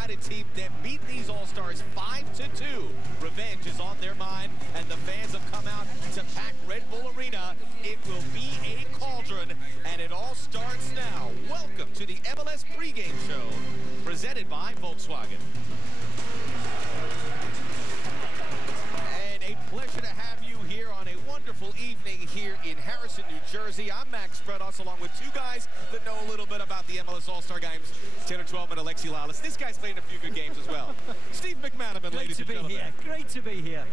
United team that beat these All-Stars 5-2. Revenge is on their mind, and the fans have come out to pack Red Bull Arena. It will be a cauldron, and it all starts now. Welcome to the MLS pregame show, presented by Volkswagen. And a pleasure to have you here on a wonderful evening here in Harrison, New Jersey. I'm Max Fredos, along with two guys that know a little bit about the MLS All-Star games, Taylor Twelman and Alexi Lalas. This guy's played a few good games as well. Steve McManaman, ladies and gentlemen. Great to be here.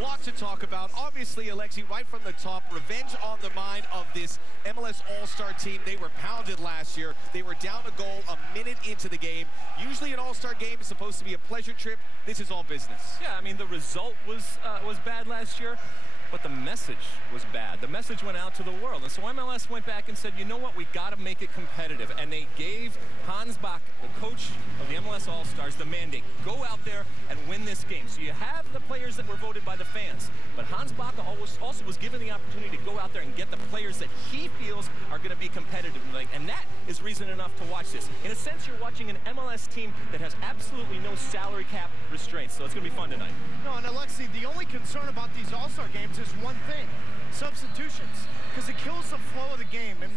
Lot to talk about. Obviously, Alexi, right from the top, revenge on the mind of this MLS All-Star team. They were pounded last year. They were down a goal a minute into the game. Usually an All-Star game is supposed to be a pleasure trip. This is all business. Yeah, I mean, the result was bad last year, but the message was bad. The message went out to the world. And so MLS went back and said, you know what, we got to make it competitive. And they gave Hans Bach, the coach of the MLS All-Stars, the mandate. Go out there and win this game. So you have the players that were voted by the fans, but Hans Bach also was given the opportunity to go out there and get the players that he feels are going to be competitive. And that is reason enough to watch this. In a sense, you're watching an MLS team that has absolutely no salary cap restraints. So it's going to be fun tonight. No, and Alexi, the only concern about these All-Star games is one thing: substitutions, because it kills the flow of the game. And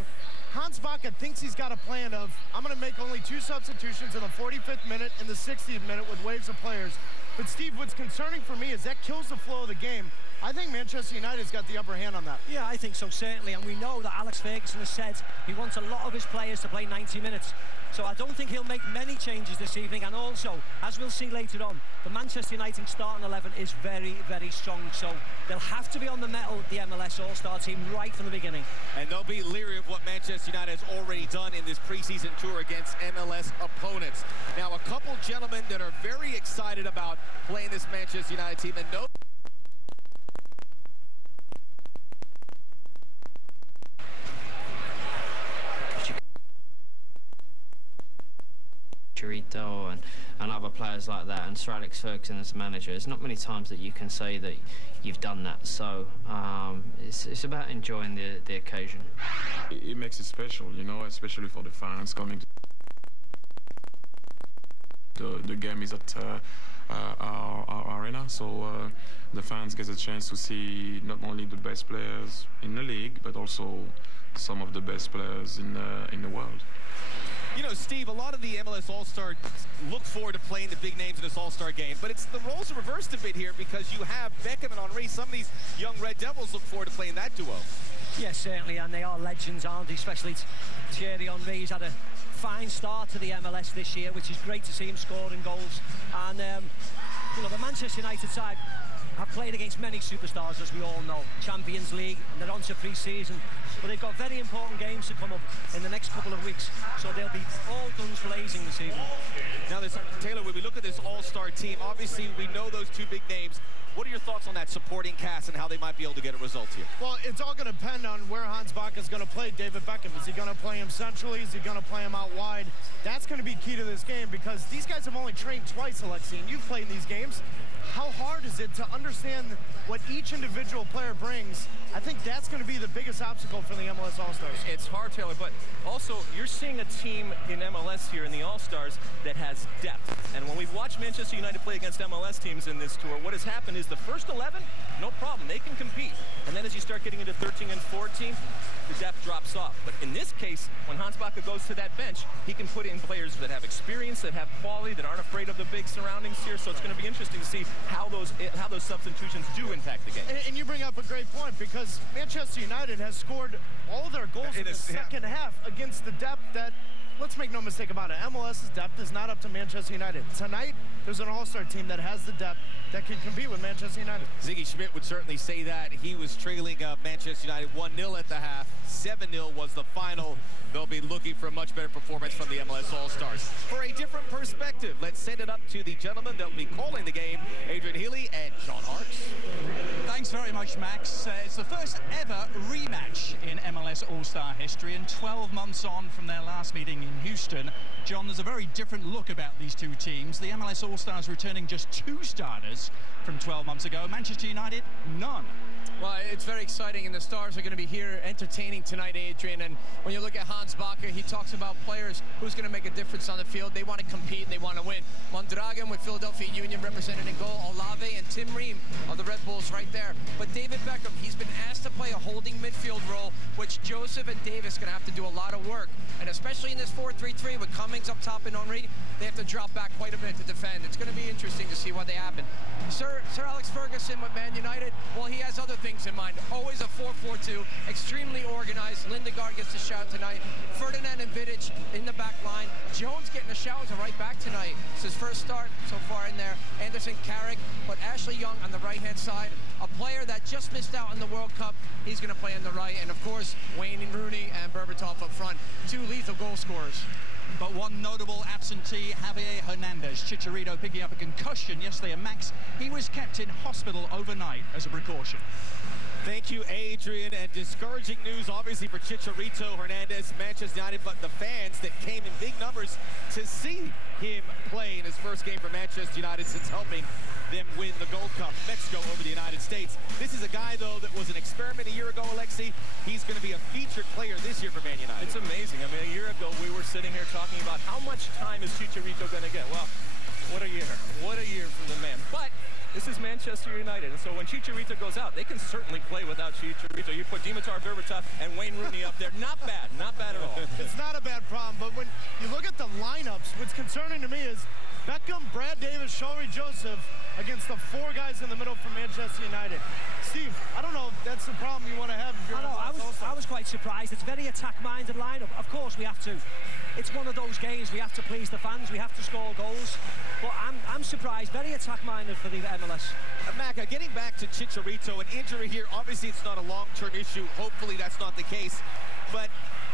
Hans Bach thinks he's got a plan of, I'm going to make only 2 substitutions in the 45th minute and the 60th minute with waves of players. But Steve, what's concerning for me is that kills the flow of the game. I think Manchester United's got the upper hand on that. Yeah, I think so, certainly. And we know that Alex Ferguson has said he wants a lot of his players to play 90 minutes. So I don't think he'll make many changes this evening. And also, as we'll see later on, the Manchester United starting 11 is very, very strong. So they'll have to be on the mettle, the MLS All-Star team, right from the beginning. And they'll be leery of what Manchester United has already done in this preseason tour against MLS opponents. Now, a couple gentlemen that are very excited about playing this Manchester United team, and no and other players like that, and Sir Alex Ferguson as manager. There's not many times that you can say that you've done that, so it's about enjoying the occasion. It makes it special, you know, especially for the fans coming to the game is at our arena, so the fans get a chance to see not only the best players in the league, but also some of the best players in the world. You know, Steve, a lot of the MLS All-Star look forward to playing the big names in this All-Star game, but the roles are reversed a bit here because you have Beckham and Henry. Some of these young Red Devils look forward to playing that duo. Yes, certainly, and they are legends, aren't they? Especially Thierry Henry. He's had a fine start to the MLS this year, which is great to see him scoring goals. And, you know, the Manchester United side have played against many superstars, as we all know. Champions League, and they're on to pre-season. But they've got very important games to come up in the next couple of weeks, so they'll be all guns blazing this evening. Now, Taylor, when we look at this All-Star team, obviously we know those 2 big names. What are your thoughts on that supporting cast and how they might be able to get a result here? Well, it's all going to depend on where Hans Bach is going to play David Beckham. Is he going to play him centrally? Is he going to play him out wide? That's going to be key to this game, because these guys have only trained twice, Alexi, and you've played in these games. How hard is it to understand what each individual player brings? I think that's going to be the biggest obstacle for the MLS All-Stars. It's hard, Taylor, but also you're seeing a team in MLS here in the All-Stars that has depth. And when we've watched Manchester United play against MLS teams in this tour, what has happened is the first 11, no problem, they can compete. And then as you start getting into 13 and 14, the depth drops off. But in this case, when Hans Bach goes to that bench, he can put in players that have experience, that have quality, that aren't afraid of the big surroundings here. So it's going to be interesting to see how those substitutions do impact the game. And you bring up a great point, because Manchester United has scored all their goals in the second half against the depth that, let's make no mistake about it, MLS's depth is not up to Manchester United. Tonight, there's an All-Star team that has the depth that can compete with Manchester United. Ziggy Schmidt would certainly say that. He was trailing Manchester United 1-0 at the half. 7-0 was the final. They'll be looking for a much better performance from the MLS All-Stars. For a different perspective, let's send it up to the gentlemen that will be calling the game, Adrian Healy and John Hartz. Thanks very much, Max. It's the first ever rematch in MLS All-Star history, and 12 months on from their last meeting in Houston. John, there's a very different look about these 2 teams. The MLS All-Stars returning just 2 starters from 12 months ago. Manchester United, none. Well, it's very exciting, and the Stars are going to be here entertaining tonight, Adrian. And when you look at Hans Bacher, he talks about players who's going to make a difference on the field. They want to compete and they want to win. Mondragon with Philadelphia Union represented in goal. Olave and Tim Ream of the Red Bulls right there. But David Beckham, he's been asked to play a holding midfield role, which Joseph and Davis are going to have to do a lot of work. And especially in this 4-3-3 with Cummings up top and Henry, they have to drop back quite a bit to defend. It's going to be interesting to see what they happen. Sir Alex Ferguson with Man United, well, he has other things in mind. Always a 4-4-2, extremely organized. Lindegaard gets a shout tonight. Ferdinand and Vidic in the back line. Jones getting a shout as a right back tonight. It's his first start so far in there. Anderson, Carrick, but Ashley Young on the right-hand side. A player that just missed out on the World Cup. He's going to play on the right. And, of course, Wayne Rooney and Berbatov up front. Two lethal goal scorers. But one notable absentee, Javier Hernandez. Chicharito picking up a concussion yesterday. And Max, he was kept in hospital overnight as a precaution. Thank you, Adrian. And discouraging news, obviously, for Chicharito Hernandez, Manchester United, but the fans that came in big numbers to see him play in his first game for Manchester United since helping them win the Gold Cup, Mexico over the United States. This is a guy, though, that was an experiment a year ago, Alexi. He's going to be a featured player this year for Man United. It's amazing. I mean, a year ago, we were sitting here talking about how much time is Chicharito going to get. Well, what a year. What a year for the man. But this is Manchester United, and so when Chicharito goes out, they can certainly play without Chicharito. You put Dimitar Berbatov and Wayne Rooney up there. Not bad at all. It's not a bad problem, but when you look at the lineups, what's concerning to me is Beckham, Brad Davis, Shory Joseph against the four guys in the middle for Manchester United. Steve, I don't know if that's the problem you want to have if you're I was quite surprised. It's a very attack-minded lineup. Of course, we have to. It's one of those games we have to please the fans. We have to score goals. But I'm surprised. Very attack-minded for the MLS. Maka, getting back to Chicharito, an injury here. Obviously, it's not a long-term issue. Hopefully, that's not the case. But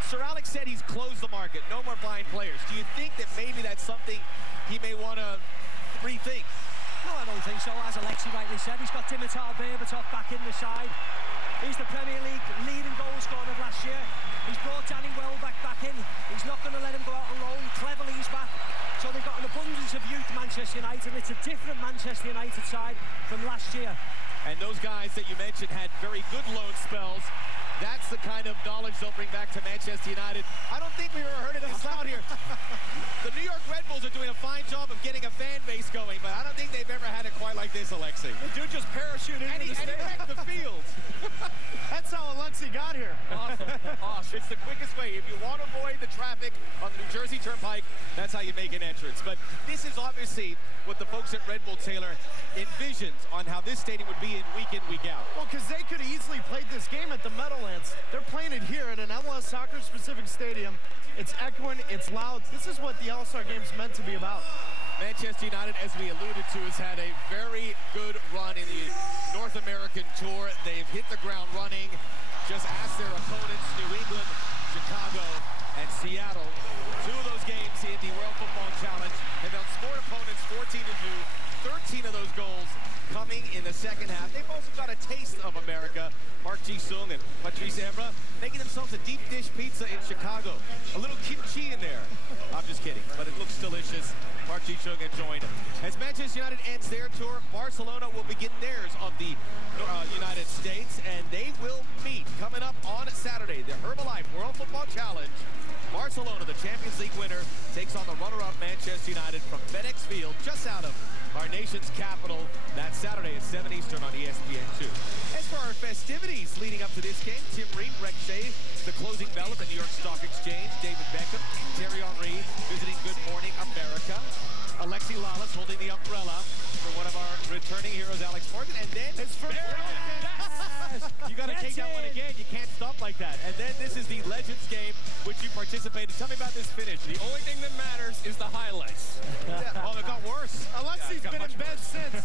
Sir Alex said he's closed the market. No more buying players. Do you think that maybe that's something he may want to rethink? No, I don't think so. As Alexi rightly said, he's got Dimitar Berbatov back in the side. He's the Premier League leading goal scorer of last year. He's brought Danny Welbeck back in. He's not going to let him go out on loan. Cleverly, he's back. So they've got an abundance of youth, Manchester United. It's a different Manchester United side from last year. And those guys that you mentioned had very good loan spells. That's the kind of knowledge they'll bring back to Manchester United. I don't think we've ever heard it this loud here. The New York Red Bulls are doing a fine job of getting a fan base going, but I don't think they've ever had it quite like this, Alexi. The dude just parachuted into the stadium. And he wrecked the field. That's how Alexi got here. Awesome. It's the quickest way. If you want to avoid the traffic on the New Jersey Turnpike, that's how you make an entrance. But this is obviously what the folks at Red Bull Taylor envisions on how this stadium would be week in, week out. Well, because they could have easily played this game at the Meadowlands. They're playing it here at an MLS soccer-specific stadium. It's echoing, it's loud. This is what the All-Star Game's meant to be about. Manchester United, as we alluded to, has had a very good run in the North American Tour. They've hit the ground running. Just ask their opponents, New England, Chicago, and Seattle. Two of those games in the World Football Challenge have outscored opponents 14-2. 13 of those goals coming in the second half. They've also got a taste of America. Park Ji-sung and Patrice Evra making themselves a deep dish pizza in Chicago. A little kimchi in there. I'm just kidding, but it looks delicious. Park Ji-sung had joined. As Manchester United ends their tour, Barcelona will begin theirs of the United States, and they will meet coming up on Saturday, the Herbalife World Football Challenge. Barcelona, the Champions League winner, takes on the runner-up Manchester United from FedEx Field, just out of our nation's capital. That Saturday at 7 Eastern on ESPN2. As for our festivities leading up to this game, Tim Ream, Rexhay, the closing bell at the New York Stock Exchange, David Beckham, Thierry Henry visiting Good Morning America, Alexi Lalas holding the umbrella for one of our returning heroes, Alex Morgan, and then It's for you got to take that one again. You can't stop like that. And then this is the Legends game, which you participated. Tell me about this finish. The only thing that matters is the highlights. Oh, it got worse. Alexi's been in bed since.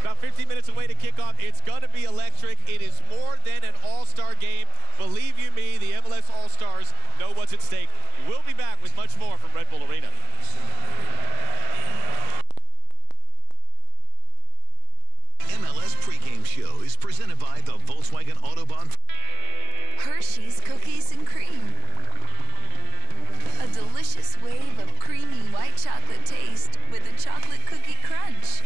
About 15 minutes away to kick off. It's going to be electric. It is more than an all-star game. Believe you me, the MLS All-Stars know what's at stake. We'll be back with much more from Red Bull Arena. MLS pregame show is presented by the Volkswagen Autobahn. Hershey's Cookies and Cream. A delicious wave of creamy white chocolate taste with a chocolate cookie crunch.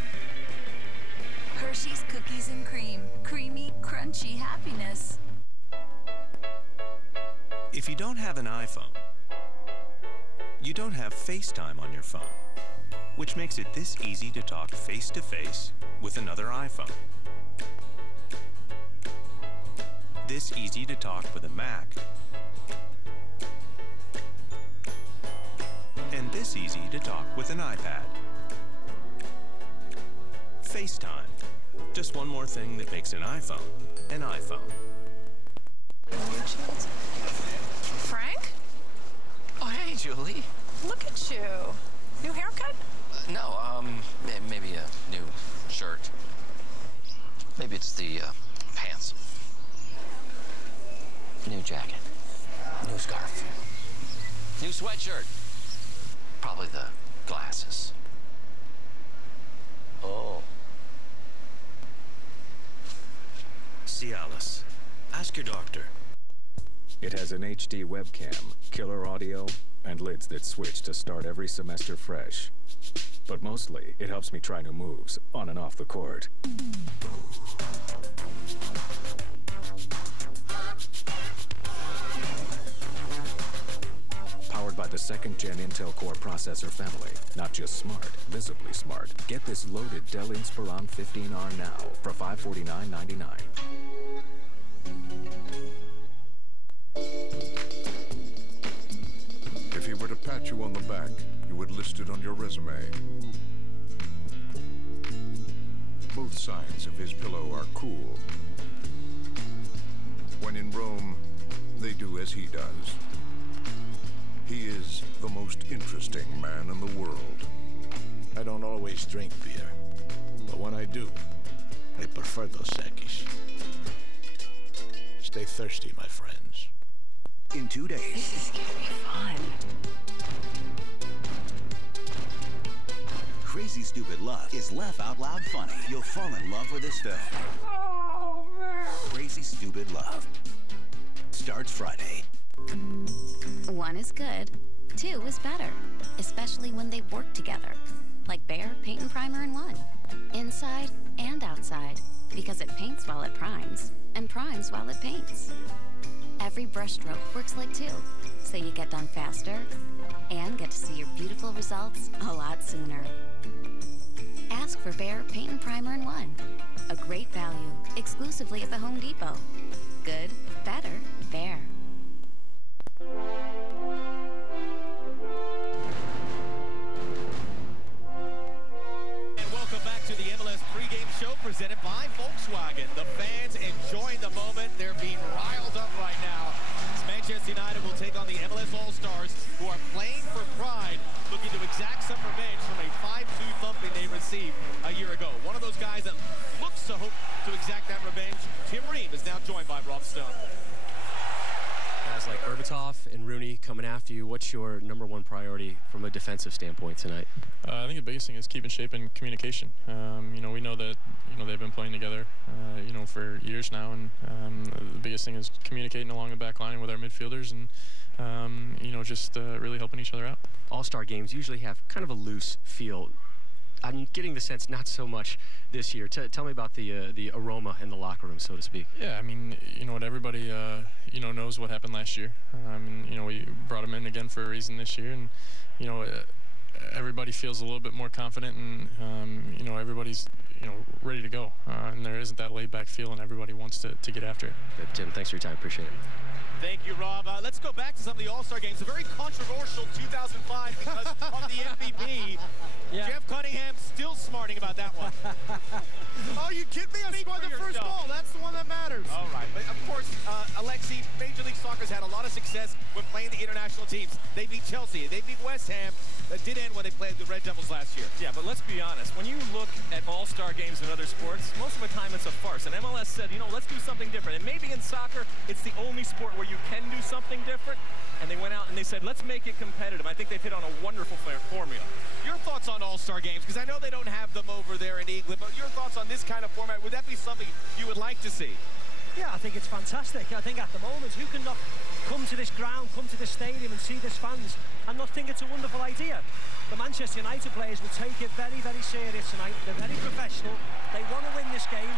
Hershey's Cookies and Cream. Creamy, crunchy happiness. If you don't have an iPhone, you don't have FaceTime on your phone, which makes it this easy to talk face-to-face with another iPhone. This easy to talk with a Mac. And this easy to talk with an iPad. FaceTime. Just one more thing that makes an iPhone an iPhone. Frank? Oh, hey, Julie. Look at you. New haircut? No, maybe a new shirt. Maybe it's the pants. New jacket. New scarf. New sweatshirt. Probably the glasses. Oh. Cialis. Ask your doctor. It has an HD webcam, killer audio, and lids that switch to start every semester fresh. But mostly, it helps me try new moves on and off the court. Powered by the second-gen Intel Core processor family. Not just smart, visibly smart. Get this loaded Dell Inspiron 15R now for $549.99. If he were to pat you on the back, you would list it on your resume. Both sides of his pillow are cool. When in Rome, they do as he does. He is the most interesting man in the world. I don't always drink beer, but when I do, I prefer Dos Equis. Stay thirsty, my friends. In 2 days. This is gonna be fun. Crazy Stupid Love is laugh out loud funny. You'll fall in love with this film. Oh, man. Crazy Stupid Love starts Friday. 1 is good, 2 is better, especially when they work together. Like Behr Paint and Primer in 1. Inside and outside, because it paints while it primes, and primes while it paints. Every brushstroke works like 2, so you get done faster and get to see your beautiful results a lot sooner. Ask for Behr Paint and Primer in 1. A great value, exclusively at the Home Depot. Good, better, Behr. And welcome back to the MLS pregame show presented by Volkswagen. The fans enjoying the moment. They're being riled up right now. Manchester United will take on the MLS All-Stars, who are playing for pride, looking to exact some revenge from a 5-2 thumping they received a year ago. One of those guys that looks to hope to exact that revenge, Tim Ream, is now joined by Rob Stone. Guys like Berbatov and Rooney coming after you, what's your #1 priority from a defensive standpoint tonight? I think the biggest thing is keeping shape and communication. We know that they've been playing together for years now, and the biggest thing is communicating along the back line with our midfielders, and just really helping each other out. All-Star games usually have kind of a loose feel. I'm getting the sense not so much this year. Tell me about the aroma in the locker room, so to speak. Yeah, I mean, everybody knows what happened last year. We brought him in again for a reason this year, and everybody feels a little bit more confident, and everybody's ready to go, and there isn't that laid-back feel, and everybody wants to get after it. Good, Tim, thanks for your time. Appreciate it. Thank you, Rob. Let's go back to some of the All-Star games. A very controversial 2005 because of the MVP. Yeah. Jeff Cunningham still smarting about that one. Oh, you kidding me? I scored the first goal. That's the one that matters. All right. But, of course, Alexi, Major League Soccer's had a lot of success when playing the international teams. They beat Chelsea. They beat West Ham. That did end when they played the Red Devils last year. Yeah, but let's be honest. When you look at all-star games in other sports, most of the time it's a farce. And MLS said, let's do something different. And maybe in soccer, it's the only sport where you can do something different. And they went out and they said, let's make it competitive. I think they've hit on a wonderful formula. Your thoughts on all-star games? Because I know they don't have them over there in England, but your thoughts on this kind of format, would that be something you would like to see? Yeah, I think it's fantastic. I think at the moment, who can not come to this ground, come to this stadium and see this fans and not think it's a wonderful idea? the Manchester United players will take it very, very serious tonight. They're very professional. They want to win this game.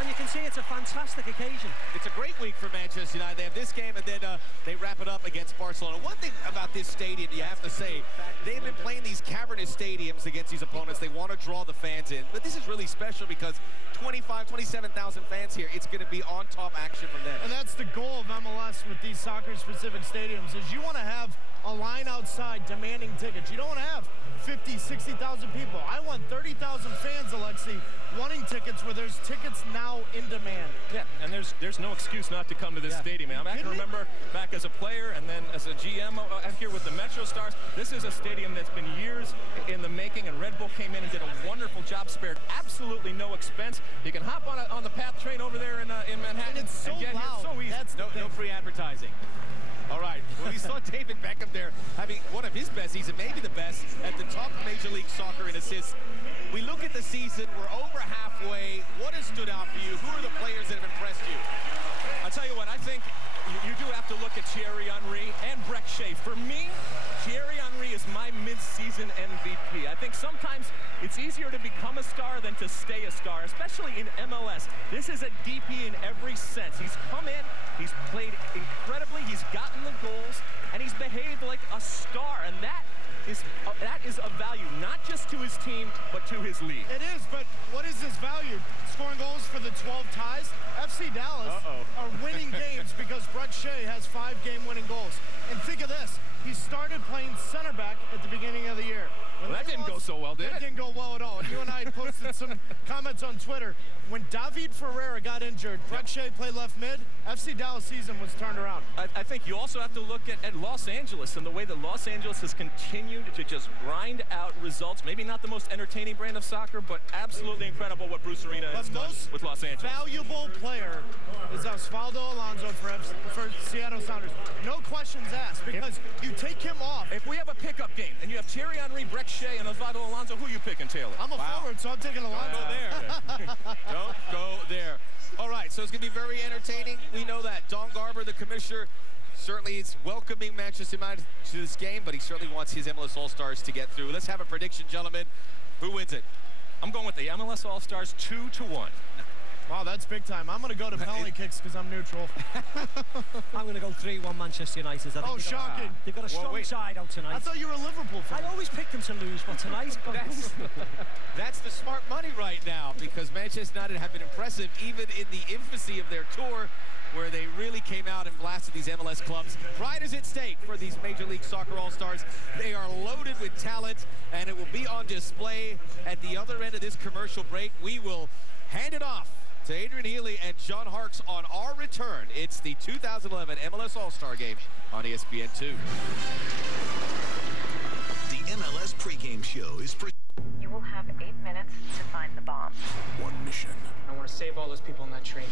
And you can see it's a fantastic occasion. It's a great week for Manchester United. They have this game, and then they wrap it up against Barcelona. One thing about this stadium, you have to say, they've been playing these cavernous stadiums against these opponents. They want to draw the fans in. But this is really special because 27,000 fans here. It's going to be on-top action from them. And that's the goal of MLS with these soccer-specific stadiums, is you want to have a line outside demanding tickets. You don't want to have 50, 60,000 people. I want 30,000 fans, Alexi, wanting tickets where there's tickets now in demand. Yeah, and there's no excuse not to come to this stadium. I can remember back as a player and then as a GM here with the Metro Stars. This is a stadium that's been years in the making, and Red Bull came in and did a wonderful job, spared absolutely no expense. You can hop on the PATH train over there in Manhattan and it's so get loud. here so easy. That's no free advertising. All right, well, we saw David Beckham there having one of his best seasons, maybe the best, at the top of Major League Soccer in assists. We look at the season, we're over halfway. What has stood out for you? Who are the players that have impressed you? I'll tell you what, I think you do have to look at Thierry Henry and Breck Shea. For me, Thierry Henry is my mid-season MVP. I think sometimes it's easier to become a star than to stay a star, especially in MLS. This is a DP in every sense. He's come in, he's played incredibly, he's gotten the goals, and he's behaved like a star, and that is of value, not just to his team, but to his league. It is, but what is his value? Scoring goals for the 12 ties? FC Dallas are winning games because Breck Shea has 5 game-winning goals. And think of this, he started playing center back at the beginning of the year. Well, that didn't go so well, did it? That didn't go well at all. And you and I posted some comments on Twitter. When David Ferreira got injured, Breck Shea played left mid, FC Dallas season was turned around. I think you also have to look at Los Angeles and the way that Los Angeles has continued to just grind out results. Maybe not the most entertaining brand of soccer, but absolutely incredible what Bruce Arena has done with Los Angeles. Valuable player is Osvaldo Alonso for Seattle Sounders. No questions asked, because you take him off. If we have a pickup game and you have Thierry Henry, Breck Shea, and Osvaldo Alonso, who are you picking, Taylor? I'm a forward, so I'm taking Alonso. Don't go there. All right, so it's going to be very entertaining. We know that. Don Garber, the commissioner, certainly is welcoming Manchester United to this game, but he certainly wants his MLS All-Stars to get through. Let's have a prediction, gentlemen. Who wins it? I'm going with the MLS All-Stars 2-1. Wow, that's big time. I'm going to go to penalty kicks because I'm neutral. I'm going to go 3-1 Manchester United. Oh, shocking. They've got a strong side out tonight. I thought you were a Liverpool fan. I always pick them to lose, but tonight... That's the smart money right now, because Manchester United have been impressive even in the infancy of their tour, where they really came out and blasted these MLS clubs. Pride is at stake for these Major League Soccer All-Stars. They are loaded with talent, and it will be on display at the other end of this commercial break. We will hand it off to Adrian Healy and John Harkes on our return. It's the 2011 MLS All-Star Game on ESPN2. The MLS pregame show is... You will have 8 minutes to find the bomb. One mission. I want to save all those people on that train.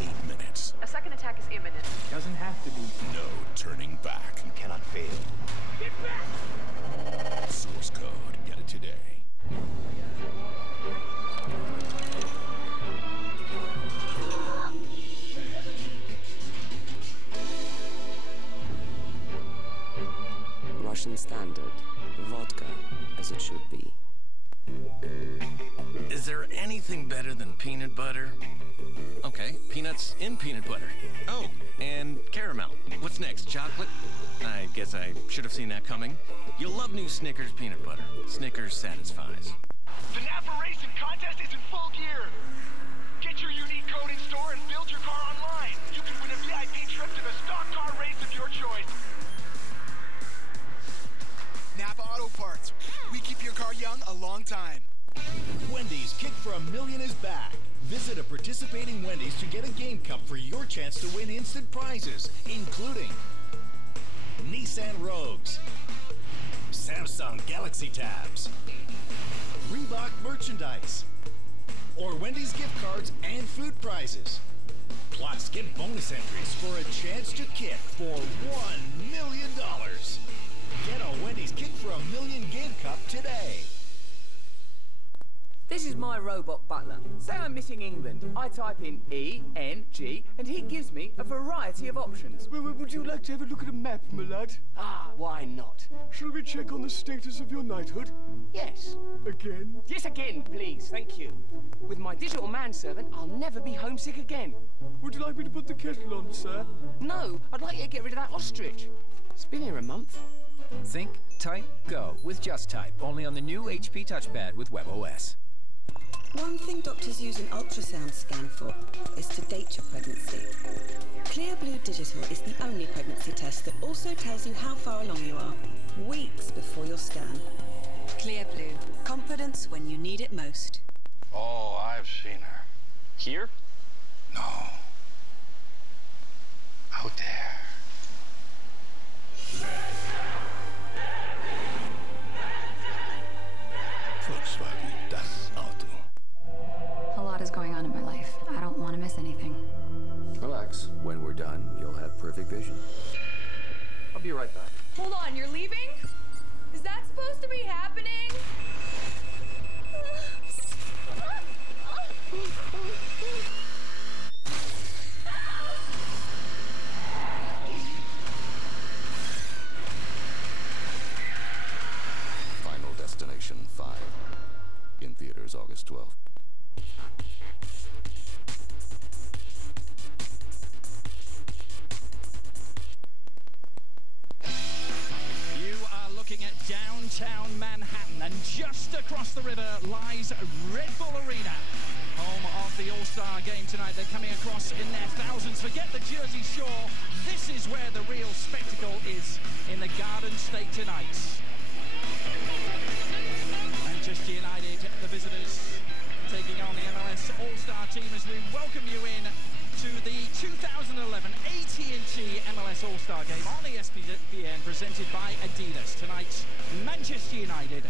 8 minutes. A second attack is imminent. Doesn't have to be. No turning back. You cannot fail. Get back! Source code. Get it today. Russian standard. Vodka, as it should be. Is there anything better than peanut butter? Okay, peanuts in peanut butter. Oh, and caramel. What's next, chocolate? I guess I should have seen that coming. You'll love new Snickers peanut butter. Snickers satisfies. The Napa Racing Contest is in full gear. Get your unique code in store and build your car online. You can win a VIP trip to the stock car race of your choice. Napa Auto Parts. We keep your car young a long time. Wendy's Kick for $1 Million is back. Visit a participating Wendy's to get a game cup for your chance to win instant prizes, including Nissan Rogues, Samsung Galaxy Tabs, Reebok merchandise, or Wendy's gift cards and food prizes. Plus, get bonus entries for a chance to kick for $1 million. Get a Wendy's Kick for $1 Million game cup today. This is my robot butler. Say I'm missing England. I type in E, N, G, and he gives me a variety of options. Would you like to have a look at a map, my lad? Ah, why not? Shall we check on the status of your knighthood? Yes. Again? Yes, again, please. Thank you. With my digital manservant, I'll never be homesick again. Would you like me to put the kettle on, sir? No, I'd like you to get rid of that ostrich. It's been here a month. Think, type, go with Just Type, only on the new HP touchpad with WebOS. One thing doctors use an ultrasound scan for is to date your pregnancy. Clear Blue Digital is the only pregnancy test that also tells you how far along you are, weeks before your scan. Clear Blue. Confidence when you need it most. Oh, I've seen her. Here? No. Out there. Volkswagen, das Auto. A lot is going on in my life. I don't want to miss anything. Relax. When we're done, you'll have perfect vision. I'll be right back. Hold on, you're leaving? Is that supposed to be happening? Final Destination 5. In theaters August 12th. You are looking at downtown Manhattan, and just across the river lies Red Bull Arena, home of the All-Star game tonight. They're coming across in their thousands. Forget the Jersey Shore. This is where the real spectacle is, in the Garden State tonight. Manchester United, the visitors, taking on the MLS All-Star team as we welcome you in to the 2011 AT&T MLS All-Star Game on ESPN, presented by Adidas. Tonight, Manchester United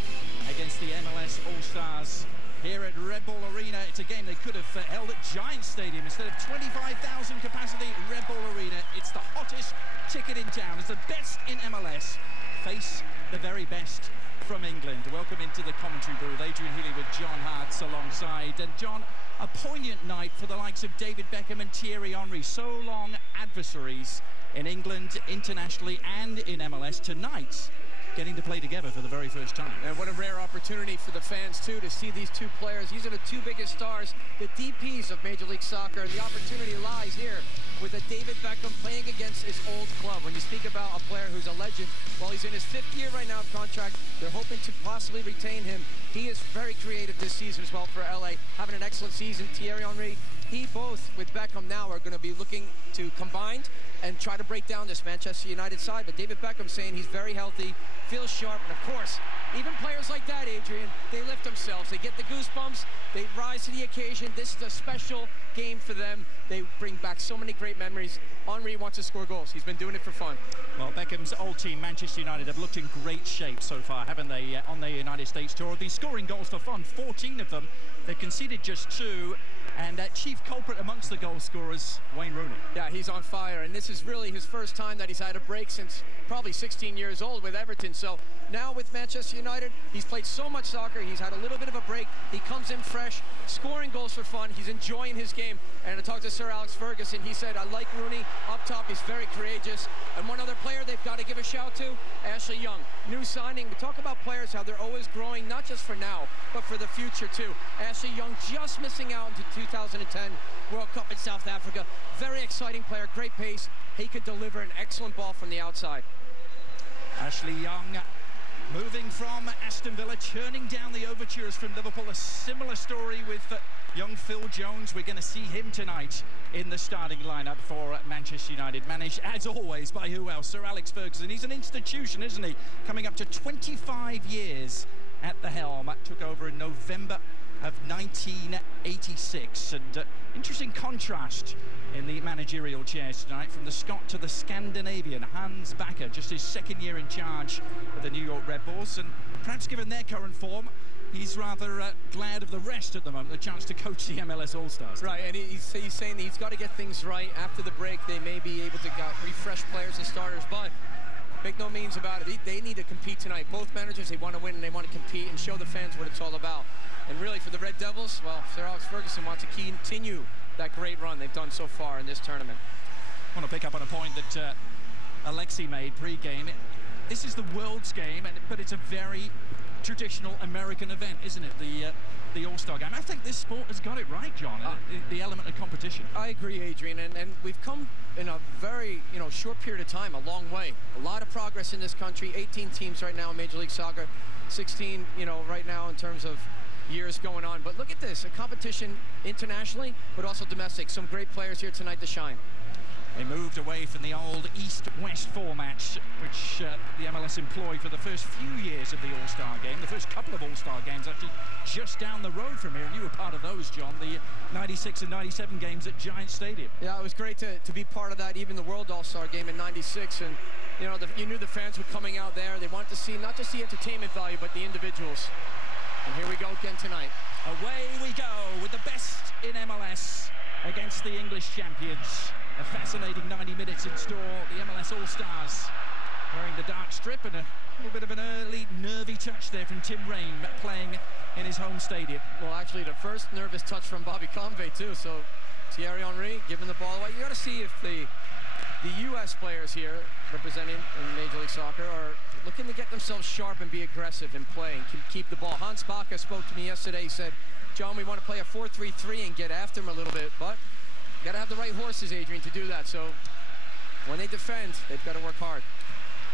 against the MLS All-Stars here at Red Bull Arena. It's a game they could have held at Giant Stadium instead of 25,000 capacity. Red Bull Arena, it's the hottest ticket in town. As the best in MLS face the very best from England. Welcome into the commentary booth. Adrian Healy with John Hartz alongside. And John, a poignant night for the likes of David Beckham and Thierry Henry. So long adversaries in England, internationally, and in MLS. Tonight, getting to play together for the very first time. And what a rare opportunity for the fans, too, to see these two players. These are the two biggest stars, the DPs of Major League Soccer. And the opportunity lies here with a David Beckham playing against his old club. When you speak about a player who's a legend, well, he's in his 5th year right now of contract. They're hoping to possibly retain him. He is very creative this season as well for LA, having an excellent season. Thierry Henry, he both with Beckham now are going to be looking to combine and try to break down this Manchester United side. But David Beckham saying he's very healthy, feels sharp, and of course, even players like that, Adrian, they lift themselves. They get the goosebumps. They rise to the occasion. This is a special game for them. They bring back so many great memories. Henry wants to score goals. He's been doing it for fun. Well, Beckham's old team, Manchester United, have looked in great shape so far, haven't they, on the United States tour? They've been scoring goals for fun, 14 of them. They've conceded just 2. And chief culprit amongst the goal scorers, Wayne Rooney. Yeah, he's on fire, and this is really his first time that he's had a break since probably 16 years old with Everton. So now with Manchester United, he's played so much soccer, he's had a little bit of a break. He comes in fresh, scoring goals for fun. He's enjoying his game. And I talked to Sir Alex Ferguson. He said, I like Rooney up top. He's very courageous. And one other player they've got to give a shout to, Ashley Young. New signing. We talk about players, how they're always growing, not just for now, but for the future too. Ashley Young just missing out into 2010 World Cup in South Africa. Very exciting player, great pace. He could deliver an excellent ball from the outside. Ashley Young moving from Aston Villa, turning down the overtures from Liverpool. A similar story with young Phil Jones. We're going to see him tonight in the starting lineup for Manchester United, managed as always by who else? Sir Alex Ferguson. He's an institution, isn't he? Coming up to 25 years at the helm. Took over in November of 1986. And interesting contrast in the managerial chairs tonight, from the Scot to the Scandinavian, Hans Backer, just his 2nd year in charge of the New York Red Bulls, and perhaps given their current form, he's rather glad of the rest at the moment, the chance to coach the MLS All-Stars. Right, and he's saying that he's got to get things right. After the break, they may be able to refresh players and starters, but Make no means about it. They need to compete tonight. Both managers, they want to win and they want to compete and show the fans what it's all about. And really, for the Red Devils, well, Sir Alex Ferguson wants to continue that great run they've done so far in this tournament. I want to pick up on a point that Alexi made pre-game. This is the World's game, but it's a very traditional American event, isn't it? The All-Star game. I think this sport has got it right, John. The element of competition. I agree, Adrian, and we've come in a very short period of time, a long way. A lot of progress in this country. 18 teams right now in Major League Soccer, 16 right now in terms of years going on. But look at this, a competition internationally, but also domestic. Some great players here tonight to shine. They moved away from the old East-West format, which the MLS employed for the first few years of the All-Star game. The first couple of All-Star games actually just down the road from here, and you were part of those, John, the 96 and 97 games at Giant Stadium. Yeah, it was great to be part of that, even the World All-Star game in 96. And, you knew the fans were coming out there. They wanted to see not just the entertainment value, but the individuals. And here we go again tonight. Away we go with the best in MLS against the English champions. A fascinating 90 minutes in store. The MLS All-Stars wearing the dark strip, and a little bit of an early nervy touch there from Tim Raine playing in his home stadium. Well, actually, the first nervous touch from Bobby Convey, too. So Thierry Henry giving the ball away. You got to see if the U.S. players here representing in Major League Soccer are looking to get themselves sharp and be aggressive and play and keep the ball. Hans Baca spoke to me yesterday. He said, John, we want to play a 4-3-3 and get after him a little bit, but you got to have the right horses, Adrian, to do that. So when they defend, they've got to work hard.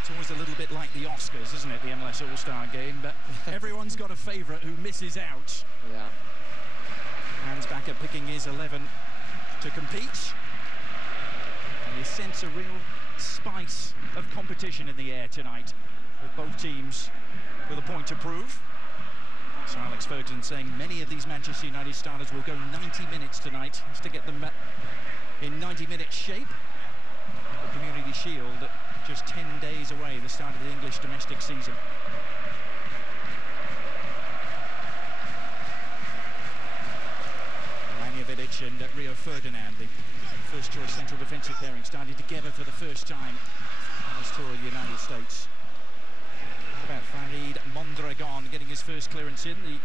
It's always a little bit like the Oscars, isn't it, the MLS All-Star game? But everyone's got a favourite who misses out. Yeah. Hans Baca picking his 11 to compete. And you sense a real spice of competition in the air tonight, with both teams with a point to prove. So Alex Ferguson saying many of these Manchester United starters will go 90 minutes tonight just to get them in 90-minute shape. The Community Shield just 10 days away, the start of the English domestic season. Lanjovic and Rio Ferdinand, the first choice central defensive pairing, starting together for the first time on this tour of the United States. About Farid Mondragon getting his first clearance in, the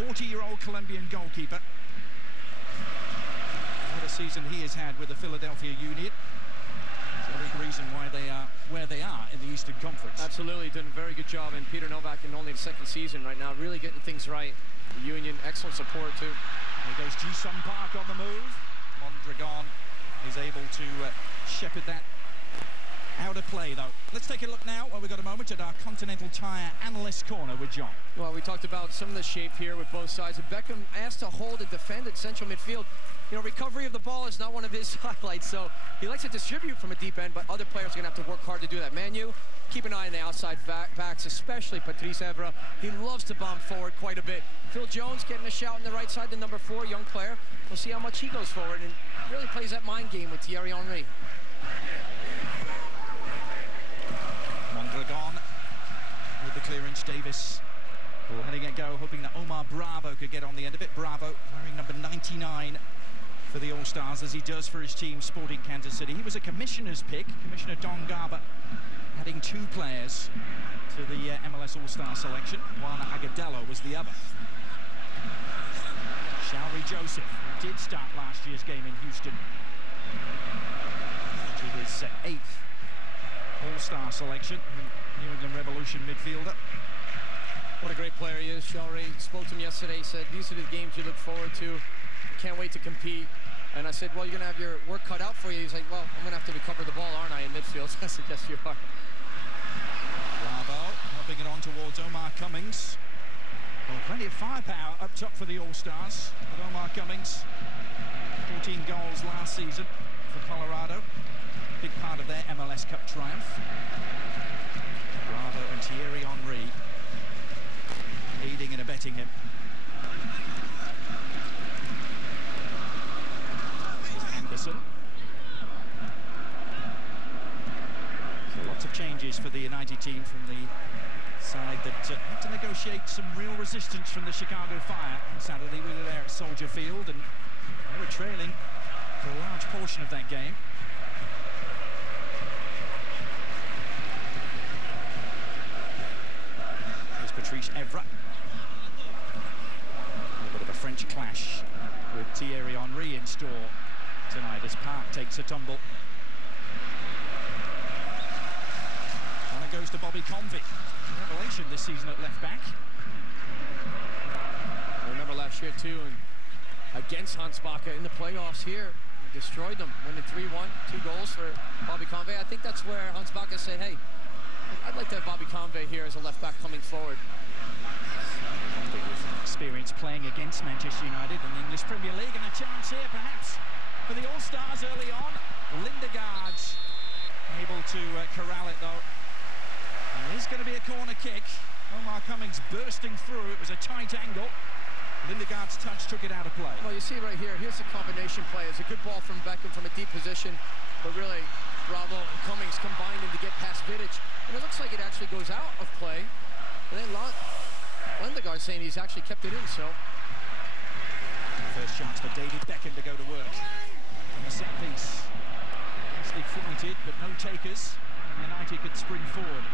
40-year-old Colombian goalkeeper. What a season he has had with the Philadelphia Union. It's a big reason why they are where they are in the Eastern Conference. Absolutely, doing a very good job, and Peter Novak in only the second season right now, really getting things right. The Union, excellent support too. There goes Ji-Sung Park on the move. Mondragon is able to shepherd that out of play, though. Let's take a look now, while we've got a moment, at our Continental Tire Analyst Corner with John. Well, we talked about some of the shape here with both sides. And Beckham asked to hold and defend at central midfield. Recovery of the ball is not one of his highlights, so he likes to distribute from a deep end, but other players are going to have to work hard to do that. Manu, keep an eye on the outside backs, especially Patrice Evra. He loves to bomb forward quite a bit. Phil Jones getting a shout on the right side, the number 4, young player. We'll see how much he goes forward and really plays that mind game with Thierry Henry. Mondragon with the clearance. Davis letting it go, hoping that Omar Bravo could get on the end of it. Bravo wearing number 99 for the All-Stars, as he does for his team, Sporting Kansas City. He was a commissioner's pick. Commissioner Don Garber adding 2 players to the MLS All-Star selection. Juan Agudelo was the other. Shalry Joseph, who did start last year's game in Houston, to his 8th All-Star selection, New England Revolution midfielder. What a great player he is, Shalry. Spoke to him yesterday. He said, these are the games you look forward to. Can't wait to compete. And I said, well, you're going to have your work cut out for you. He's like, well, I'm going to have to recover the ball, aren't I, in midfield? I said, yes, you are. Bravo helping it on towards Omar Cummings. Well, plenty of firepower up top for the All-Stars with Omar Cummings. 14 goals last season for Colorado. Big part of their MLS Cup triumph. Bravo and Thierry Henry aiding and abetting him. Anderson. So lots of changes for the United team from the side that had to negotiate some real resistance from the Chicago Fire on Saturday. We were there at Soldier Field, and they were trailing for a large portion of that game. Fabrice Evra. A bit of a French clash with Thierry Henry in store tonight as Park takes a tumble. And it goes to Bobby Convey. Revelation this season at left back. I remember last year too, and against Hans Baca in the playoffs here, he destroyed them, winning 3-1, 2 goals for Bobby Convey. I think that's where Hans Baca said, hey, I'd like to have Bobby Convey here as a left back coming forward. Convey with experience playing against Manchester United in the English Premier League, and a chance here perhaps for the All-Stars early on. Lindegaard able to corral it though. It is going to be a corner kick. Omar Cummings bursting through. It was a tight angle. Lindegaard's touch took it out of play. Well, you see right here, here's the combination play. It's a good ball from Beckham from a deep position, but really, Bravo and Cummings combining to get past Vidic. And it looks like it actually goes out of play. And then Lindegaard saying he's actually kept it in, so. First chance for David Beckham to go to work on the set piece. Nicely flighted, but no takers. United could spring forward.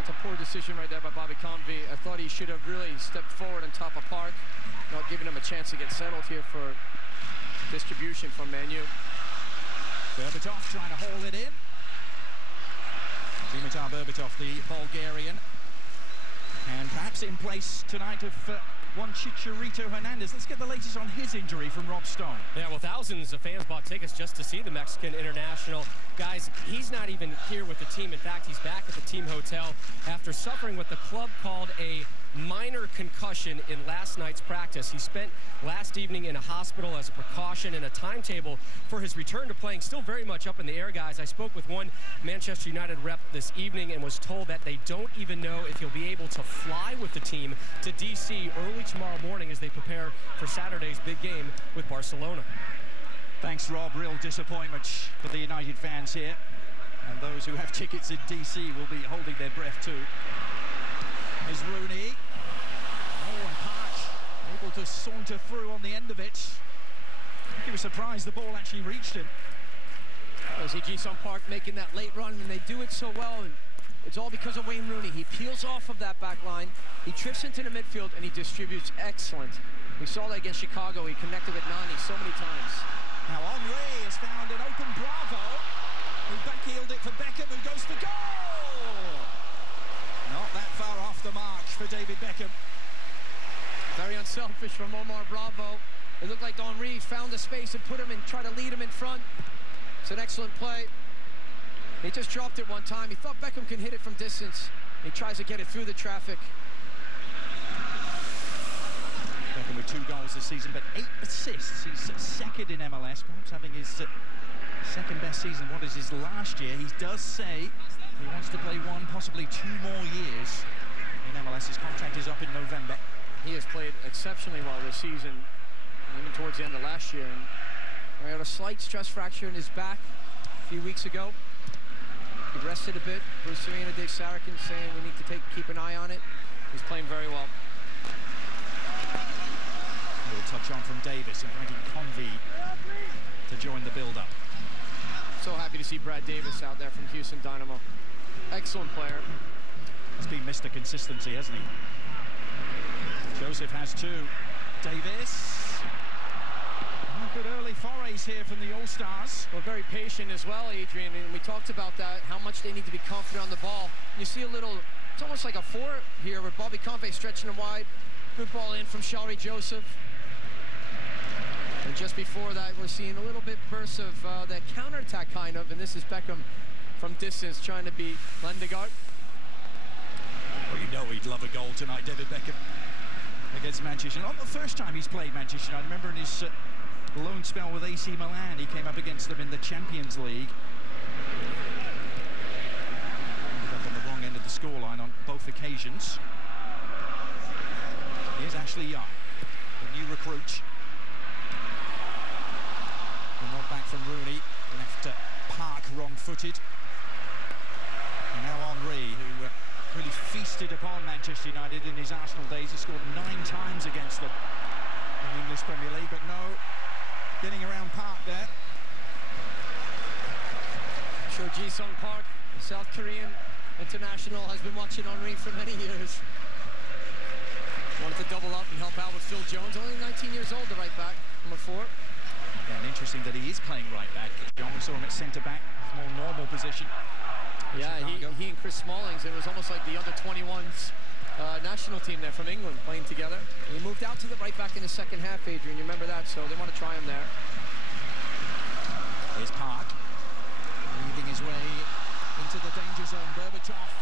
It's a poor decision right there by Bobby Convey. I thought he should have really stepped forward on top of Park, not giving him a chance to get settled here for distribution from Man U. Berbatov trying to hold it in. Dimitar Berbatov, the Bulgarian. And perhaps in place tonight of one Chicharito Hernandez. Let's get the latest on his injury from Rob Stone. Yeah, well, thousands of fans bought tickets just to see the Mexican international. Guys, he's not even here with the team. In fact, he's back at the team hotel after suffering what the club called a minor concussion in last night's practice. He spent last evening in a hospital as a precaution, and a timetable for his return to playing still very much up in the air, guys. I spoke with one Manchester United rep this evening and was told that they don't even know if he'll be able to fly with the team to DC early tomorrow morning as they prepare for Saturday's big game with Barcelona. Thanks, Rob. Real disappointment for the United fans here. And those who have tickets in DC will be holding their breath too. There's Rooney. Oh, and Park able to saunter through on the end of it. He was surprised the ball actually reached him. I see Ji-sung Park making that late run, and they do it so well, and it's all because of Wayne Rooney. He peels off of that back line, he trips into the midfield, and he distributes excellent. We saw that against Chicago. He connected with Nani so many times. Now Henry has found an open Bravo, who backheeled it for Beckham, who goes for goal! Not that far off the mark for David Beckham. Very unselfish from Omar Bravo. It looked like Henry found the space and put him in, try to lead him in front. It's an excellent play. He just dropped it one time. He thought Beckham can hit it from distance. He tries to get it through the traffic. Beckham with 2 goals this season, but 8 assists. He's second in MLS, perhaps having his second best season. What is his last year? He does say he wants to play 1, possibly 2 more years in MLS. His contract is up in November. He has played exceptionally well this season, even towards the end of last year. And he had a slight stress fracture in his back a few weeks ago. He rested a bit. Bruce Arena de Saracen saying we need to keep an eye on it. He's playing very well. We'll touch on from Davis, inviting Convey to join the build-up. So happy to see Brad Davis out there from Houston Dynamo. Excellent player. He's been Mr. Consistency, hasn't he? Joseph has 2. Davis. Good early forays here from the All-Stars. Well, very patient as well, Adrian, and we talked about that, how much they need to be confident on the ball. You see a little, it's almost like a 4 here with Bobby Convey stretching him wide. Good ball in from Shalrie Joseph. And just before that, we're seeing a little bit bursts of that counterattack kind of, and this is Beckham from distance trying to beat Lindegaard. Well, you know he'd love a goal tonight, David Beckham, against Manchester. Not the first time he's played Manchester. I remember in his loan spell with AC Milan, he came up against them in the Champions League. Ended up on the wrong end of the scoreline on both occasions. Here's Ashley Young, the new recruit. The nod back from Rooney, left Park wrong-footed. And now Henry, who really feasted upon Manchester United in his Arsenal days. He scored 9 times against them in the English Premier League, but no getting around Park there. I'm sure Ji-sung Park, the South Korean international, has been watching Henry for many years. double up and help out with Phil Jones. Only 19 years old, the right back, number 4. Yeah, and interesting that he is playing right back. John, we saw him at centre back, more normal position. Yeah, he and Chris Smallings, it was almost like the under-21s national team there from England playing together. And he moved out to the right back in the second half, Adrian. You remember that, so they want to try him there. Here's Park, leading his way into the danger zone. Berbatov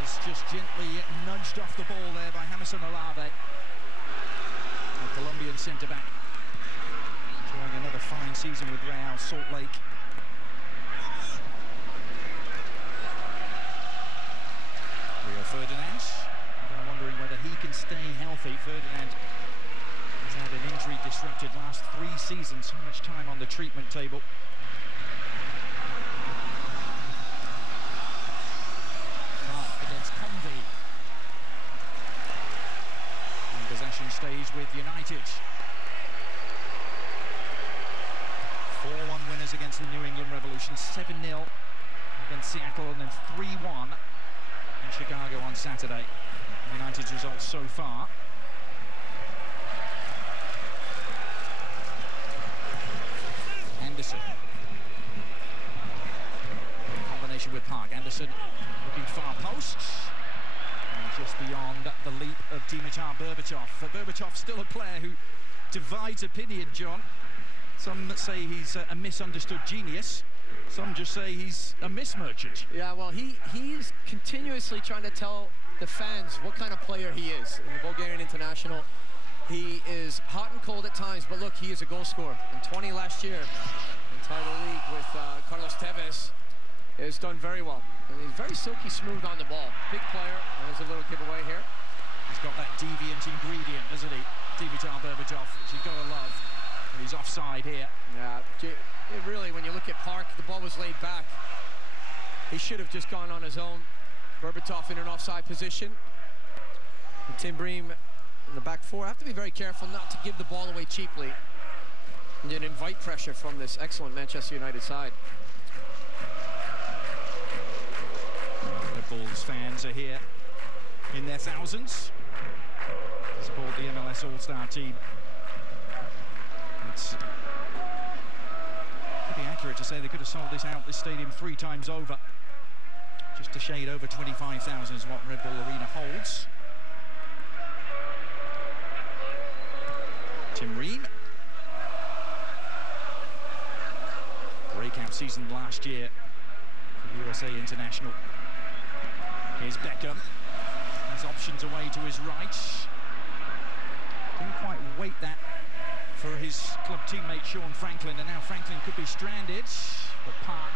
was just gently nudged off the ball there by Hamilton Olave, the Colombian centre-back. Enjoying another fine season with Real Salt Lake. Rio Ferdinand, I'm wondering whether he can stay healthy. Ferdinand has had an injury-disrupted last 3 seasons, so much time on the treatment table. Against Convey. And possession stays with United. 4-1 winners against the New England Revolution, 7-0 against Seattle, and then 3-1 in Chicago on Saturday. United's results so far. Anderson. Combination with Park. Anderson looking far post. And just beyond the leap of Dimitar Berbatov. Berbatov still a player who divides opinion, John. Some say he's a misunderstood genius. Some just say he's a miss merchant. Yeah, well, he's continuously trying to tell the fans what kind of player he is. In the Bulgarian International, he is hot and cold at times, but look, he is a goal scorer. And 20 last year in title league with Carlos Tevez has done very well. And he's very silky smooth on the ball. Big player. There's a little giveaway here. He's got that deviant ingredient, doesn't he? Dimitar Berbatov, which you've got to love. And he's offside here. Yeah, it really, when you look at Park, the ball was laid back. He should have just gone on his own. Berbatov in an offside position. And Tim Bream in the back 4. Have to be very careful not to give the ball away cheaply. And then invite pressure from this excellent Manchester United side. Red Bulls fans are here in their thousands to support the MLS All-Star team. It's pretty accurate to say they could have sold this stadium 3 times over. Just a shade over 25,000 is what Red Bull Arena holds. Tim Ream. Breakout season last year for USA International. Here's Beckham. Has options away to his right. Didn't quite wait that for his club teammate Sean Franklin, and now Franklin could be stranded, but Park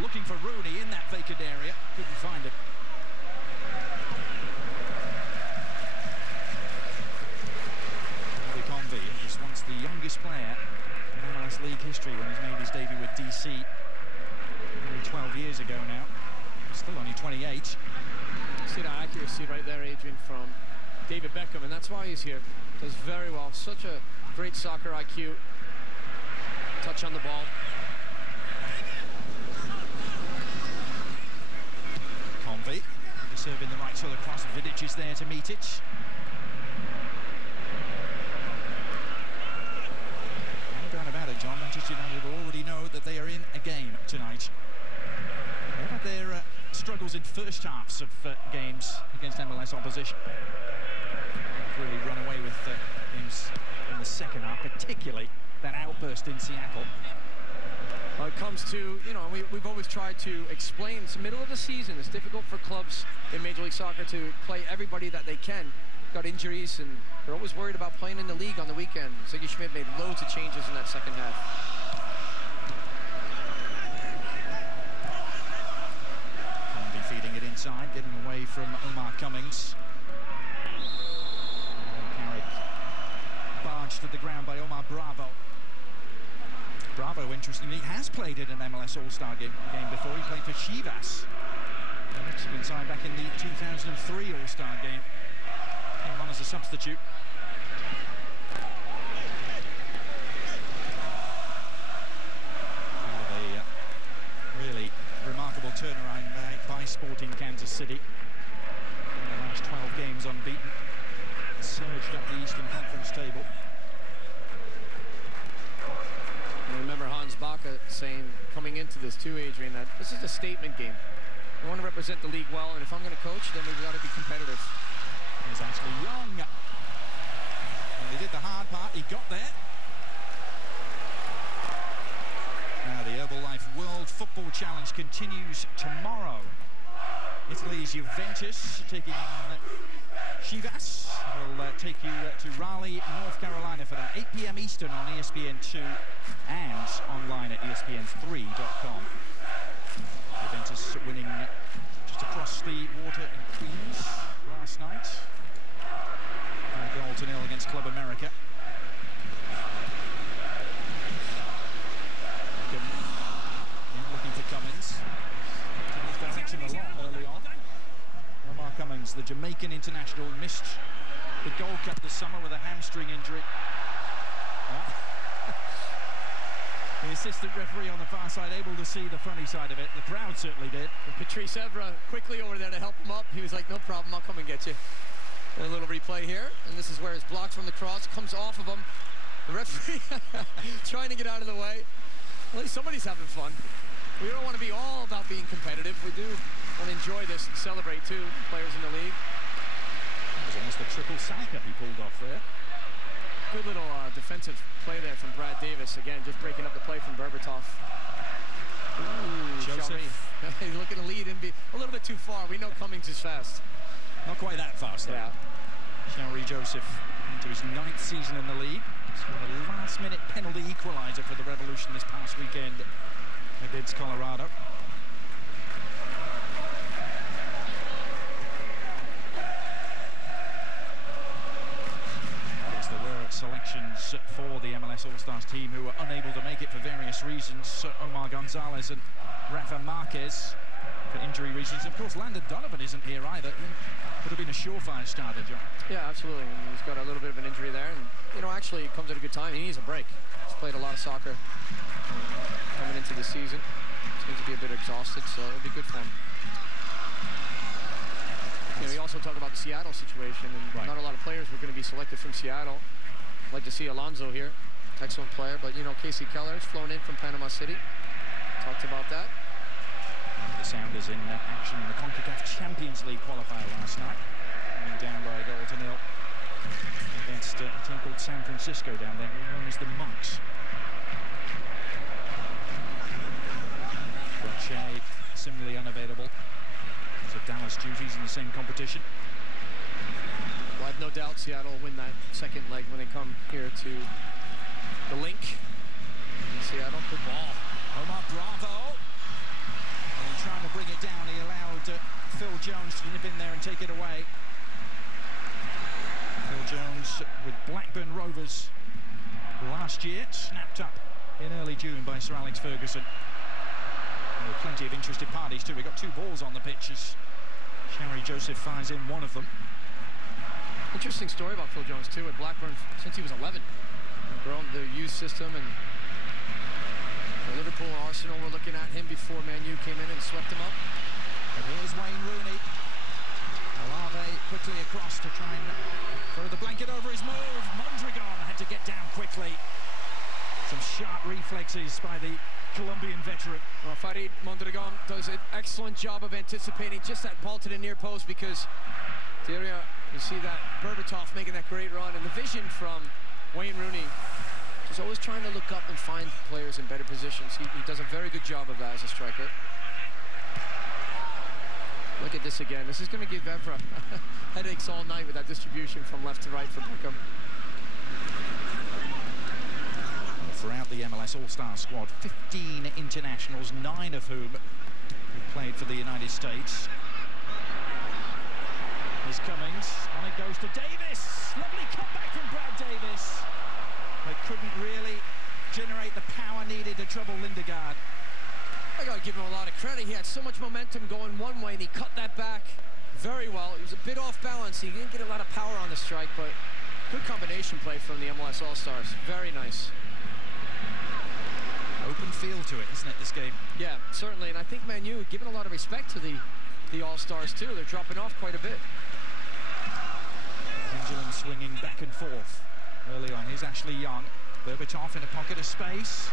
looking for Rooney in that vacant area, couldn't find it. Bobby Convey was once the youngest player in MLS League history when he's made his debut with DC nearly 12 years ago now. Still only 28. See that accuracy right there, Adrian, from David Beckham, and that's why he's here. Does very well. Such a great soccer IQ. Touch on the ball. Convey serving the right side of the cross. Vidic is there to meet it. No doubt about it, John. Manchester United already know that they are in a game tonight. They've had their struggles in first halves of games against MLS opposition. They've really run away with games in the second half, particularly that outburst in Seattle. Well, it comes to, you know, we've always tried to explain, it's the middle of the season. It's difficult for clubs in Major League Soccer to play everybody that they can. Got injuries, and they're always worried about playing in the league on the weekend. Ziggy Schmidt made loads of changes in that second half. Convey feeding it inside, getting away from Omar Cummings. Carrick barged to the ground by Omar Bravo. Bravo, interestingly, has played in an MLS All-Star game before. He played for Chivas, the Mexican side, back in the 2003 All-Star game. Came on as a substitute. And a really remarkable turnaround by Sporting Kansas City. In the last 12 games unbeaten. surged up the Eastern Conference table. And remember Hans Backe saying, coming into this too, Adrian, that this is a statement game. I want to represent the league well, and if I'm going to coach, then we've got to be competitive. Here's Ashley Young. Well, he did the hard part. He got there. Now the Herbalife World Football Challenge continues tomorrow. Italy's Juventus taking on Chivas. We'll take you to Raleigh, North Carolina for that. 8 p.m. Eastern on ESPN2 and online at ESPN3.com. Juventus winning just across the water in Queens last night. A goal to nil against Club America. Looking for Cummings. In his direction a lot early on. Omar Cummings, the Jamaican international, missed the Gold Cup this summer with a hamstring injury. The assistant referee on the far side able to see the funny side of it. The crowd certainly did. And Patrice Evra quickly over there to help him up. He was like, no problem, I'll come and get you. And a little replay here. And this is where his blocked from the cross, comes off of him. The referee trying to get out of the way. At least somebody's having fun. We don't want to be all about being competitive. We do want to enjoy this and celebrate, too, players in the league. It was almost a triple Saka he pulled off there. Good little defensive play there from Brad Davis. Again, just breaking up the play from Berbatov. Joseph. He's looking to lead and be a little bit too far. We know Cummings is fast. Not quite that fast, though. Yeah. Shelby Joseph into his 9th season in the league. Scored a last-minute penalty equaliser for the Revolution this past weekend against Colorado. Selections for the MLS All-Stars team who were unable to make it for various reasons. Omar Gonzalez and Rafa Marquez for injury reasons. Of course, Landon Donovan isn't here either. Would have been a surefire starter, John. Yeah, absolutely. And he's got a little bit of an injury there. And, you know, actually, it comes at a good time. He needs a break. He's played a lot of soccer coming into the season. Seems to be a bit exhausted, so it'll be good for him. You know, we also talk about the Seattle situation, and not a lot of players were going to be selected from Seattle. I'd like to see Alonso here, excellent player, but you know, Casey Keller's flown in from Panama City. Talked about that. The Sounders in action in the CONCACAF Champions League qualifier last night, going down by a goal to nil against a team called San Francisco down there, known as the Monks. Roche similarly unavailable. So Dallas duties in the same competition. Well, I have no doubt Seattle will win that second leg when they come here to the link in Seattle. Good ball. Omar Bravo. And he's trying to bring it down. He allowed Phil Jones to nip in there and take it away. Phil Jones with Blackburn Rovers last year, snapped up in early June by Sir Alex Ferguson. Plenty of interested parties too. We got 2 balls on the pitch as Shelby Joseph fires in one of them. Interesting story about Phil Jones too at Blackburn since he was 11. Grown the youth system, and Liverpool and Arsenal were looking at him before Man U came in and swept him up. And here's Wayne Rooney. Alave quickly across to try and throw the blanket over his move. Mondragon had to get down quickly. Some sharp reflexes by the Colombian veteran. Well, Farid Mondragon does an excellent job of anticipating just that ball to the near post, because the area, you see that Berbatov making that great run, and the vision from Wayne Rooney. He's always trying to look up and find players in better positions. He does a very good job of that as a striker. Look at this again. This is going to give Evra headaches all night with that distribution from left to right for Beckham. Throughout the MLS All-Star squad, 15 internationals, 9 of whom played for the United States. Here's Cummings, and it goes to Davis. Lovely comeback from Brad Davis, but couldn't really generate the power needed to trouble Lindegaard. I got to give him a lot of credit. He had so much momentum going one way, and he cut that back very well. He was a bit off balance. He didn't get a lot of power on the strike, but good combination play from the MLS All-Stars. Very nice. Open feel to it, isn't it, this game? Yeah, certainly, and I think Man U giving a lot of respect to the All-Stars too. They're dropping off quite a bit. Pendulums swinging back and forth early on. Here's Ashley Young. Berbatov in a pocket of space.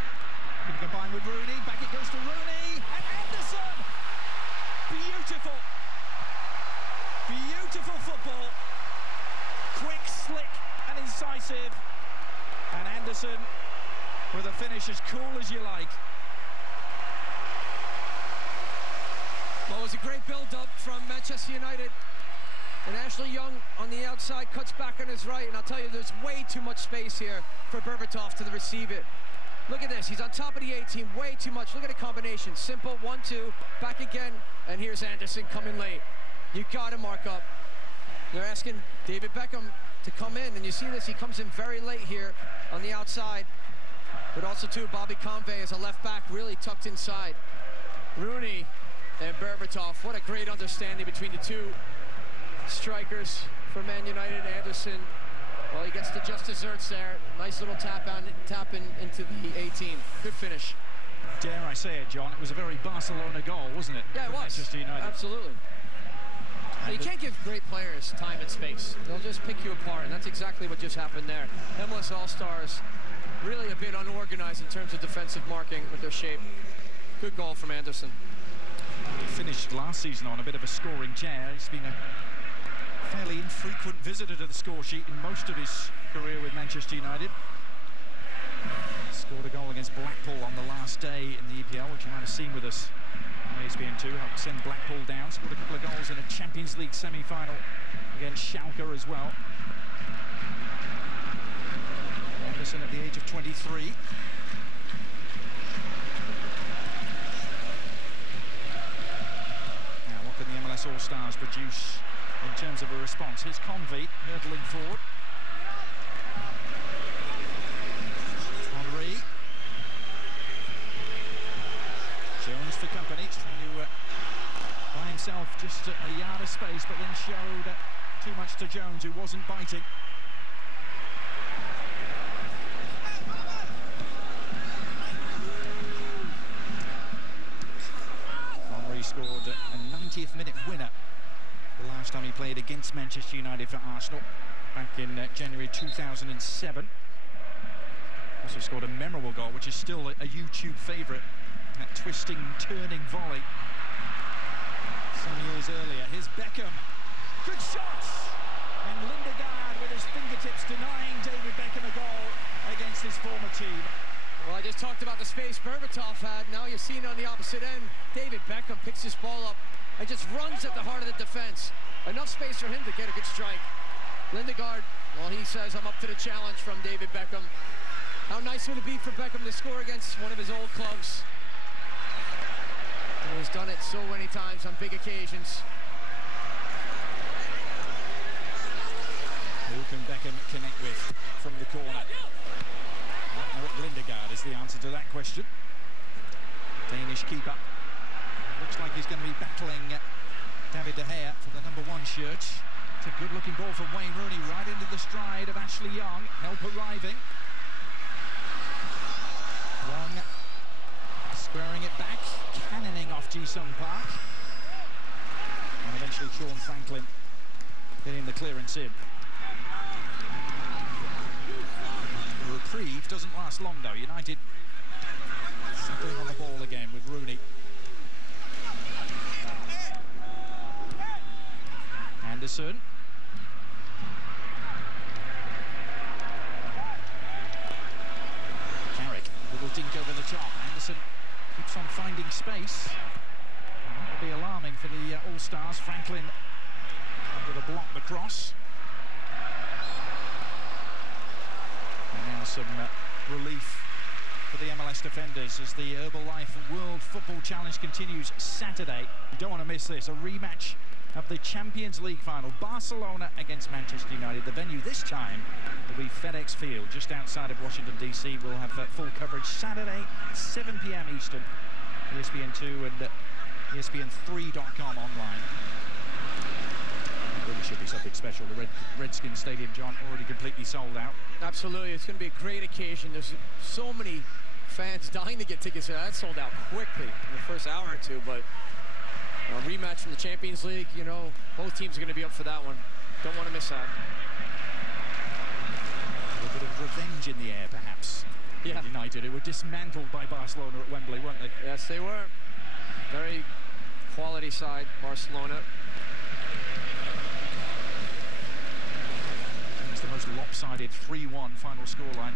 Can combine with Rooney. Back it goes to Rooney. And Anderson! Beautiful. Beautiful football. Quick, slick, and incisive. And Anderson with a finish as cool as you like. Well, it was a great build-up from Manchester United. And Ashley Young on the outside cuts back on his right. And I'll tell you, there's way too much space here for Berbatov to receive it. Look at this. He's on top of the 18. Way too much. Look at the combination. Simple. 1-2. Back again. And here's Anderson coming late. You got to mark up. They're asking David Beckham to come in. And you see this. He comes in very late here on the outside. But also, too, Bobby Convey as a left back really tucked inside. Rooney and Berbatov. What a great understanding between the two strikers for Man United. Anderson, well, he gets the just desserts there. Nice little tap in into the 18. Good finish. Dare I say it, John, it was a very Barcelona goal, wasn't it? Yeah, it was. Manchester United. Absolutely. Well, you can't give great players time and space. They'll just pick you apart, and that's exactly what just happened there. MLS All-Stars really a bit unorganized in terms of defensive marking with their shape. Good goal from Anderson. He finished last season on a bit of a scoring tear. He's been a fairly infrequent visitor to the score sheet in most of his career with Manchester United. Scored a goal against Blackpool on the last day in the EPL, which you might have seen with us on ESPN2. Helped send Blackpool down. Scored a couple of goals in a Champions League semi-final against Schalke as well. Anderson at the age of 23. Now, what can the MLS All-Stars produce in terms of a response? Here's Convey hurdling forward. Henry. Jones for company. He's trying to buy himself just a yard of space, but then showed too much to Jones, who wasn't biting. Henry scored a 90th minute winner the last time he played against Manchester United for Arsenal back in January 2007. Also scored a memorable goal, which is still a YouTube favourite. That twisting, turning volley some years earlier. Here's Beckham. Good shots! And Lindegaard with his fingertips denying David Beckham a goal against his former team. Well, I just talked about the space Berbatov had. Now you're seeing on the opposite end. David Beckham picks his ball up and just runs at the heart of the defense. Enough space for him to get a good strike. Lindegaard, well, he says, I'm up to the challenge from David Beckham. How nice would it be for Beckham to score against one of his old clubs? And he's done it so many times on big occasions. Who can Beckham connect with from the corner? Lindegaard is the answer to that question. Danish keeper. Looks like he's going to be battling David De Gea for the #1 shirt. It's a good-looking ball from Wayne Rooney right into the stride of Ashley Young. Help arriving. Young squaring it back, cannoning off Ji-Sung Park. And eventually Sean Franklin getting the clearance in. The reprieve doesn't last long though. United settling on the ball again with Rooney. Anderson. Carrick, little dink over the top. Anderson keeps on finding space. That will be alarming for the All-Stars. Franklin able to block the cross. And now some relief for the MLS defenders as the Herbalife World Football Challenge continues Saturday. You don't want to miss this. A rematch of the Champions League final. Barcelona against Manchester United. The venue this time will be FedEx Field, just outside of Washington, D.C. We'll have full coverage Saturday, 7 p.m. Eastern, ESPN2 and ESPN3.com online. Really should be something special. The Redskins Stadium, John, already completely sold out. Absolutely. It's going to be a great occasion. There's so many fans dying to get tickets here. That sold out quickly in the first hour or two, but a rematch from the Champions League, you know, both teams are going to be up for that one. Don't want to miss that. A bit of revenge in the air, perhaps. Yeah. United, who were dismantled by Barcelona at Wembley, weren't they? Yes, they were. Very quality side, Barcelona. It's the most lopsided 3-1 final scoreline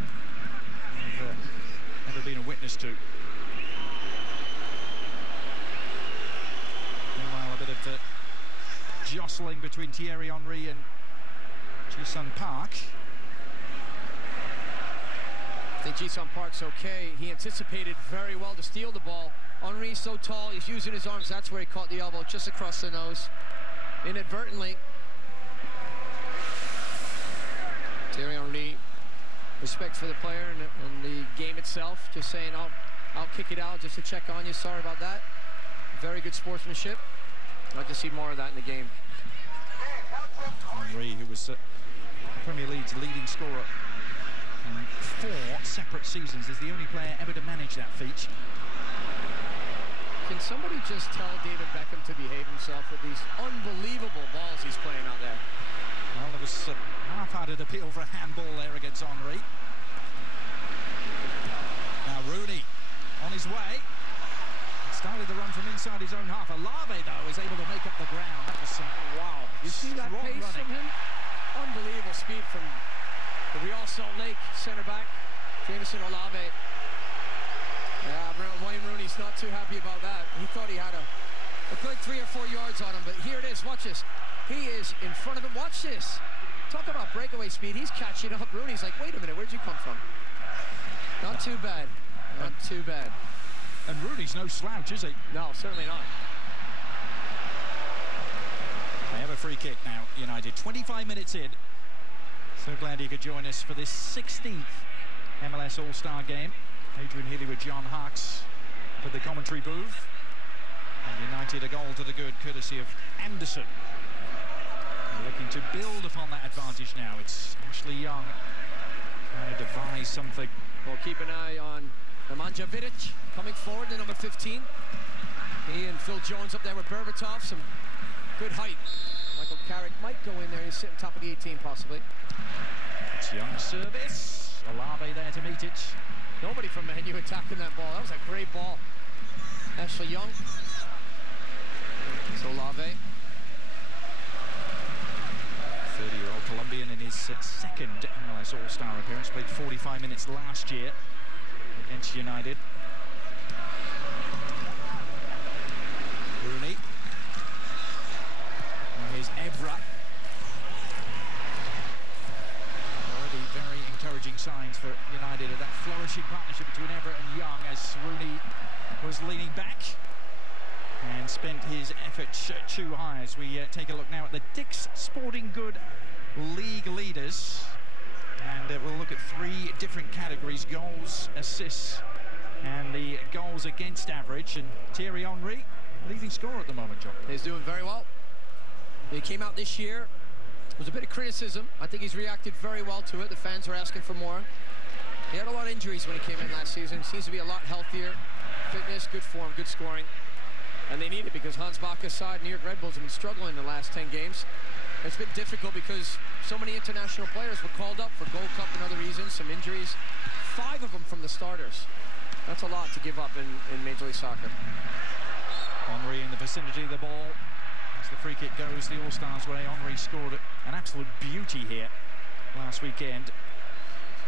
I've ever been a witness to. Meanwhile, a bit of jostling between Thierry Henry and Ji-sung Park. I think Ji-sung Park's okay. He anticipated very well to steal the ball. Henry's so tall, he's using his arms. That's where he caught the elbow, just across the nose. Inadvertently. Thierry Henry, respect for the player and the game itself. Just saying, I'll kick it out just to check on you. Sorry about that. Very good sportsmanship. I'd like to see more of that in the game. Henry, who was Premier League's leading scorer in 4 separate seasons, is the only player ever to manage that feat. Can somebody just tell David Beckham to behave himself with these unbelievable balls he's playing out there? Well, there was a half-hearted appeal for a handball there against Henry. Now Rooney on his way. Started the run from inside his own half. Olave, though, is able to make up the ground. That was some, wow. You see that pace running from him? Unbelievable speed from the Real Salt Lake center-back, Jameson Olave. Yeah, Wayne Rooney's not too happy about that. He thought he had a good 3 or 4 yards on him, but here it is. Watch this. He is in front of him. Watch this. Talk about breakaway speed. He's catching up. Rooney's like, wait a minute, where'd you come from? Not too bad. Not too bad. And Rooney's no slouch, is he? No, certainly not. They have a free kick now, United. 25 minutes in. So glad he could join us for this 16th MLS All-Star game. Adrian Healy with John Harkes for the commentary booth. And United a goal to the good, courtesy of Anderson. They're looking to build upon that advantage now. It's Ashley Young trying to devise something. Well, keep an eye on Nemanja Vidic coming forward, the number 15. He and Phil Jones up there with Berbatov, some good height. Michael Carrick might go in there. He's sitting top of the 18 possibly. It's Young's service. Olave there to meet it. Nobody from Man U attacking that ball. That was a great ball. Ashley Young. It's Olave. 30-year-old Colombian in his second MLS All-Star appearance. Played 45 minutes last year against United. Rooney. Well, here's Evra. Already very encouraging signs for United of that flourishing partnership between Evra and Young as Rooney was leaning back and spent his efforts too high. As we take a look now at the Dick's Sporting Good League leaders, and we'll look at 3 different categories: goals, assists, and the goals against average. And Thierry Henry, leading scorer at the moment, John. He's doing very well. He came out this year. There was a bit of criticism. I think he's reacted very well to it. The fans are asking for more. He had a lot of injuries when he came in last season. Seems to be a lot healthier. Fitness, good form, good scoring. And they need it because Hans Backe's side, New York Red Bulls, have been struggling in the last 10 games. It's been difficult because so many international players were called up for Gold Cup and other reasons, some injuries. 5 of them from the starters. That's a lot to give up in Major League Soccer. Henry in the vicinity of the ball. As the free kick goes the All-Stars way, Henry scored an absolute beauty here last weekend.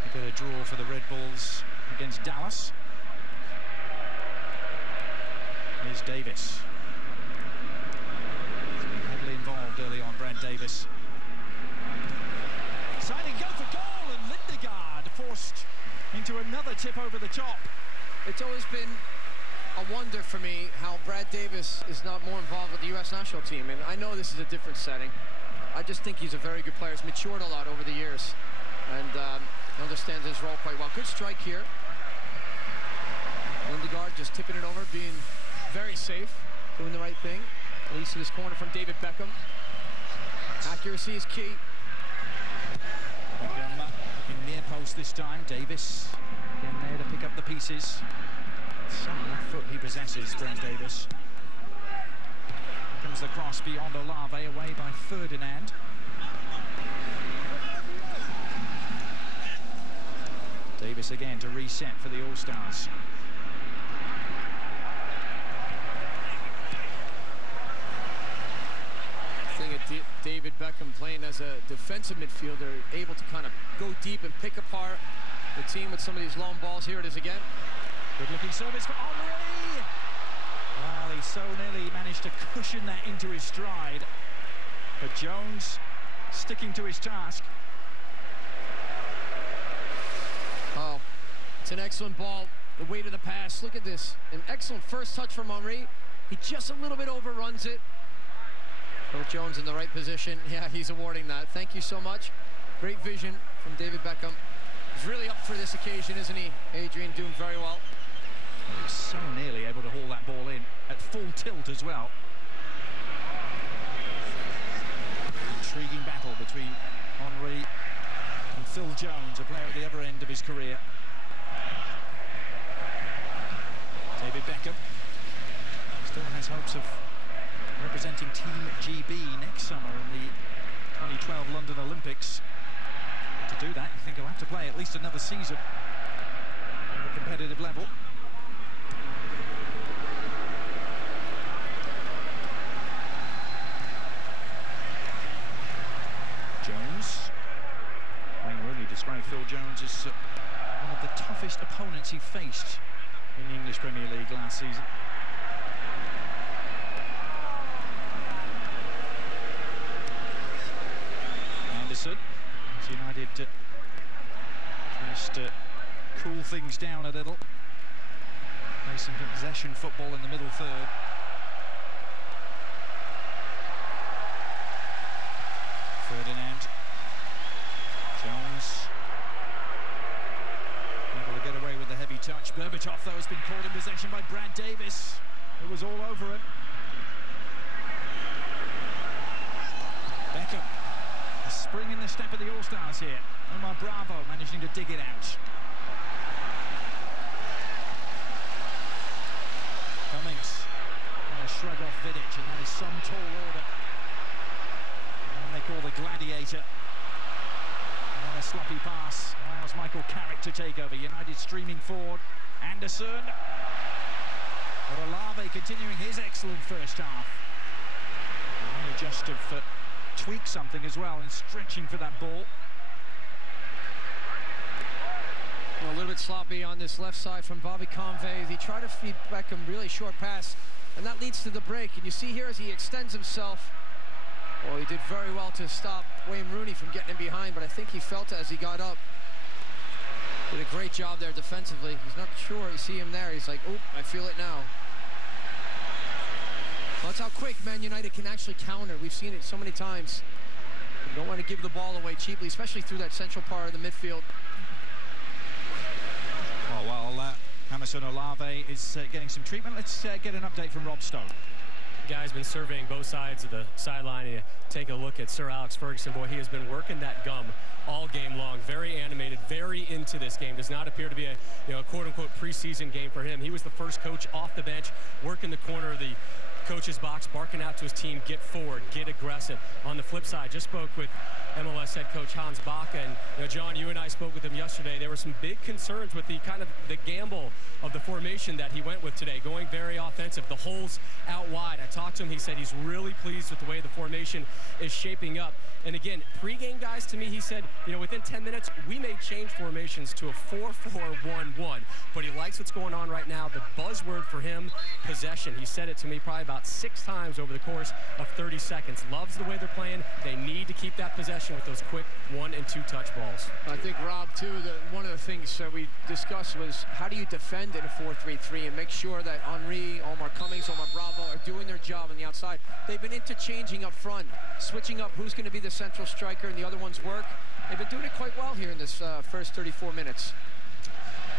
A bit of draw for the Red Bulls against Dallas. Here's Davis. He's been heavily involved early on, Brad Davis. Signing go for goal, and Lindegaard forced into another tip over the top. It's always been a wonder for me how Brad Davis is not more involved with the U.S. national team. And I know this is a different setting. I just think he's a very good player. He's matured a lot over the years and understands his role quite well. Good strike here. Lindegaard just tipping it over, being very safe, doing the right thing. At least to this corner from David Beckham. Accuracy is key. Beckham in near post this time. Davis again there to pick up the pieces. Some left foot he possesses, Brad Davis. Here comes the cross beyond Olave, away by Ferdinand. Davis again to reset for the All-Stars. Thing of David Beckham playing as a defensive midfielder, able to kind of go deep and pick apart the team with some of these long balls. Here it is again. Good-looking service for Henry. Well, he so nearly managed to cushion that into his stride. But Jones sticking to his task. Oh, it's an excellent ball. The weight of the pass. Look at this. An excellent first touch from Henry. He just a little bit overruns it. Phil Jones in the right position. Yeah, he's awarding that. Thank you so much. Great vision from David Beckham. He's really up for this occasion, isn't he? Adrian doing very well. He was so nearly able to haul that ball in at full tilt as well. Intriguing battle between Henry and Phil Jones, a player at the other end of his career. David Beckham still has hopes of representing Team GB next summer in the 2012 London Olympics. To do that, you think he'll have to play at least another season at a competitive level. Jones. Wayne Rooney described Phil Jones as one of the toughest opponents he faced in the English Premier League last season. Anderson, as United tries to cool things down a little. Play some possession football in the middle third. Ferdinand. Jones. Able to get away with the heavy touch. Berbatov, though, has been caught in possession by Brad Davis. It was all over him. Beckham. A spring in the step of the All-Stars here. Omar Bravo managing to dig it out. Cummings. And a shrug off Vidic, and that is some tall order. And they call the gladiator. And then a sloppy pass allows Michael Carrick to take over. United streaming forward. Anderson. But Olave continuing his excellent first half. And just have tweaked something as well and stretching for that ball. A little bit sloppy on this left side from Bobby Convey. He tried to feed Beckham really short pass, and that leads to the break. And you see here as he extends himself. Well, he did very well to stop Wayne Rooney from getting him behind, but I think he felt it as he got up. Did a great job there defensively. He's not sure. You see him there. He's like, oh, I feel it now. Well, that's how quick Man United can actually counter. We've seen it so many times. You don't want to give the ball away cheaply, especially through that central part of the midfield. Well, while Emerson Olave is getting some treatment, let's get an update from Rob Stone. Guy's been surveying both sides of the sideline. You take a look at Sir Alex Ferguson. Boy, he has been working that gum all game long. Very animated, very into this game. Does not appear to be a quote-unquote preseason game for him. He was the first coach off the bench, working the corner of the coach's box, barking out to his team, get forward, get aggressive. On the flip side, just spoke with MLS head coach Hans Baca, and John, you and I spoke with him yesterday. There were some big concerns with the the gamble of the formation that he went with today, going very offensive, the holes out wide. I talked to him, he said he's really pleased with the way the formation is shaping up. And again, pregame guys, to me, he said, within 10 minutes, we may change formations to a 4-4-1-1, but he likes what's going on right now. The buzzword for him, possession. He said it to me probably about 6 times over the course of 30 seconds. Loves the way they're playing. They need to keep that possession with those quick 1- and 2-touch balls. I think, Rob, too, one of the things that we discussed was how do you defend in a 4-3-3 and make sure that Henry, Omar Cummings, Omar Bravo are doing their job on the outside. They've been interchanging up front, switching up who's going to be the central striker and the other one's work. They've been doing it quite well here in this first 34 minutes.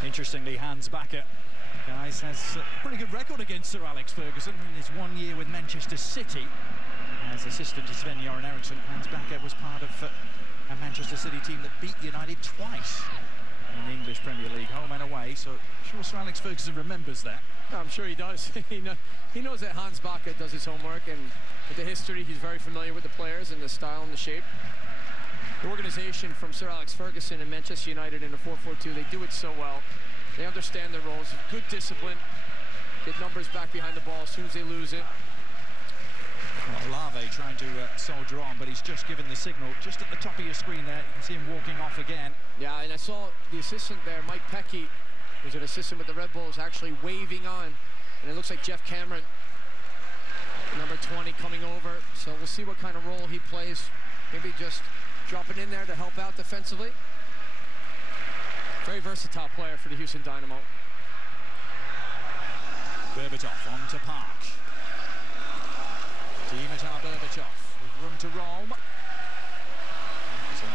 Interestingly, Hans Baca, guys, has a pretty good record against Sir Alex Ferguson in his 1 year with Manchester City. As assistant to Sven-Göran Eriksson, Hans Baca was part of a Manchester City team that beat United twice in the English Premier League, home and away, so I'm sure Sir Alex Ferguson remembers that. I'm sure he does. He knows that Hans Baca does his homework, and with the history, he's very familiar with the players and the style and the shape. The organization from Sir Alex Ferguson and Manchester United in the 4-4-2, they do it so well. They understand their roles, good discipline, get numbers back behind the ball as soon as they lose it. Well, Olave trying to soldier on, but he's just given the signal just at the top of your screen there. You can see him walking off again. Yeah, and I saw the assistant there, Mike Pecky, who's an assistant with the Red Bulls, actually waving on. And it looks like Jeff Cameron, number 20, coming over. So we'll see what kind of role he plays. Maybe just dropping in there to help out defensively. Very versatile player for the Houston Dynamo. Berbatov on to Park. Dimitar Berbatov with room to roam. It's a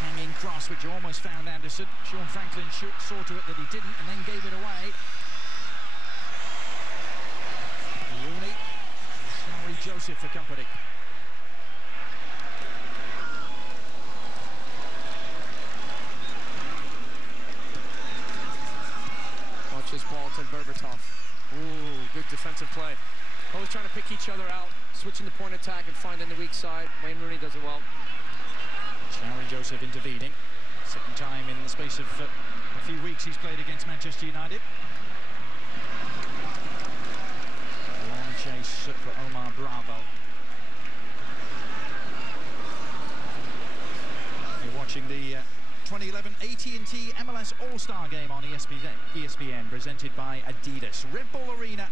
hanging cross which almost found Anderson. Sean Franklin saw to it that he didn't and then gave it away. Rooney, Showery Joseph for company. Watch this ball to Berbatov. Ooh, good defensive play. Always trying to pick each other out, switching the point attack and finding the weak side. Wayne Rooney does it well. Showery Joseph intervening. Second time in the space of a few weeks he's played against Manchester United. Long chase for Omar Bravo. You're watching the 2011 AT&T MLS All-Star Game on ESPN, presented by Adidas. Red Bull Arena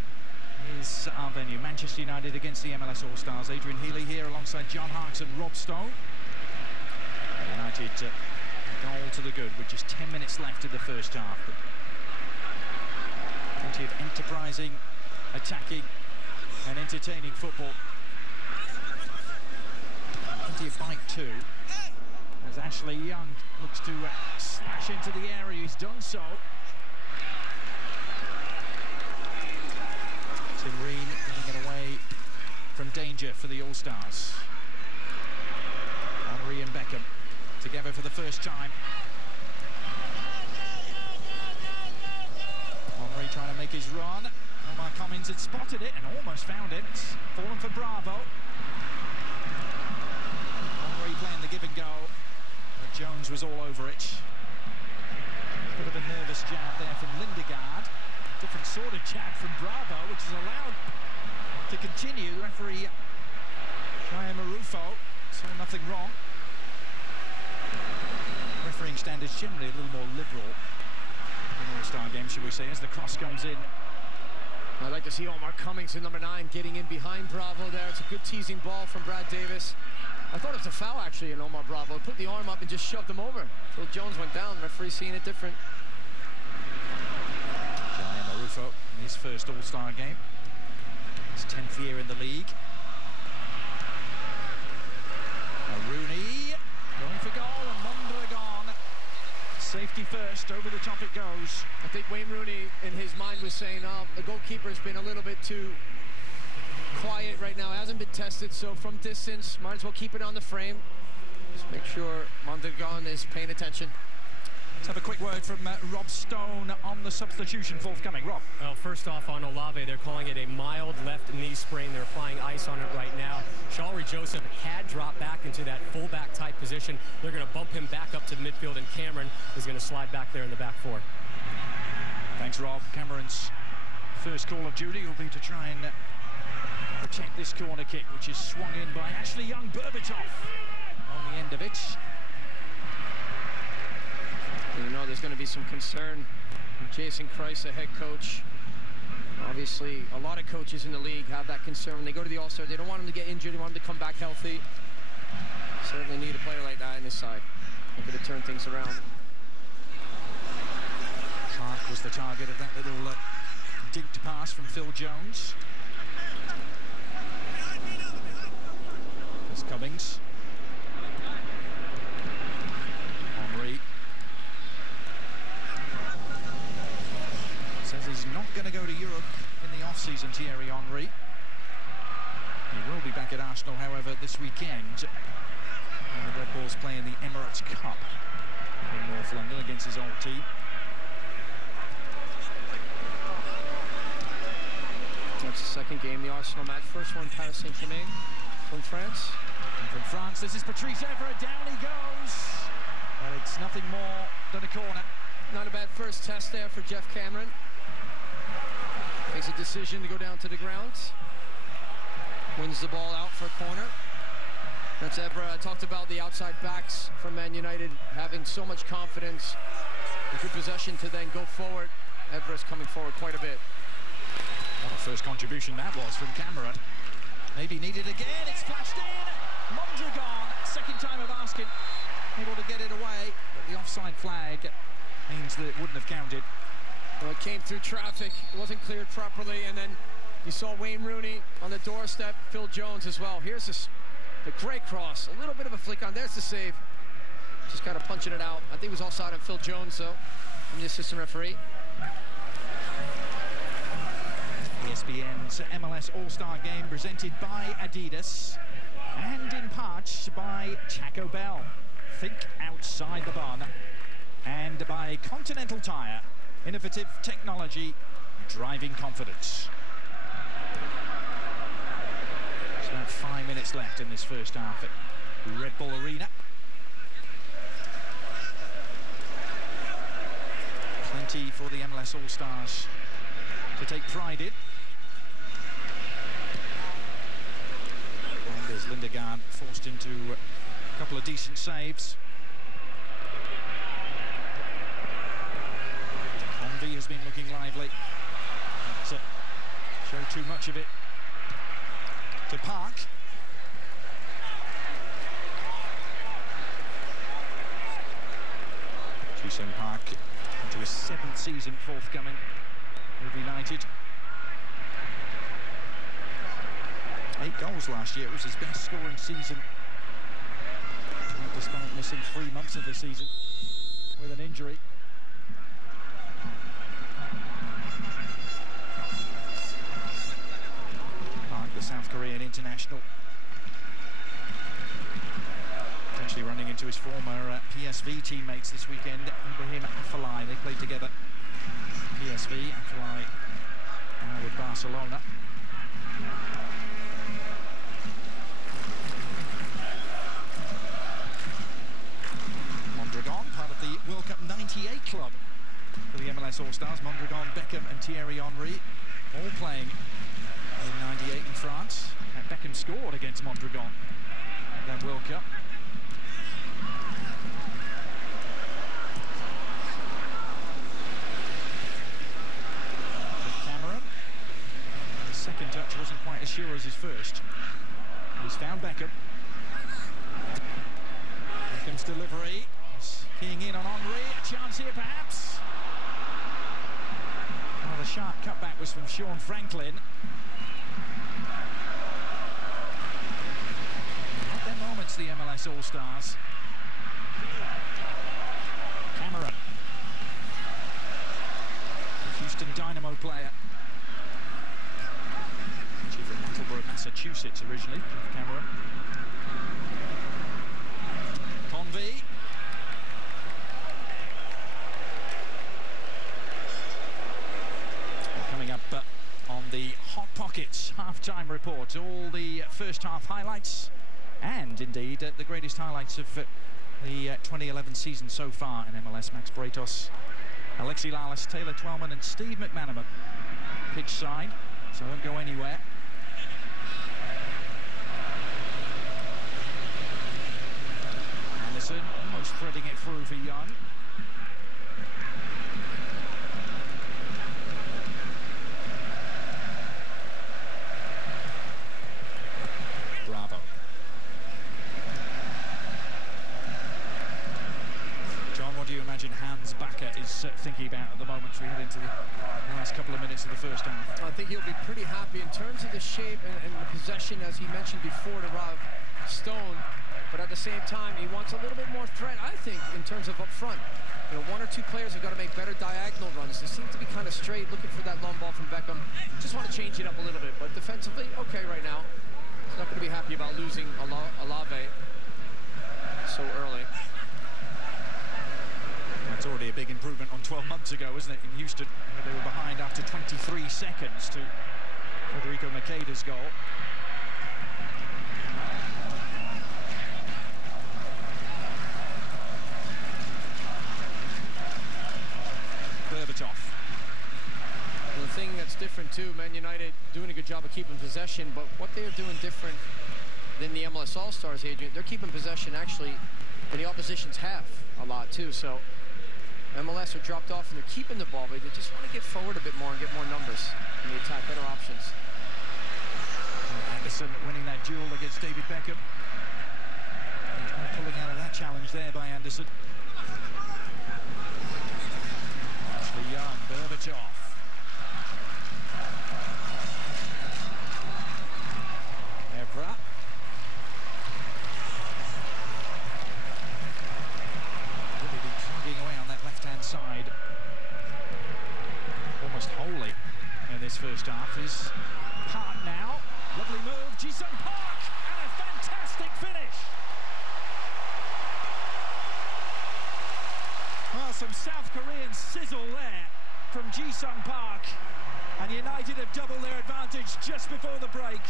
is our venue. Manchester United against the MLS All-Stars. Adrian Healy here alongside John Harkes and Rob Stone. United goal to the good with just 10 minutes left in the first half. But plenty of enterprising, attacking and entertaining football. Plenty of fight too. As Ashley Young looks to slash into the area, he's done so. Tim Reen getting it away from danger for the All-Stars. Henry and Beckham together for the first time. Henry trying to make his run. Omar Cummings had spotted it and almost found it. It's fallen for Bravo. Henry playing the give and go. But Jones was all over it. Bit of a nervous jab there from Lindegaard. Different sort of jab from Bravo, which is allowed to continue. The referee, Shia Marufo, saw nothing wrong. Refereeing standards generally a little more liberal in All-Star games, should we say, as the cross comes in. I'd like to see Omar Cummings in number 9 getting in behind Bravo there. It's a good teasing ball from Brad Davis. I thought it was a foul, actually, in Omar Bravo. Put the arm up and just shoved him over. Phil Jones went down. The referee seeing it different. Marufo in his first All-Star game. His 10th year in the league. Now Rooney going for goal and Mondragon. Safety first, over the top it goes. I think Wayne Rooney in his mind was saying, oh, the goalkeeper's been a little bit too quiet right now. Hasn't been tested, so from distance, might as well keep it on the frame. Just make sure Mondragon is paying attention. Let's have a quick word from Rob Stone on the substitution forthcoming. Rob. Well, first off, on Olave, they're calling it a mild left knee sprain. They're applying ice on it right now. Showery Joseph had dropped back into that fullback type position. They're going to bump him back up to the midfield, and Cameron is going to slide back there in the back four. Thanks, Rob. Cameron's first call of duty will be to try and protect this corner kick, which is swung in by Ashley Young. Berbatov on the end of it. You know, there's going to be some concern from Jason Kreis, the head coach. Obviously, a lot of coaches in the league have that concern. When they go to the All-Star, they don't want him to get injured. They want him to come back healthy. Certainly need a player like that in this side. Looking to turn things around. Clark was the target of that little dinked pass from Phil Jones. There's Cummings. Henry. Says he's not going to go to Europe in the off-season, Thierry Henry. He will be back at Arsenal, however, this weekend. And the Red Bulls play in the Emirates Cup in North London against his old team. That's the second game, the Arsenal match. First one, Paris Saint-Germain from France. And from France, this is Patrice Evra. Down he goes. But it's nothing more than a corner. Not a bad first test there for Jeff Cameron. Makes a decision to go down to the ground. Wins the ball out for a corner. That's Evra. I talked about the outside backs from Man United having so much confidence. A good possession to then go forward. Evra's coming forward quite a bit. What a first contribution that was from Cameron. Maybe needed again. It's flashed in. Mondragon, second time of asking. Able to get it away, but the offside flag means that it wouldn't have counted. Well, it came through traffic. It wasn't cleared properly, and then you saw Wayne Rooney on the doorstep. Phil Jones as well. Here's the great cross. A little bit of a flick on. There's the save. Just kind of punching it out. I think it was offside on Phil Jones, though, from the assistant referee. ESPN's MLS All-Star Game presented by Adidas and in part by Taco Bell. Think outside the bun. And by Continental Tire, innovative technology, driving confidence. There's about 5 minutes left in this first half at Red Bull Arena. Plenty for the MLS All-Stars to take pride in. And as Lindegaard forced into a couple of decent saves. Convey has been looking lively. Not show too much of it to Park. Ji-Sung Park into his 7th season forthcoming with United. 8 goals last year. It was his best scoring season, despite missing 3 months of the season with an injury. Park, the South Korean international, potentially running into his former PSV teammates this weekend. Ibrahim Afellay, they played together. PSV, Afellay now with Barcelona. Mondragon, part of the World Cup '98 club for the MLS All-Stars. Mondragon, Beckham and Thierry Henry all playing in '98 in France. And Beckham scored against Mondragon in that World Cup. Cameron. His second touch wasn't quite as sure as his first. He's found Beckham. Beckham's delivery. He's keying in on Henry. A chance here, perhaps. Well, the sharp cutback was from Sean Franklin. Not their moments, the MLS All-Stars. Cameron. Houston Dynamo player. Actually from Attleboro, Massachusetts originally, Cameron. Convey. Coming up on the Hot Pockets half-time report, all the first half highlights and indeed the greatest highlights of the 2011 season so far in MLS. Max Bretos, Alexi Lalas, Taylor Twellman and Steve McManaman pitch side, so don't go anywhere. Anderson almost threading it through for Young. Bravo. John, what do you imagine Hans Bakker is thinking about at the moment as we head into the last couple of minutes of the first half? I think he'll be pretty happy in terms of the shape and the possession, as he mentioned before, to Rob Stone. But at the same time, he wants a little bit more threat, I think, in terms of up front. You know, 1 or 2 players have got to make better diagonal runs. They seem to be kind of straight, looking for that long ball from Beckham. Just want to change it up a little bit. But defensively, okay right now. He's not going to be happy about losing Alave so early. That's already a big improvement on 12 months ago, isn't it, in Houston, where they were behind after 23 seconds to Federico Makeda's goal. what's different too, Man United doing a good job of keeping possession, but what they are doing different than the MLS All-Stars, Adrian, they're keeping possession actually in the opposition's half a lot too. So MLS are dropped off and they're keeping the ball, but they just want to get forward a bit more and get more numbers in the attack, better options. Anderson winning that duel against David Beckham. Pulling out of that challenge there by Anderson. Ashley Young, Berbatov. Evra. Really been plugging away on that left-hand side. Almost wholly in this first half. Is Park now. Lovely move, Ji-sung Park, and a fantastic finish. Well, some South Korean sizzle there from Ji-sung Park, and United have doubled their advantage just before the break.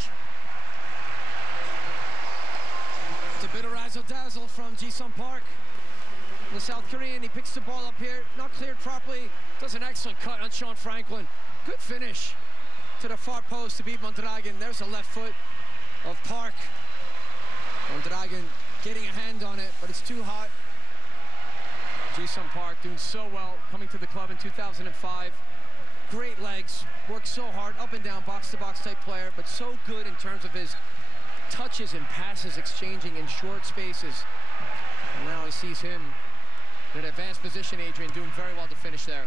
It's a bit of razzle-dazzle from Ji-sung Park. The South Korean, he picks the ball up here, not cleared properly, does an excellent cut on Sean Franklin. Good finish to the far post to beat Mondragon. There's a left foot of Park. Mondragon getting a hand on it, but it's too hot. Ji-sung Park doing so well, coming to the club in 2005. Great legs, works so hard, up and down, box-to-box type player, but so good in terms of his touches and passes, exchanging in short spaces. And now he sees him in an advanced position, Adrian, doing very well to finish there.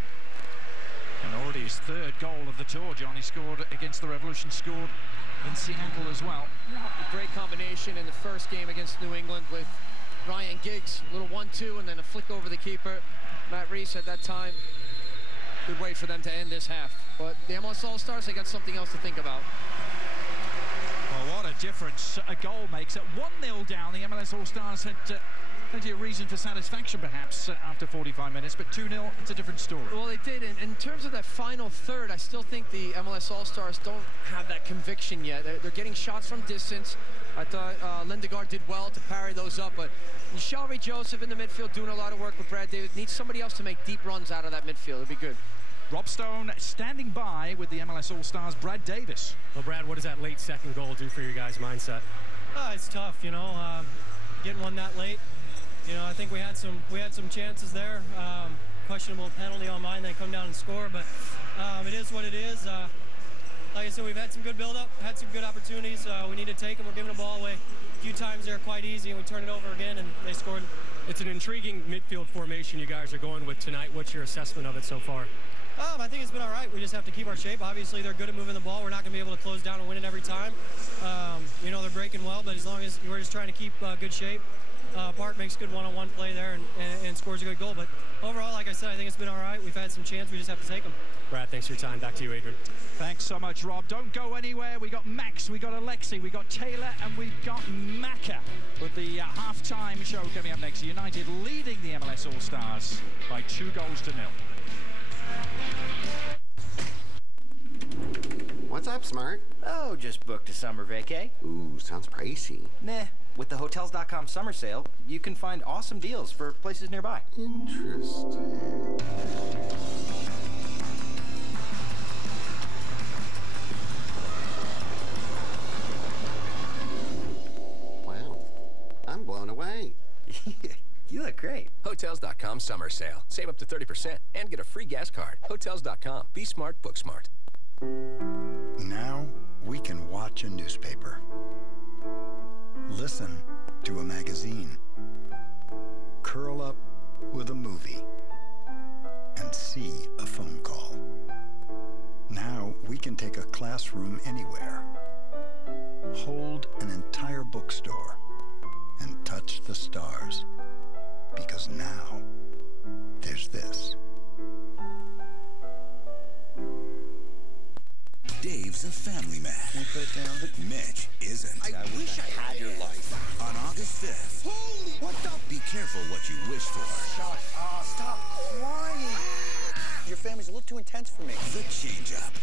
And already his third goal of the tour, John. He scored against the Revolution, scored in Seattle as well. A great combination in the first game against New England with Ryan Giggs, a little 1-2 and then a flick over the keeper. Matt Reese at that time. Good way for them to end this half. But the MLS All-Stars, they got something else to think about. Well, what a difference a goal makes. At 1-0 down, the MLS All-Stars had plenty of reason for satisfaction, perhaps, after 45 minutes, but 2-0, it's a different story. Well, they did, and in terms of that final third, I still think the MLS All-Stars don't have that conviction yet. They're getting shots from distance. I thought Lindegaard did well to parry those up, but Shalry Joseph in the midfield doing a lot of work with Brad Davis. Needs somebody else to make deep runs out of that midfield. It'd be good. Rob Stone standing by with the MLS All-Stars, Brad Davis. Well, Brad, what does that late second goal do for your guys' mindset? It's tough, you know, getting one that late. You know, I think we had some chances there. Questionable penalty on mine, then come down and score. But it is what it is. Like I said, we've had some good build-up, had some good opportunities. We need to take them. We're giving the ball away a few times there quite easy, and we turn it over again, and they scored. It's an intriguing midfield formation you guys are going with tonight. What's your assessment of it so far? I think it's been all right. We just have to keep our shape. Obviously, they're good at moving the ball. We're not going to be able to close down and win it every time. You know, they're breaking well, but as long as we're just trying to keep good shape. Park makes good one-on-one play there and scores a good goal. But overall, like I said, I think it's been all right. We've had some chance. We just have to take them. Brad, thanks for your time. Back to you, Adrian. Thanks so much, Rob. Don't go anywhere. We got Max, we got Alexi, we got Taylor, and we've got Maka with the half-time show coming up next. United leading the MLS All-Stars by 2-0. What's up, Smart? Oh, just booked a summer vacay. Ooh, sounds pricey. Meh. With the Hotels.com summer sale, you can find awesome deals for places nearby. Interesting. Wow. I'm blown away. You look great. Hotels.com summer sale. Save up to 30% and get a free gas card. Hotels.com. Be smart, book smart. Now we can watch a newspaper, listen to a magazine, curl up with a movie, and see a phone call. Now we can take a classroom anywhere, hold an entire bookstore, and touch the stars. Because now there's this. Dave's a family man. Can you put it down? But Mitch isn't. I wish I had your life. On August 5th. Holy, what the? Be careful what you wish for. Shut up. Stop crying. Your family's a little too intense for me. The change-up.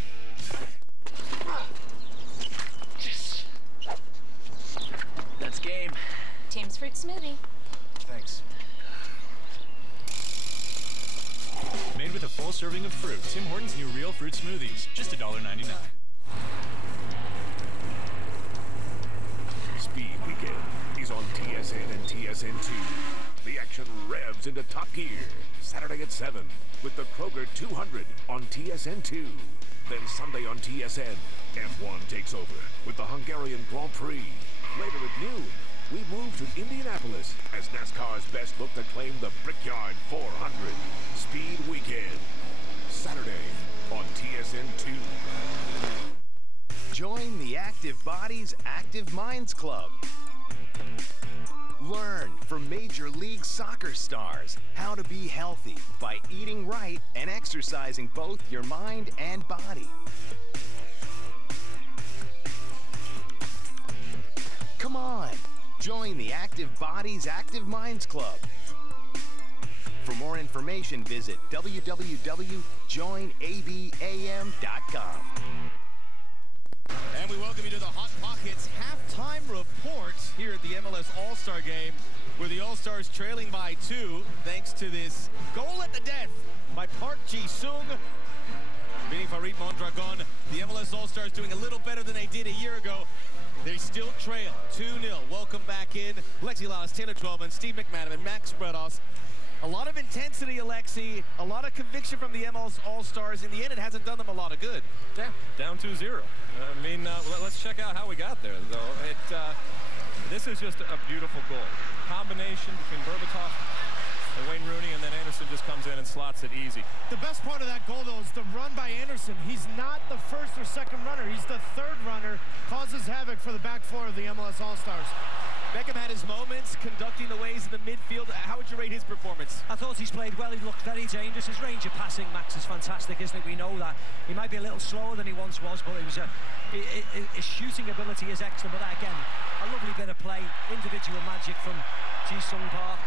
That's game. Tim's fruit smoothie. Thanks. Made with a full full serving of fruit. Tim Hortons' new real fruit smoothies, just $1.99. Speed Weekend is on TSN and TSN2. The action revs into top gear. Saturday at 7 with the Kroger 200 on TSN2. Then Sunday on TSN, F1 takes over with the Hungarian Grand Prix. Later at noon, we move to Indianapolis as NASCAR's best look to claim the Brickyard 400. Speed Weekend, Saturday on TSN2. Join the Active Bodies, Active Minds Club. Learn from Major League Soccer stars how to be healthy by eating right and exercising both your mind and body. Come on, join the Active Bodies, Active Minds Club. For more information, visit www.joinabam.com. And we welcome you to the Hot Pockets halftime report here at the MLS All-Star Game, where the All-Stars trailing by 2 thanks to this goal at the death by Park Ji-sung. Beating Farid Mondragon. The MLS All-Stars doing a little better than they did a year ago. They still trail 2-0. Welcome back in Alexi Lalas, Taylor Twellman, Steve McManaman, Max Bredos. A lot of intensity, Alexi. A lot of conviction from the MLS All-Stars. In the end, it hasn't done them a lot of good. Yeah, down 2-0. I mean, let's check out how we got there, though. This is just a beautiful goal. Combination between Berbatov and Wayne Rooney, and then Anderson just comes in and slots it easy. The best part of that goal, though, is the run by Anderson. He's not the first or second runner. He's the third runner. Causes havoc for the back four of the MLS All-Stars. Beckham had his moments conducting the ways in the midfield. How would you rate his performance? I thought he's played well. He looked very dangerous. His range of passing, Max, is fantastic, isn't it? We know that. He might be a little slower than he once was, but it was his shooting ability is excellent. But that, again, a lovely bit of play, individual magic from Ji-sung Park.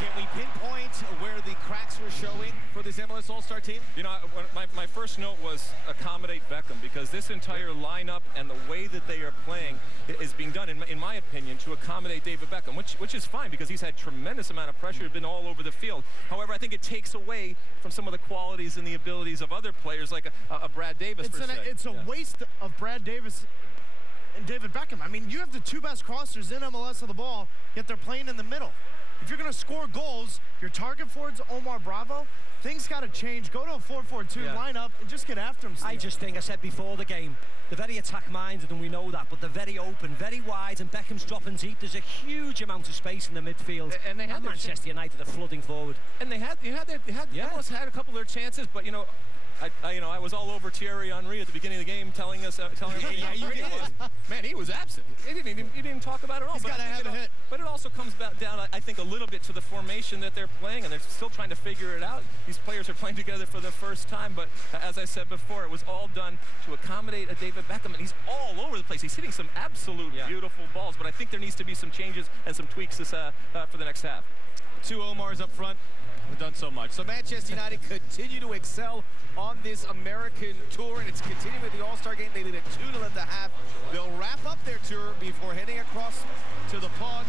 Can we pinpoint where the cracks were showing for this MLS All-Star team? You know, my first note was accommodate Beckham, because this entire lineup and the way that they are playing is being done, in my opinion, to accommodate David Beckham, which is fine because he's had tremendous amount of pressure, been all over the field. However, I think it takes away from some of the qualities and the abilities of other players like a Brad Davis, It's a waste of Brad Davis and David Beckham. I mean, you have the two best crossers in MLS of the ball, yet they're playing in the middle. If you're going to score goals, your target forward's Omar Bravo. Things got to change. Go to a 4-4-2 lineup and just get after him, Steve. I just think, I said before the game, they're very attack-minded, and we know that, but they're very open, very wide, and Beckham's dropping deep. There's a huge amount of space in the midfield. And they had Manchester United are flooding forward. And they had almost had a couple of their chances, but, you know, I was all over Thierry Henry at the beginning of the game, telling him yeah, you did. Man, he was absent. He didn't talk about it at all. He's got to have a hit. But it also comes down, I think, a little bit to the formation that they're playing, and they're still trying to figure it out. These players are playing together for the first time, but as I said before, it was all done to accommodate a David Beckham, and he's all over the place. He's hitting some absolute beautiful balls, but I think there needs to be some changes and some tweaks for the next half. 2 Omars up front. We've done so much. So Manchester United continue to excel on this American tour, and it's continuing with the All-Star game. They lead at 2-0 at the half. They'll wrap up their tour before heading across the pond.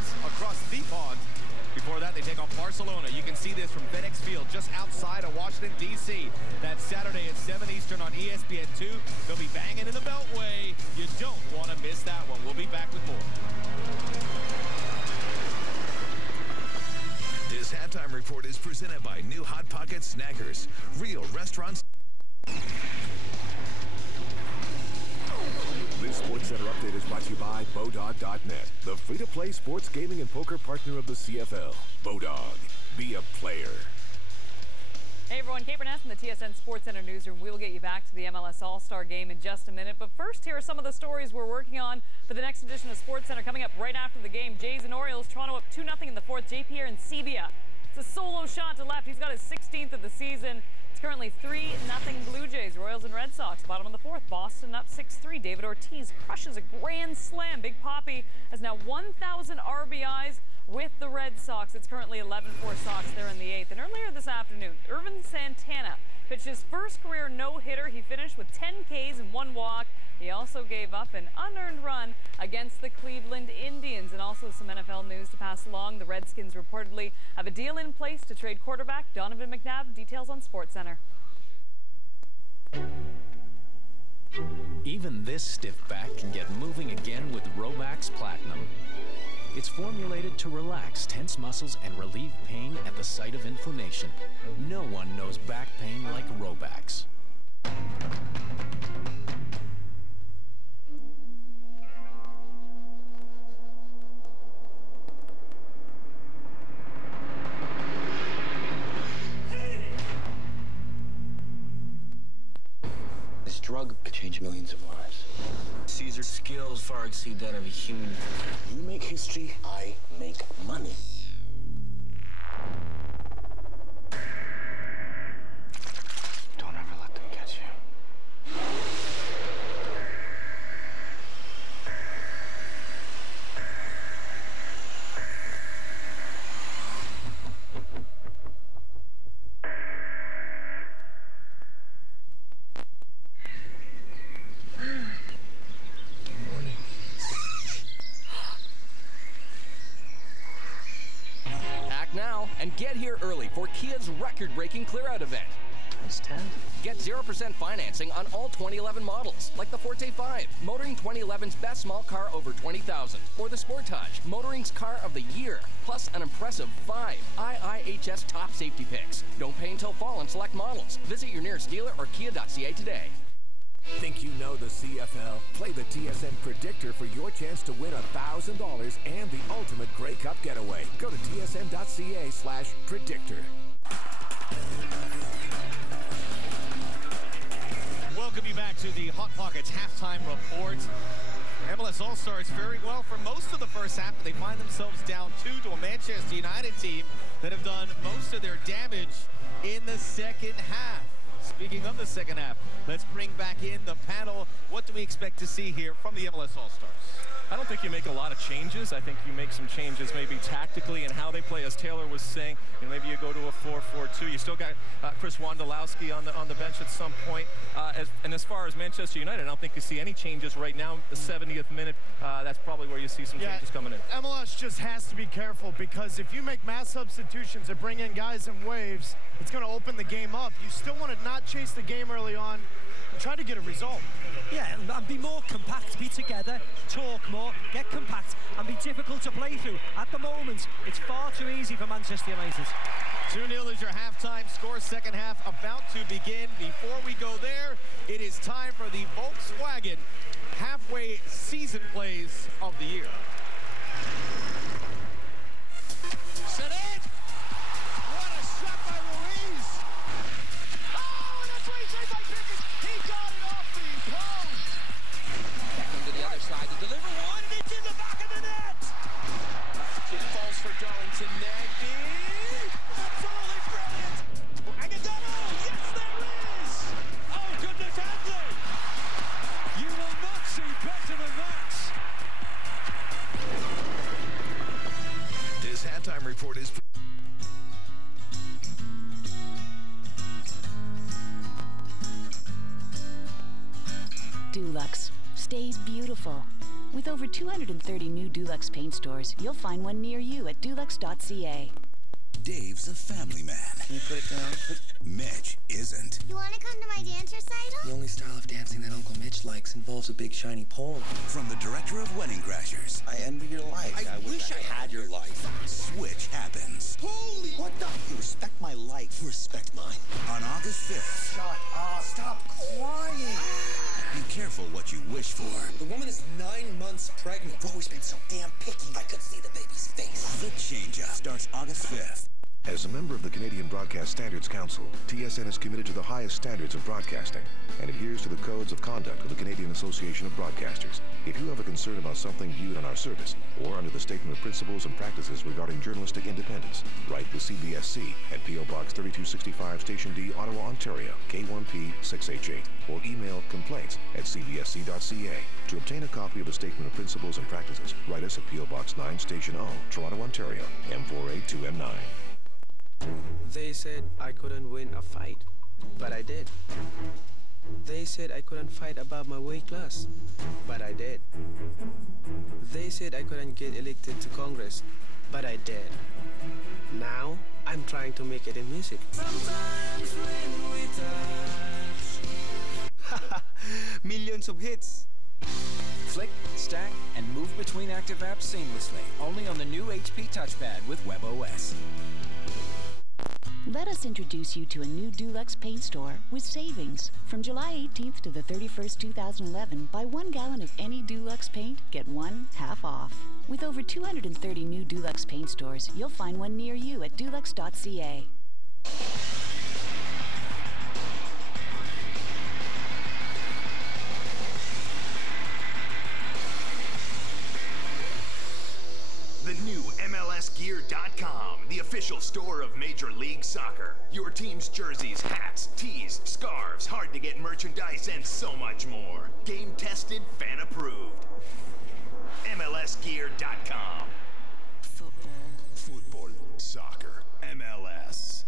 Before that, they take on Barcelona. You can see this from FedEx Field, just outside of Washington, D.C. That's Saturday at 7 Eastern on ESPN2. They'll be banging in the Beltway. You don't want to miss that one. We'll be back with more. This halftime report is presented by New Hot Pocket Snackers. Real restaurants. This SportsCenter update is brought to you by Bodog.net, the free-to-play sports gaming and poker partner of the CFL. Bodog, be a player. Hey everyone, Kate Burness in the TSN SportsCenter newsroom. We will get you back to the MLS All-Star game in just a minute. But first, here are some of the stories we're working on for the next edition of SportsCenter. Coming up right after the game, Jays and Orioles, Toronto up 2-0 in the fourth. J.P. and Sebia. It's a solo shot to left. He's got his 16th of the season. It's currently 3-0 Blue Jays. Royals and Red Sox, bottom of the fourth. Boston up 6-3. David Ortiz crushes a grand slam. Big Papi has now 1,000 RBIs with the Red Sox. It's currently 11-4 Sox. They're in the 8th. And earlier this afternoon, Irvin Santana pitched his first career no-hitter. He finished with 10 Ks and 1 walk. He also gave up an unearned run against the Cleveland Indians. And also some NFL news to pass along. The Redskins reportedly have a deal in place to trade quarterback Donovan McNabb. Details on SportsCenter. Even this stiff back can get moving again with Robax Platinum. It's formulated to relax tense muscles and relieve pain at the site of inflammation. No one knows back pain like Robax. This drug could change millions of lives. Caesar's skills far exceed that of a human. You make history, I make money. Don't ever let them catch you. Now and get here early for Kia's record-breaking clear-out event. Times 10. Get 0% financing on all 2011 models, like the Forte 5, Motoring 2011's best small car over $20,000, or the Sportage, Motoring's car of the year, plus an impressive 5 IIHS top safety picks. Don't pay until fall on select models. Visit your nearest dealer or kia.ca today. Think you know the CFL? Play the TSN Predictor for your chance to win $1,000 and the ultimate Grey Cup getaway. Go to tsn.ca/predictor. Welcome you back to the Hot Pockets halftime report. MLS All-Stars faring well for most of the first half, but they find themselves down 2 to a Manchester United team that have done most of their damage in the second half. Speaking of the second half, let's bring back in the panel. What do we expect to see here from the MLS All-Stars? I don't think you make a lot of changes. I think you make some changes maybe tactically and how they play. As Taylor was saying, you know, maybe you go to a 4-4-2. You still got Chris Wondolowski on the bench at some point. And as far as Manchester United, I don't think you see any changes right now. The 70th minute, that's probably where you see some changes coming in. MLS just has to be careful, because if you make mass substitutions and bring in guys in waves, it's going to open the game up. You still want to not chase the game early on and try to get a result. Yeah, and be more compact, be together, talk more, get compact, and be difficult to play through. At the moment, it's far too easy for Manchester United. 2-0 is your halftime score. Second half about to begin. Before we go there, it is time for the Volkswagen halfway season plays of the year. Set it! What a shot by Ruiz! Oh, and that's what he saved by Pickens. He got it off the post. Beckham to the other side to deliver one, and it's in the back of the net. It falls for Darlington. Nagy. Absolutely brilliant. Agudelo, yes there is. Oh, goodness, Adley. You will not see better than that. This halftime report is... Dulux stays beautiful. With over 230 new Dulux paint stores, you'll find one near you at dulux.ca. Dave's a family man. Can you put it down? Mitch isn't. You want to come to my dance recital? The only style of dancing that Uncle Mitch likes involves a big shiny pole. From the director of Wedding Crashers, I envy your life. I wish I had your life. Switch happens. Holy! What the? You respect my life. You respect mine. On August 5th. Shut up. Stop crying. Be careful what you wish for. The woman is 9 months pregnant. You've always been so damn picky. I could see the baby's face. The Change-Up starts August 5th. As a member of the Canadian Broadcast Standards Council, TSN is committed to the highest standards of broadcasting and adheres to the codes of conduct of the Canadian Association of Broadcasters. If you have a concern about something viewed on our service or under the Statement of Principles and Practices regarding journalistic independence, write the CBSC at P.O. Box 3265, Station D, Ottawa, Ontario, K1P 6H8, or email complaints@cbsc.ca. To obtain a copy of the Statement of Principles and Practices, write us at P.O. Box 9, Station O, Toronto, Ontario, M482M9. They said I couldn't win a fight. but I did. They said I couldn't fight above my weight class, but I did. They said I couldn't get elected to Congress, but I did. Now, I'm trying to make it in music. Sometimes when we touch. Millions of hits. Flick, stack, and move between active apps seamlessly. Only on the new HP touchpad with WebOS. Let us introduce you to a new Dulux paint store with savings. From July 18th to the 31st, 2011, buy 1 gallon of any Dulux paint, get 1 half off. With over 230 new Dulux paint stores, you'll find one near you at dulux.ca. The new MLSgear.com, the official store of Major League Soccer. Your team's jerseys, hats, tees, scarves, hard-to-get merchandise, and so much more. Game-tested, fan-approved. MLSgear.com. Football, soccer, MLS.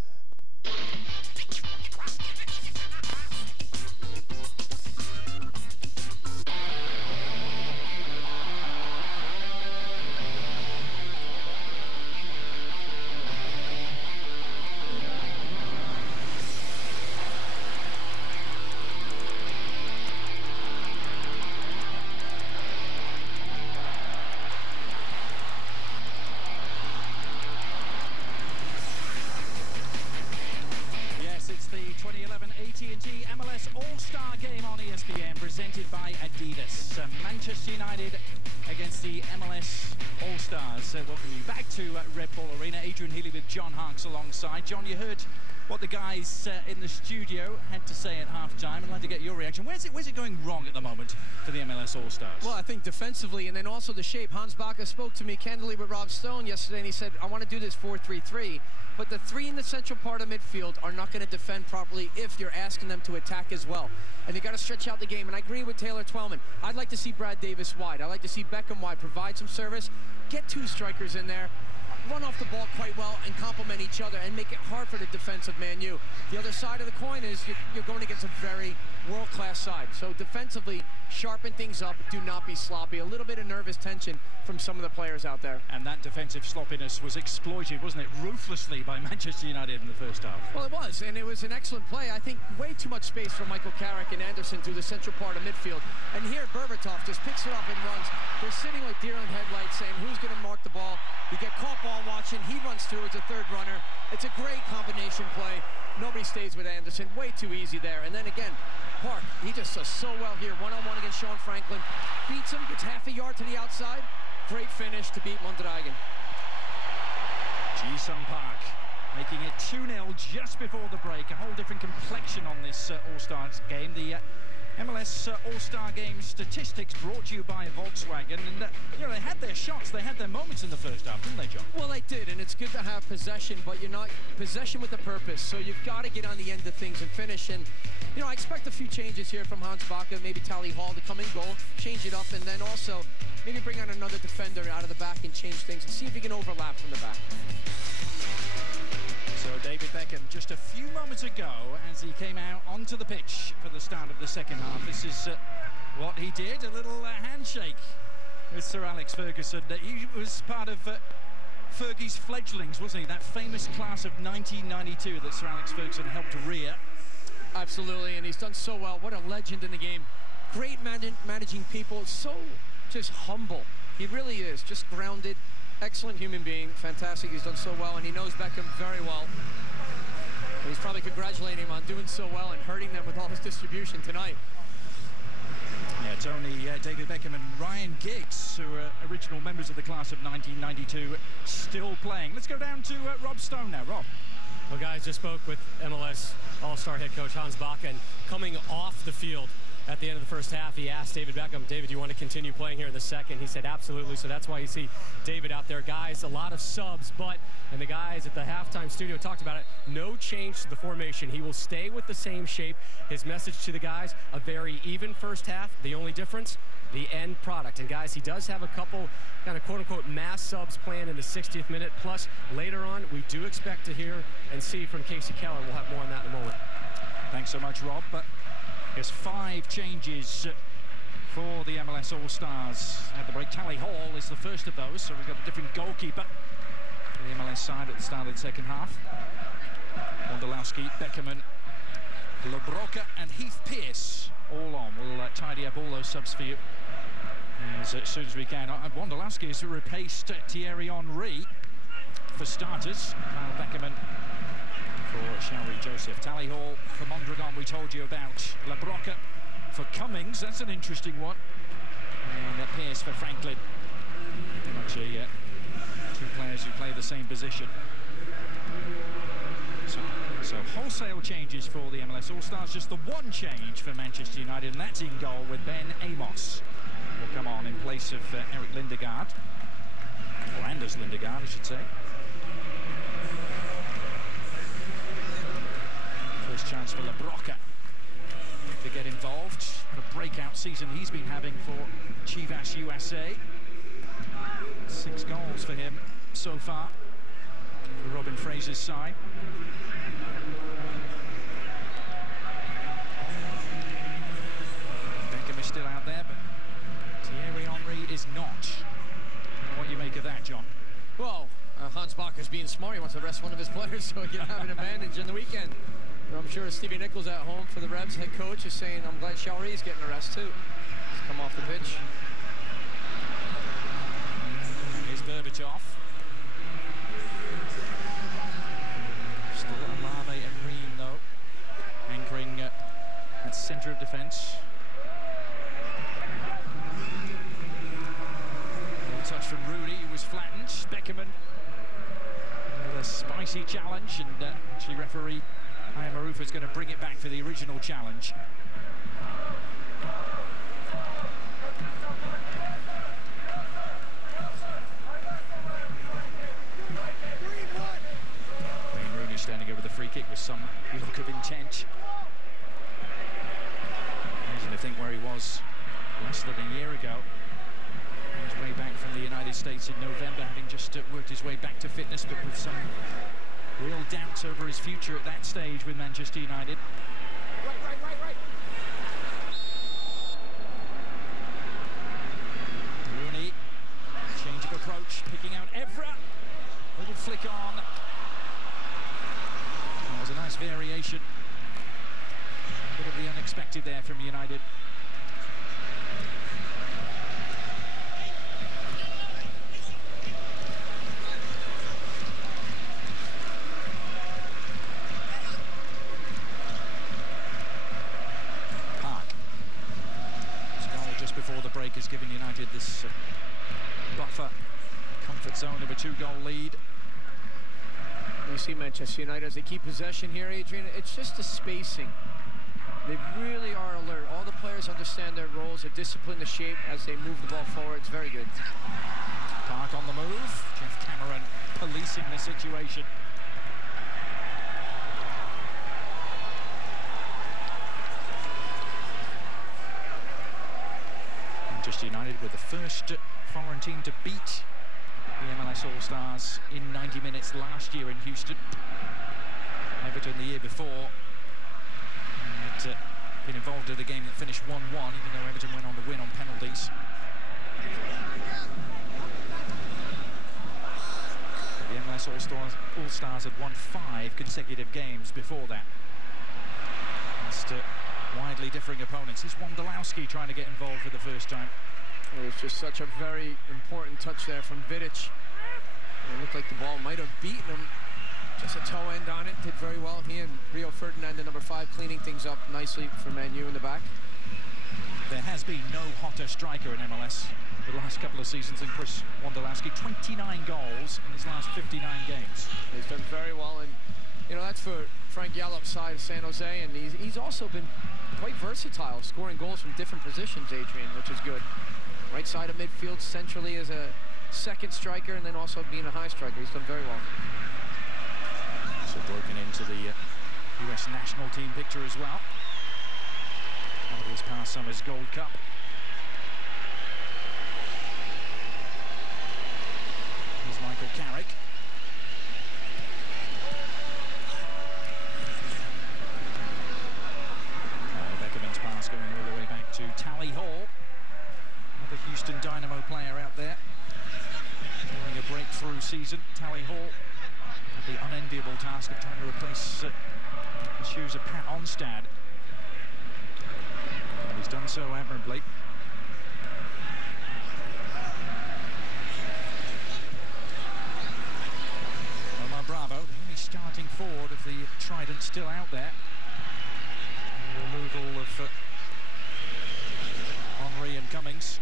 AT&T MLS All-Star Game on ESPN, presented by Adidas. Manchester United against the MLS All-Stars. Welcome you back to Red Bull Arena. Adrian Healy with John Harkes alongside. John, you heard what the guys in the studio had to say at half-time. I'd like to get your reaction. Where's it going wrong at the moment for the MLS All-Stars? Well, I think defensively, and then also the shape. Hans Baca spoke to me candidly with Rob Stone yesterday, and he said, I want to do this 4-3-3. But the three in the central part of midfield are not going to defend properly if you're asking them to attack as well. And they got to stretch out the game. And I agree with Taylor Twellman. I'd like to see Brad Davis wide. I'd like to see Beckham wide, provide some service, get 2 strikers in there, run off the ball quite well, and complement each other and make it hard for the defensive Man U. The other side of the coin is you're going against a very world-class side. So defensively, sharpen things up, do not be sloppy. A little bit of nervous tension from some of the players out there. And that defensive sloppiness was exploited, wasn't it, ruthlessly by Manchester United in the first half? Well, it was, and it was an excellent play. I think way too much space for Michael Carrick and Anderson through the central part of midfield. And here, Berbatov just picks it up and runs. They're sitting like deer in headlights saying, who's going to mark the ball? You get caught ball watching. He runs through as a third runner. It's a great combination play. Nobody stays with Anderson. Way too easy there. And then again, Park, he just does so well here. One-on-one against Sean Franklin. Beats him, gets half a yard to the outside. Great finish to beat Mondragon. Ji-sung Park making it 2-0 just before the break. A whole different complexion on this All-Stars game. The MLS All-Star Game statistics brought to you by Volkswagen. And, you know, they had their shots, they had their moments in the first half, didn't they, John? Well, they did, and it's good to have possession, but you're not possession with a purpose. So you've got to get on the end of things and finish. And, you know, I expect a few changes here from Hans Baca, maybe Tally Hall to come in goal, change it up, and then also maybe bring on another defender out of the back and change things and see if you can overlap from the back. So David Beckham just a few moments ago as he came out onto the pitch for the start of the second half. This is what he did, a little handshake with Sir Alex Ferguson. He was part of Fergie's fledglings, wasn't he? That famous class of 1992 that Sir Alex Ferguson helped rear. Absolutely, and he's done so well. What a legend in the game. Great managing people, so just humble. He really is, just grounded. Excellent human being, fantastic. He's done so well, and he knows Beckham very well. And he's probably congratulating him on doing so well and hurting them with all his distribution tonight. Yeah, it's only David Beckham and Ryan Giggs, who are original members of the class of 1992, still playing. Let's go down to Rob Stone now. Rob. Well, guys, just spoke with MLS All-Star head coach Hans Baca, and coming off the field at the end of the first half, he asked David Beckham, David, do you want to continue playing here in the second? He said, absolutely. So that's why you see David out there. Guys, a lot of subs, and the guys at the halftime studio talked about it, no change to the formation. He will stay with the same shape. His message to the guys, a very even first half. The only difference, the end product. And guys, he does have a couple kind of quote-unquote mass subs planned in the 60th minute. Plus, later on, we do expect to hear and see from Casey Keller. We'll have more on that in a moment. Thanks so much, Rob. But there's 5 changes for the MLS All-Stars at the break. Tally Hall is the first of those, so we've got a different goalkeeper for the MLS side at the start of the second half. Wondolowski, Beckerman, LaBroca and Heath Pearce all on. We'll tidy up all those subs for you as soon as we can. Wondolowski has replaced Thierry Henry for starters. Kyle Beckerman for Shaori Joseph. Tally Hall for Mondragon, we told you about. LaBroca for Cummings, that's an interesting one. And Pearce for Franklin. Pretty much 2 players who play the same position. So wholesale changes for the MLS All-Stars. Just the one change for Manchester United, and that's in goal with Ben Amos. Will come on in place of Eric Lindegaard. Or Anders Lindegaard, I should say. First chance for LaBroca to get involved. What a breakout season he's been having for Chivas USA. 6 goals for him so far for Robin Fraser's side. Beckham is still out there, but Thierry Henry is not. What do you make of that, John? Well, Hans Bacher's being smart. He wants to rest one of his players so he can have an advantage in the weekend. I'm sure Stevie Nichols at home for the Revs head coach is saying, I'm glad Shaori is getting a rest too. He's come off the pitch. Here's Berbatov. Still Alave and Ream, though, anchoring at centre of defence. Little touch from Rooney, who was flattened. Beckerman with a spicy challenge, and actually referee Aya Marufa is going to bring it back for the original challenge. Wayne Rooney standing over the free kick with some look of intent. Amazing to think where he was less than a year ago. On his way back from the United States in November, having just worked his way back to fitness, but with some real doubts over his future at that stage with Manchester United. Right. Rooney, change of approach, picking out Evra. Little flick on. That was a nice variation. A bit of the unexpected there from United. Before the break has given United this buffer, comfort zone of a 2-goal lead. You see Manchester United as they keep possession here, Adrian. It's just the spacing. They really are alert. All the players understand their roles, the discipline, the shape as they move the ball forward. It's very good. Park on the move. Jeff Cameron policing the situation. Manchester United were the first foreign team to beat the MLS All-Stars in 90 minutes last year in Houston. Everton the year before had been involved in a game that finished 1-1, even though Everton went on to win on penalties. But the MLS All-Stars had won 5 consecutive games before that. Against widely differing opponents. Here's Wondolowski trying to get involved for the first time. It was just such a very important touch there from Vidic. It looked like the ball might have beaten him. Just a toe end on it. Did very well. He and Rio Ferdinand, the number 5, cleaning things up nicely for Man U in the back. There has been no hotter striker in MLS the last couple of seasons than Chris Wondolowski. 29 goals in his last 59 games. He's done very well, and you know, that's for Frank Yallop's side of San Jose, and he's also been quite versatile, scoring goals from different positions, Adrian, which is good. Right side of midfield, centrally as a second striker, and then also being a high striker. He's done very well. So broken into the US national team picture as well. Out of his past summer's Gold Cup. Here's Michael Carrick. Houston Dynamo player out there. During a breakthrough season, Tally Hall had the unenviable task of trying to replace the shoes of Pat Onstad. And he's done so admirably. Omar Bravo, the only starting forward of the Trident, still out there. The removal of Henry and Cummings.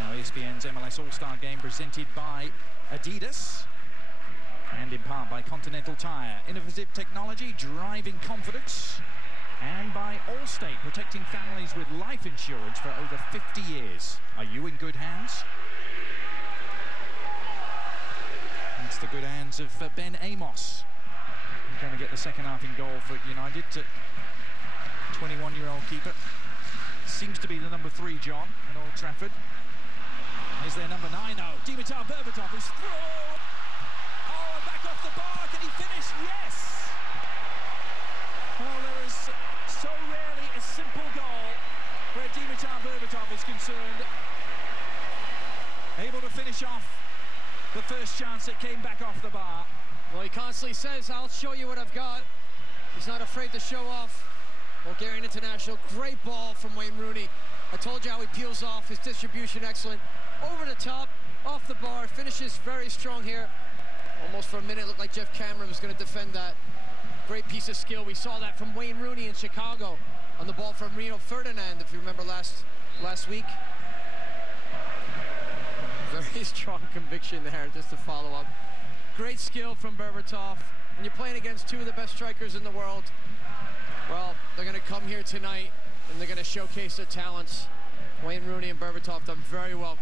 Now ESPN's MLS All-Star Game presented by Adidas and in part by Continental Tire. Innovative technology driving confidence, and by Allstate, protecting families with life insurance for over 50 years. Are you in good hands? It's the good hands of Ben Amos. He's going to get the second half in goal for United. 21-year-old keeper. Seems to be the number 3, John, at Old Trafford. Is there number 9? No. Dimitar Berbatov is through. Oh, and back off the bar. Can he finish? Yes! Well, there is so rarely a simple goal where Dimitar Berbatov is concerned. Able to finish off the first chance that came back off the bar. Well, he constantly says, I'll show you what I've got. He's not afraid to show off. Bulgarian international, great ball from Wayne Rooney. I told you how he peels off, his distribution excellent. Over the top, off the bar, finishes very strong here. Almost for a minute, looked like Jeff Cameron was going to defend that. Great piece of skill. We saw that from Wayne Rooney in Chicago on the ball from Rio Ferdinand, if you remember last week. Very strong conviction there, just to follow up. Great skill from Berbatov. When you're playing against two of the best strikers in the world, well, they're going to come here tonight and they're going to showcase their talents. Wayne Rooney and Berbatov done very well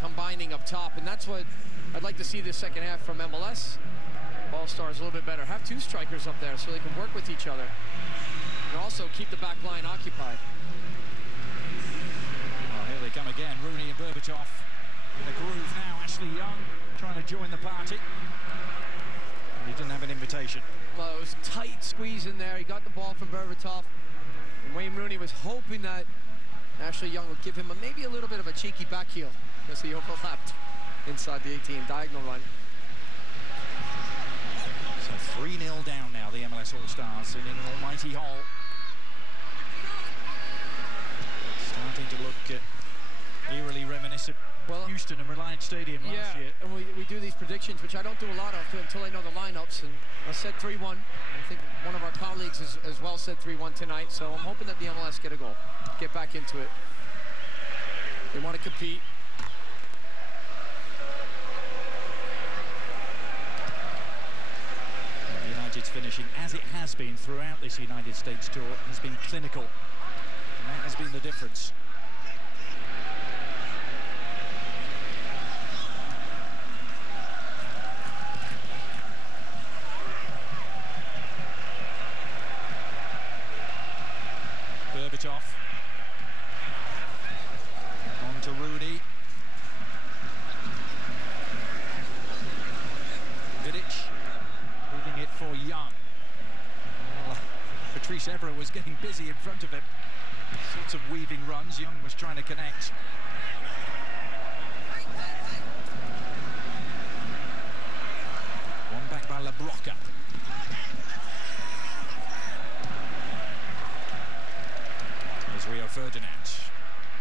combining up top, and that's what I'd like to see this second half from MLS. All-Stars a little bit better. Have two strikers up there so they can work with each other and also keep the back line occupied. Well, here they come again, Rooney and Berbatov in the groove now. Ashley Young trying to join the party. He didn't have an invitation. Well, it was a tight squeeze in there. He got the ball from Berbatov, and Wayne Rooney was hoping that Ashley Young would give him maybe a little bit of a cheeky back heel because he overlapped inside the 18, diagonal run. So 3-0 down now, the MLS All-Stars in an almighty hall. Starting to look eerily reminiscent of Houston and Reliance Stadium last year. And we do these predictions, which I don't do a lot of until I know the lineups, and I said 3-1. I think one of our colleagues has as well said 3-1 tonight, so I'm hoping that the MLS get a goal, get back into it. They want to compete. United's finishing, as it has been throughout this United States tour, has been clinical, and that has been the difference. Berbatov. On to Rooney. Vidic. Leaving it for Young. Well, Patrice Evra was getting busy in front of him. Sorts of weaving runs. Young was trying to connect. One back by La Broca. There's Rio Ferdinand.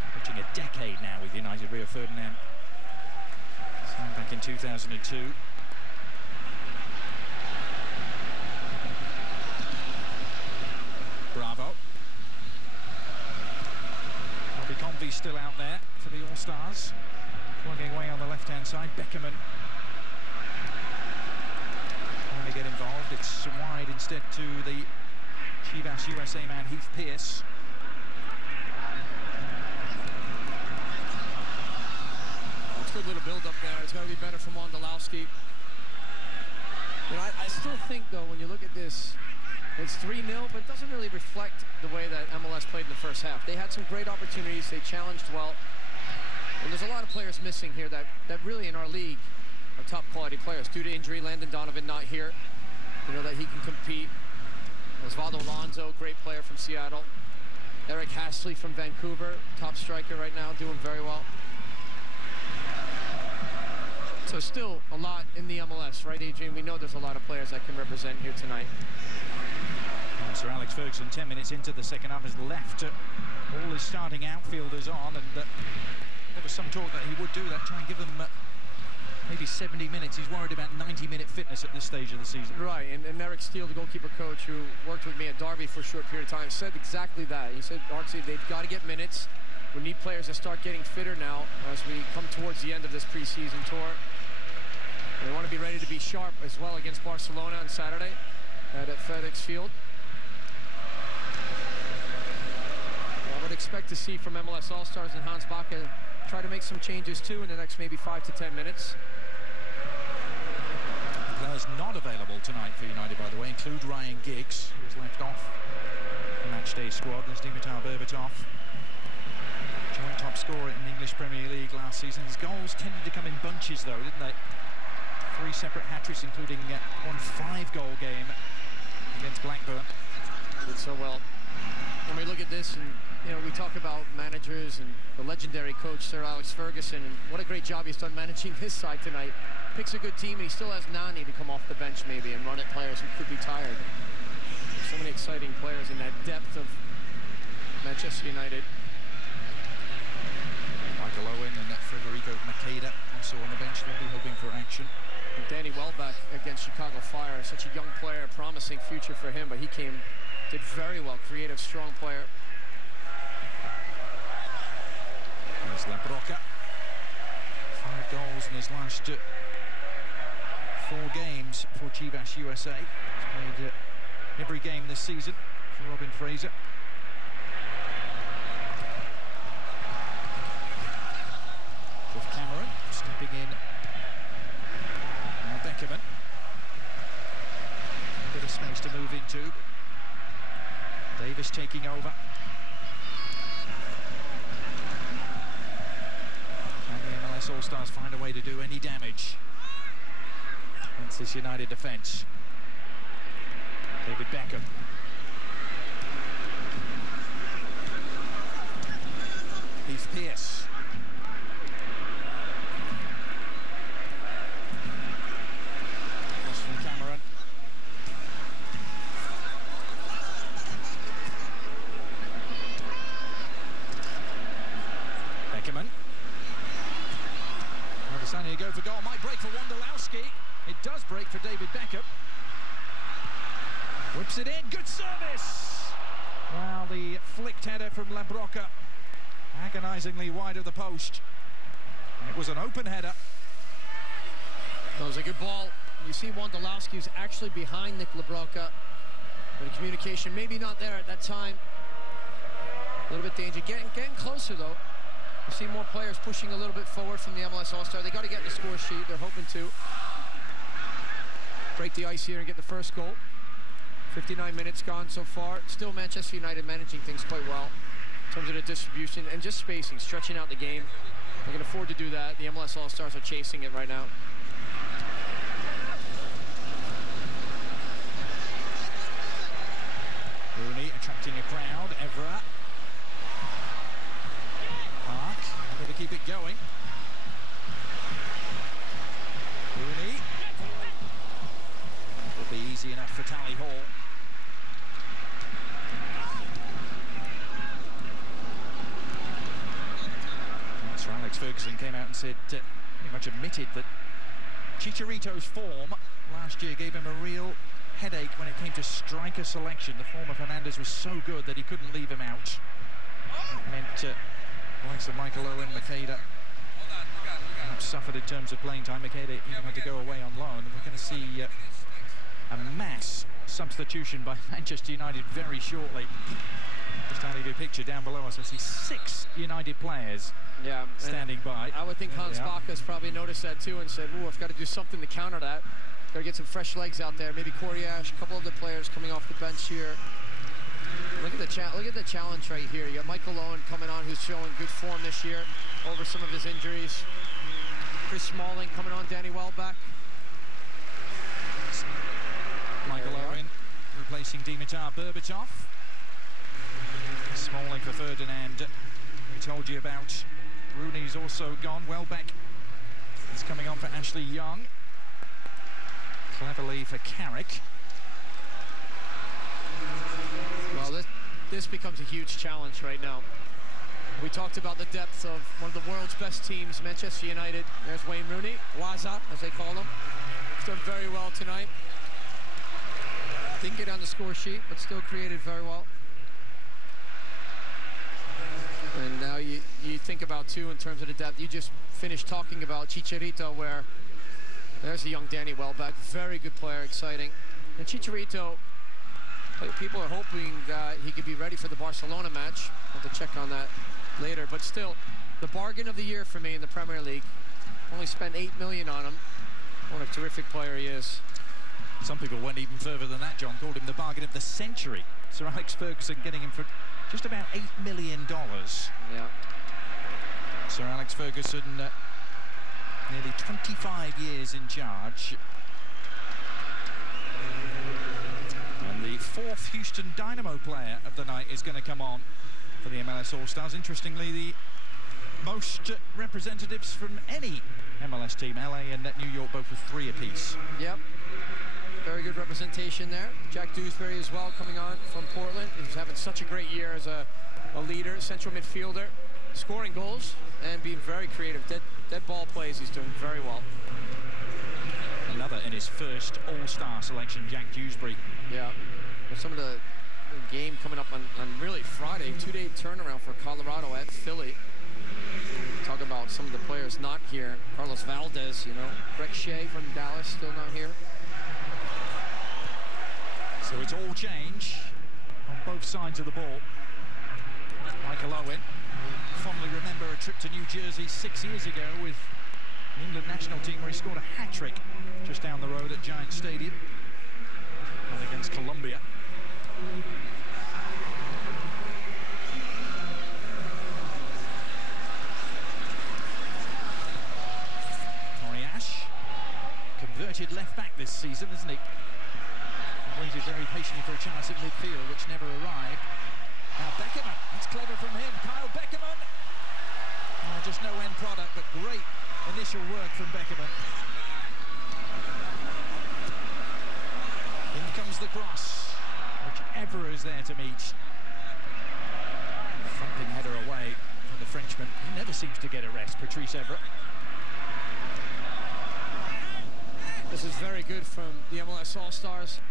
Approaching a decade now with United. Rio Ferdinand signed back in 2002. Bravo. Bobby Convey's still out there for the All-Stars. Plugging away on the left-hand side. Beckerman trying to get involved. It's wide instead to the Chivas USA man Heath Pearce. It's a good little build-up there. It's got to be better from Wondolowski. You know, I still think, though, when you look at this, it's 3-0, but it doesn't really reflect the way that MLS played in the first half. They had some great opportunities. They challenged well. And there's a lot of players missing here that really in our league are top quality players. Due to injury, Landon Donovan not here. You know, that he can compete. Osvaldo Alonso, great player from Seattle. Eric Hasley from Vancouver, top striker right now, doing very well. So still a lot in the MLS, right, Adrian? We know there's a lot of players that can represent here tonight. Well, Sir Alex Ferguson, 10 minutes into the second half, has left all his starting outfielders on, and there was some talk that he would do that, try and give them maybe 70 minutes. He's worried about 90-minute fitness at this stage of the season. Right, and Eric Steele, the goalkeeper coach who worked with me at Derby for a short period of time, said exactly that. He said, Archie, they've got to get minutes. We need players to start getting fitter now as we come towards the end of this preseason tour. They want to be ready to be sharp as well against Barcelona on Saturday at FedEx Field. I would expect to see from MLS All-Stars and Hans Backe try to make some changes too in the next maybe 5 to 10 minutes. Players not available tonight for United, by the way, include Ryan Giggs, who was left off the matchday squad. There's Dimitar Berbatov, joint top scorer in the English Premier League last season. His goals tended to come in bunches, though, didn't they? 3 separate hat-tricks, including one 5-goal game against Blackburn. Did so well. When we look at this, and you know, we talk about managers and the legendary coach Sir Alex Ferguson, and what a great job he's done managing his side tonight. Picks a good team, and he still has Nani to come off the bench maybe and run at players who could be tired. There's so many exciting players in that depth of Manchester United. Michael Owen and Federico Makeda also on the bench. They'll be hoping for action. And Danny Welbeck against Chicago Fire, such a young player, promising future for him, but he did very well, creative, strong player. There's Labroca. 5 goals in his last 4 games for Chivas USA. He's played every game this season for Robin Fraser. With Cameron stepping in. Now Beckerman. A bit of space to move into. Davis taking over. And the MLS All-Stars find a way to do any damage against this United defence. David Beckham. Heath Pearce. Cross from Cameron. Beckerman. Adesanya go for goal. Might break for Wondolowski. It does break for David Beckham. Whips it in. Good service. Well, the flicked header from Labroca. Agonisingly wide of the post. It was an open header. That was a good ball. You see Wondolowski is actually behind Nick Labroca. But the communication maybe not there at that time. A little bit danger. Getting closer, though. You see more players pushing a little bit forward from the MLS All-Star. They got to get in the score sheet. They're hoping to break the ice here and get the first goal. 59 minutes gone so far. Still Manchester United managing things quite well in terms of the distribution and just spacing, stretching out the game. They can afford to do that. The MLS All-Stars are chasing it right now. Rooney attracting a crowd. Evra. Park. Able to keep it going. Rooney. Will be easy enough for Tally Hall. Sir Alex Ferguson came out and said, pretty much admitted that Chicharito's form last year gave him a real headache when it came to striker selection. The form of Hernandez was so good that he couldn't leave him out. It meant the likes of Michael Owen, Makeda perhaps suffered in terms of playing time. Makeda even had to go away on loan. And we're going to see a mass substitution by Manchester United very shortly. Just to leave you a picture down below us, I see 6 United players standing by. I would think Hans Backe's probably noticed that too and said, ooh, I've got to do something to counter that. Got to get some fresh legs out there. Maybe Coriash, a couple of the players coming off the bench here. Look at the challenge right here. You got Michael Owen coming on, who's showing good form this year over some of his injuries. Chris Smalling coming on, Danny Welbeck. Michael Owen, who replacing Dimitar Berbatov. Smalling for Ferdinand. We told you about Rooney's also gone. Welbeck is coming on for Ashley Young. Cleverly for Carrick. Well, this becomes a huge challenge right now. We talked about the depth of one of the world's best teams, Manchester United. There's Wayne Rooney, Waza, as they call him. He's done very well tonight. Didn't get on the score sheet, but still created very well. And now you think about, too, in terms of the depth. You just finished talking about Chicharito, where there's the young Danny Welbeck. Very good player, exciting. And Chicharito, people are hoping that he could be ready for the Barcelona match. I'll have to check on that later. But still, the bargain of the year for me in the Premier League. Only spent $8 million on him. What a terrific player he is. Some people went even further than that, John. Called him the bargain of the century. Sir Alex Ferguson getting him for just about $8 million. Yeah. Sir Alex Ferguson, nearly 25 years in charge. And the fourth Houston Dynamo player of the night is going to come on for the MLS All-Stars. Interestingly, the most representatives from any MLS team, LA and New York, both with 3 apiece. Yep. Very good representation there. Jack Dewsbury as well coming on from Portland. He's having such a great year as a leader, central midfielder, scoring goals and being very creative. Dead ball plays, he's doing very well. Another in his first All-Star selection, Jack Dewsbury. Yeah. Some of the game coming up on really Friday, 2-day turnaround for Colorado at Philly. Talk about some of the players not here. Carlos Valdez, you know. Breck Shea from Dallas, still not here. So it's all change on both sides of the ball. Michael Owen, fondly remember a trip to New Jersey 6 years ago with the England national team where he scored a hat-trick just down the road at Giant Stadium and against Colombia. Corey Ash, converted left back this season, isn't he? Waited very patiently for a chance at midfield, which never arrived. Now Beckerman, that's clever from him. Kyle Beckerman. Just no end product, but great initial work from Beckerman. In comes the cross, which Evra is there to meet. Thumping header away from the Frenchman. He never seems to get a rest, Patrice Evra. This is very good from the MLS All-Stars.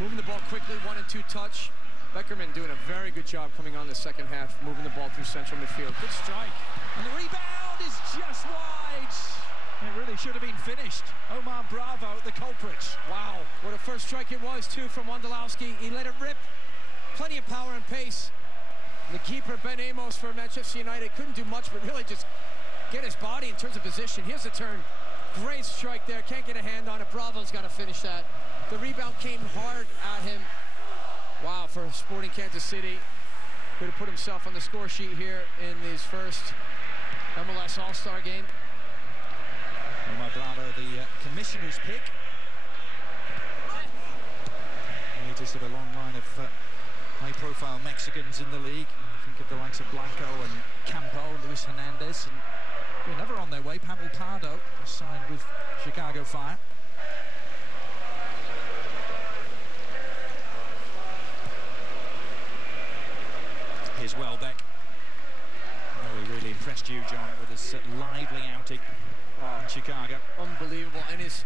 Moving the ball quickly, 1 and 2 touch. Beckerman doing a very good job coming on the second half, moving the ball through central midfield. Good strike. And the rebound is just wide. It really should have been finished. Omar Bravo, the culprit. Wow, what a first strike it was, too, from Wondolowski. He let it rip. Plenty of power and pace. And the keeper, Ben Amos, for Manchester United, couldn't do much, but really just get his body in terms of position. Here's the turn. Great strike there. Can't get a hand on it. Bravo's got to finish that. The rebound came hard at him. Wow, for Sporting Kansas City. Could have put himself on the score sheet here in his first MLS All-Star game. Omar Bravo, the commissioner's pick. Latest of a long line of high-profile Mexicans in the league. Think of the likes of Blanco and Campo, Luis Hernandez, and another on their way, Pavel Pardo, signed with Chicago Fire. Here's Welbeck. Oh, he really impressed you, John, with his lively outing in Chicago. Unbelievable. And his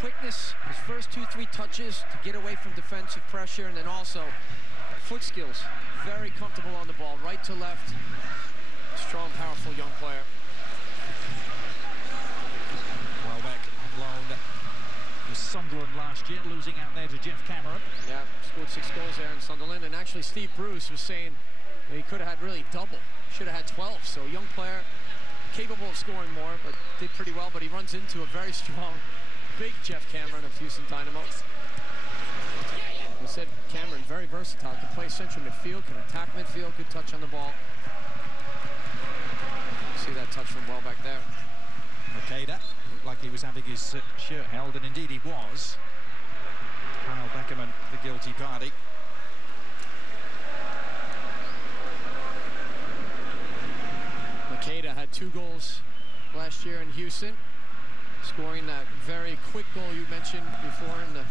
quickness, his first 2-3 touches to get away from defensive pressure, and then also foot skills. Very comfortable on the ball, right to left. Strong, powerful young player. Welbeck on loan with Sunderland last year, losing out there to Jeff Cameron. Yeah, scored 6 goals there in Sunderland. And actually, Steve Bruce was saying he could have had really double. Should have had 12. So young player, capable of scoring more, but did pretty well. But he runs into a very strong, big Jeff Cameron of Houston Dynamo. We said Cameron, very versatile. Can play central midfield, can attack midfield, good touch on the ball. See that touch from Welbeck there. Makeda looked like he was having his shirt held, and indeed he was. Kyle Beckerman, the guilty party. Makeda had 2 goals last year in Houston, scoring that very quick goal you mentioned before in the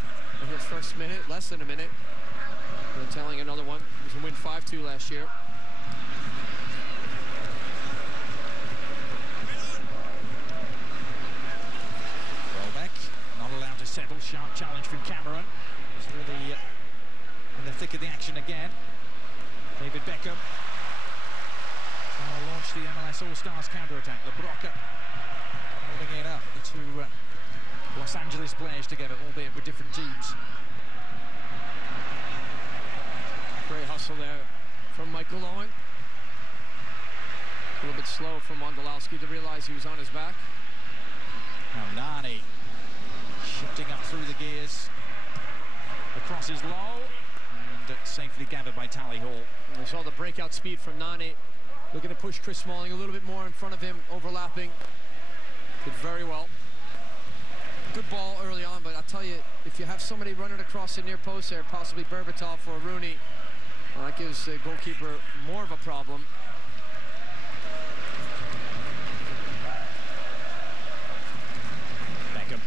first minute, less than a minute. And telling another one. It was a win 5-2 last year. Welbeck not allowed to settle. Sharp challenge from Cameron. He's really in the thick of the action again. David Beckham. Launched the MLS All-Stars counter-attack. LaBroca holding it up. The 2 Los Angeles players together, albeit with different teams. Great hustle there from Michael Owen. A little bit slow from Wondolowski to realize he was on his back. Now Nani shifting up through the gears. The cross is low and safely gathered by Tally Hall. And we saw the breakout speed from Nani. Looking to push Chris Smalling a little bit more in front of him, overlapping. Did very well. Good ball early on, but I'll tell you, if you have somebody running across the near post there, possibly Berbatov or Rooney, well, that gives the goalkeeper more of a problem. Beckham.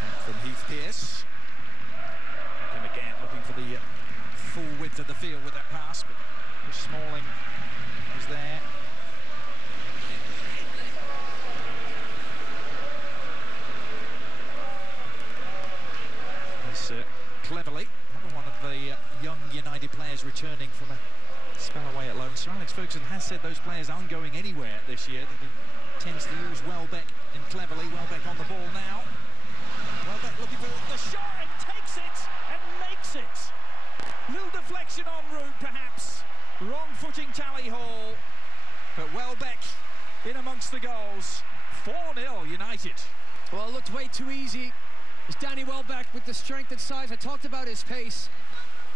And from Heath Pearce. Beckham again looking for the full width of the field with that pass, but Chris Smalling was there. Cleverly, another one of the young United players returning from a spell away at loan. Sir Alex Ferguson has said those players aren't going anywhere this year. He tends to use Welbeck and Cleverly. Welbeck on the ball now. Welbeck looking for the shot and takes it and makes it. Little deflection en route, perhaps. Wrong footing Tally Hall. But Welbeck in amongst the goals. 4-0 United. Well, it looked way too easy. It's Danny Welbeck with the strength and size. I talked about his pace,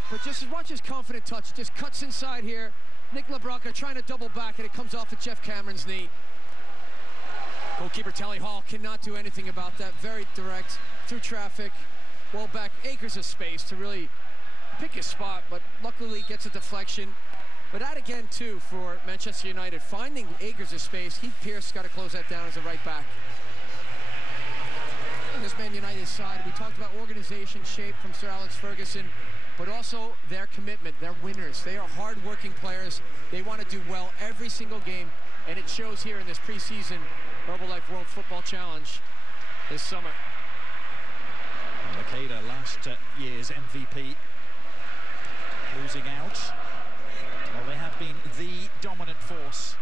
but just watch his confident touch. Just cuts inside here. Nick LaBroca trying to double back, and it comes off of Jeff Cameron's knee. Goalkeeper Tally Hall cannot do anything about that. Very direct, through traffic. Welbeck, acres of space to really pick his spot, but luckily gets a deflection. But that again, too, for Manchester United, finding acres of space. Heath Pearce got to close that down as a right back. This Man United side, we talked about organization shape from Sir Alex Ferguson, but also their commitment. They're winners. They are hard-working players. They want to do well every single game, and it shows here in this preseason Herbalife World Football Challenge this summer. Makeda, last year's MVP, losing out. Well, they have been the dominant force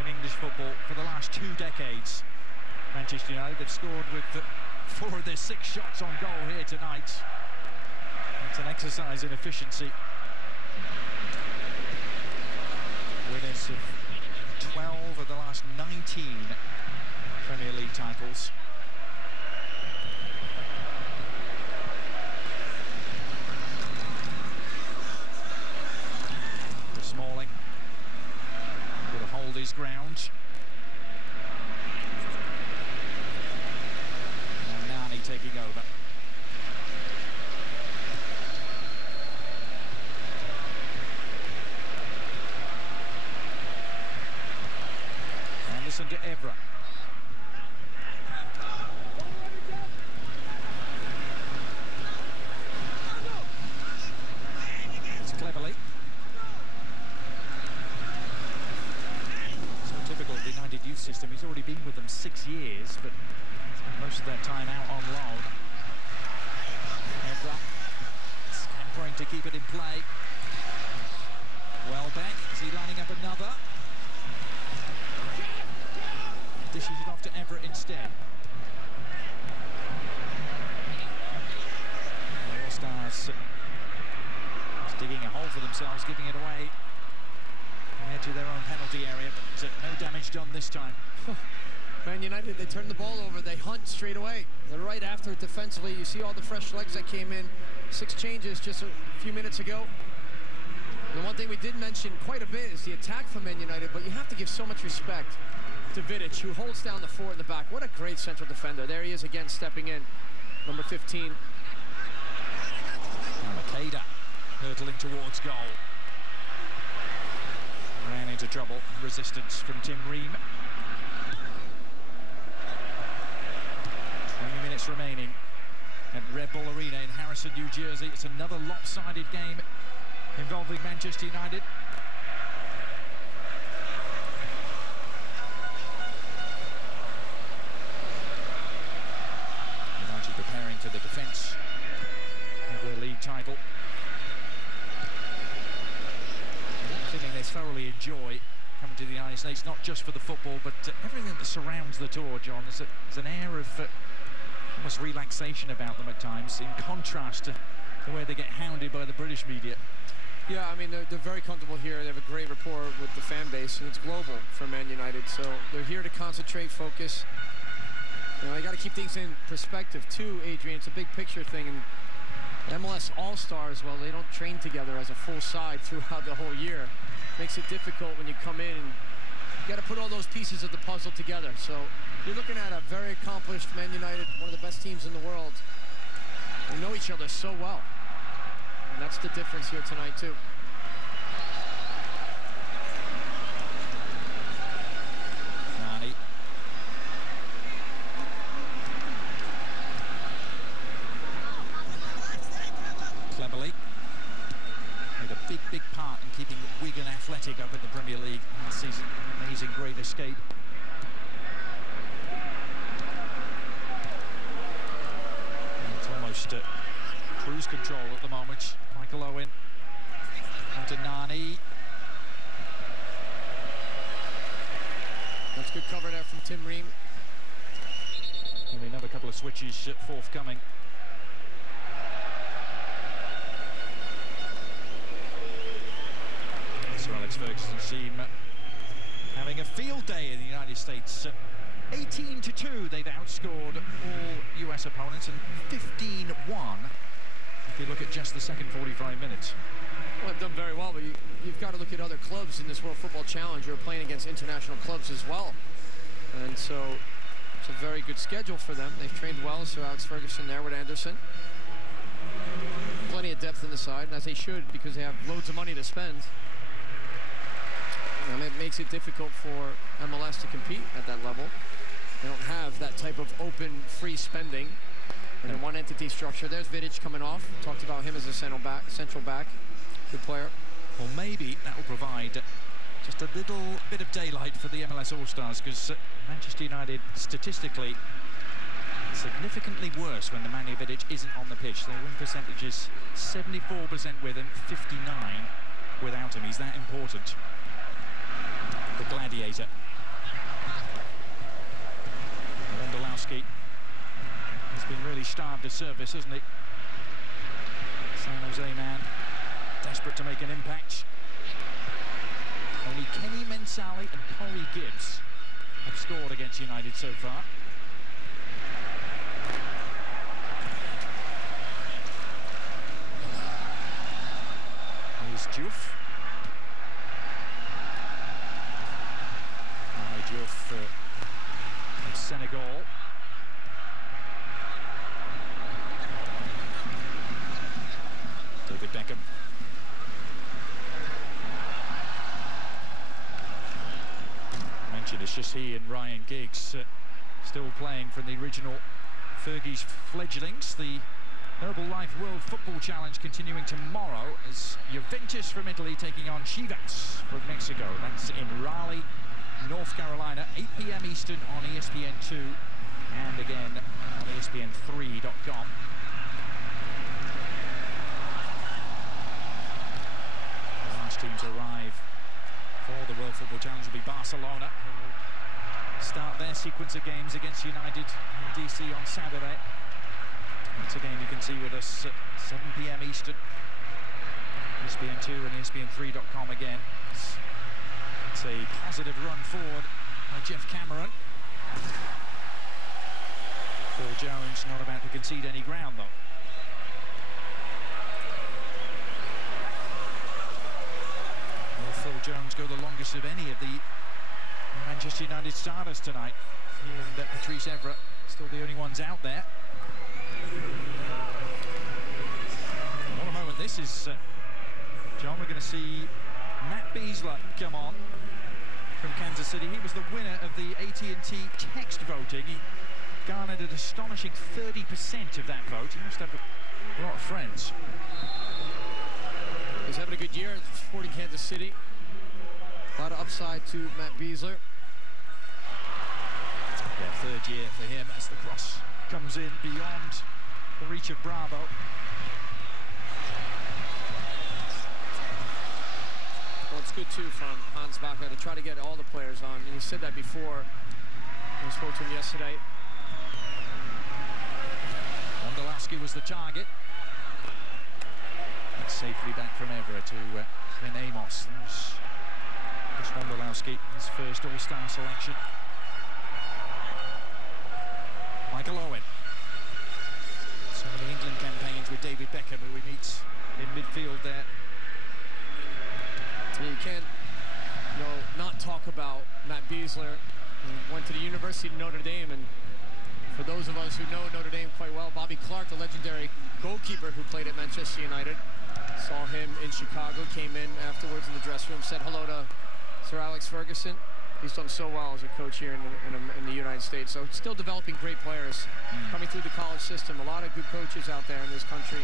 in English football for the last 2 decades. Manchester United have scored with 4 of their 6 shots on goal here tonight. It's an exercise in efficiency. Winners of 12 of the last 19 Premier League titles. Smalling will hold his ground. Taking over. Anderson to Evra. It's Cleverly. So typical of the United youth system. He's already been with them 6 years, but most of that time out on loan. Evra scampering to keep it in play. Welbeck, is he lining up another? Dishes it off to Evra instead. The All-Stars digging a hole for themselves, giving it away to their own penalty area, but no damage done this time. Man United, they turn the ball over, they hunt straight away. They're right after it defensively. You see all the fresh legs that came in. 6 changes just a few minutes ago. The one thing we did mention quite a bit is the attack from Man United, but you have to give so much respect to Vidic, who holds down the four in the back. What a great central defender. There he is again, stepping in, number 15. Now Makeda hurtling towards goal. Ran into trouble. Resistance from Tim Ream. 20 minutes remaining at Red Bull Arena in Harrison, New Jersey. It's another lopsided game involving Manchester United. United preparing for the defence of their league title. Feeling they thoroughly enjoy coming to the United States, not just for the football, but everything that surrounds the tour, John. There's an air of almost relaxation about them at times, in contrast to the way they get hounded by the British media. Yeah, I mean, they're very comfortable here. They have a great rapport with the fan base, and it's global for Man United. So they're here to concentrate, focus. You know, I got to keep things in perspective, too, Adrian. It's a big picture thing. And MLS All-Stars, well, they don't train together as a full side throughout the whole year. Makes it difficult when you come in and you got to put all those pieces of the puzzle together. So you're looking at a very accomplished Man United, one of the best teams in the world. They know each other so well. And that's the difference here tonight, too. Nani. Cleverly. Made a big part in keeping Wigan Athletic up in the Premier League last season. Amazing great escape. It's almost cruise control at the moment. Michael Owen onto Nani. That's good cover there from Tim Ream. Only another couple of switches forthcoming. Sir Alex Ferguson's team having a field day in the United States. 18-2 they've outscored all US opponents, and 15-1 if you look at just the second 45 minutes. Well, they've done very well, but you've got to look at other clubs in this World Football Challenge who are playing against international clubs as well. And so it's a very good schedule for them. They've trained well. Sir Alex Ferguson there with Anderson. Plenty of depth in the side, and as they should, because they have loads of money to spend. And it makes it difficult for MLS to compete at that level. They don't have that type of open, free spending in one entity structure. There's Vidic coming off. Talked about him as a central back. Good player. Well, maybe that will provide just a little bit of daylight for the MLS All-Stars, because Manchester United statistically significantly worse when Nemanja Vidic isn't on the pitch. Their win percentage is 74% with him, 59 without him. He's that important. The Gladiator. Wondolowski has been really starved of service, hasn't he? San Jose man, desperate to make an impact. Only Kenny Mensali and Corey Gibbs have scored against United so far. Here's Diouf. Diouf of Senegal. David Beckham. Mentioned it's just he and Ryan Giggs still playing from the original Fergie's fledglings. The Herbalife World Football Challenge continuing tomorrow as Juventus from Italy taking on Chivas from Mexico. That's in Raleigh, North Carolina, 8 p.m. Eastern on ESPN2 and again on ESPN3.com. The last team to arrive for the World Football Challenge will be Barcelona, who will start their sequence of games against United in DC on Saturday. Once again, you can see with us at 7 p.m. Eastern, ESPN2 and ESPN3.com again. It's a positive run forward by Jeff Cameron. Phil Jones not about to concede any ground, though. Phil Jones go the longest of any of the Manchester United starters tonight. He and Patrice Evra still the only ones out there. What a moment this is, John. We're going to see Matt Beasler come on from Kansas City. He was the winner of the AT&T text voting. He garnered an astonishing 30% of that vote. He must have a lot of friends. He's having a good year supporting Kansas City. A lot of upside to Matt Beasler. Yeah, third year for him as the cross comes in beyond the reach of Bravo. Well, it's good, too, from Hans Backe to try to get all the players on. And he said that before when we spoke to him yesterday. Wondolowski was the target. That's safely back from Evra to Ben Amos. There's Chris Wondolowski, his first All-Star selection. Michael Owen. Some of the England campaigns with David Beckham, who he meets in midfield there. You can't, not talk about Matt Beasler. He went to the University of Notre Dame, and for those of us who know Notre Dame quite well, Bobby Clark, the legendary goalkeeper who played at Manchester United, saw him in Chicago, came in afterwards in the dressing room, said hello to Sir Alex Ferguson. He's done so well as a coach here in the United States. So still developing great players coming through the college system. A lot of good coaches out there in this country.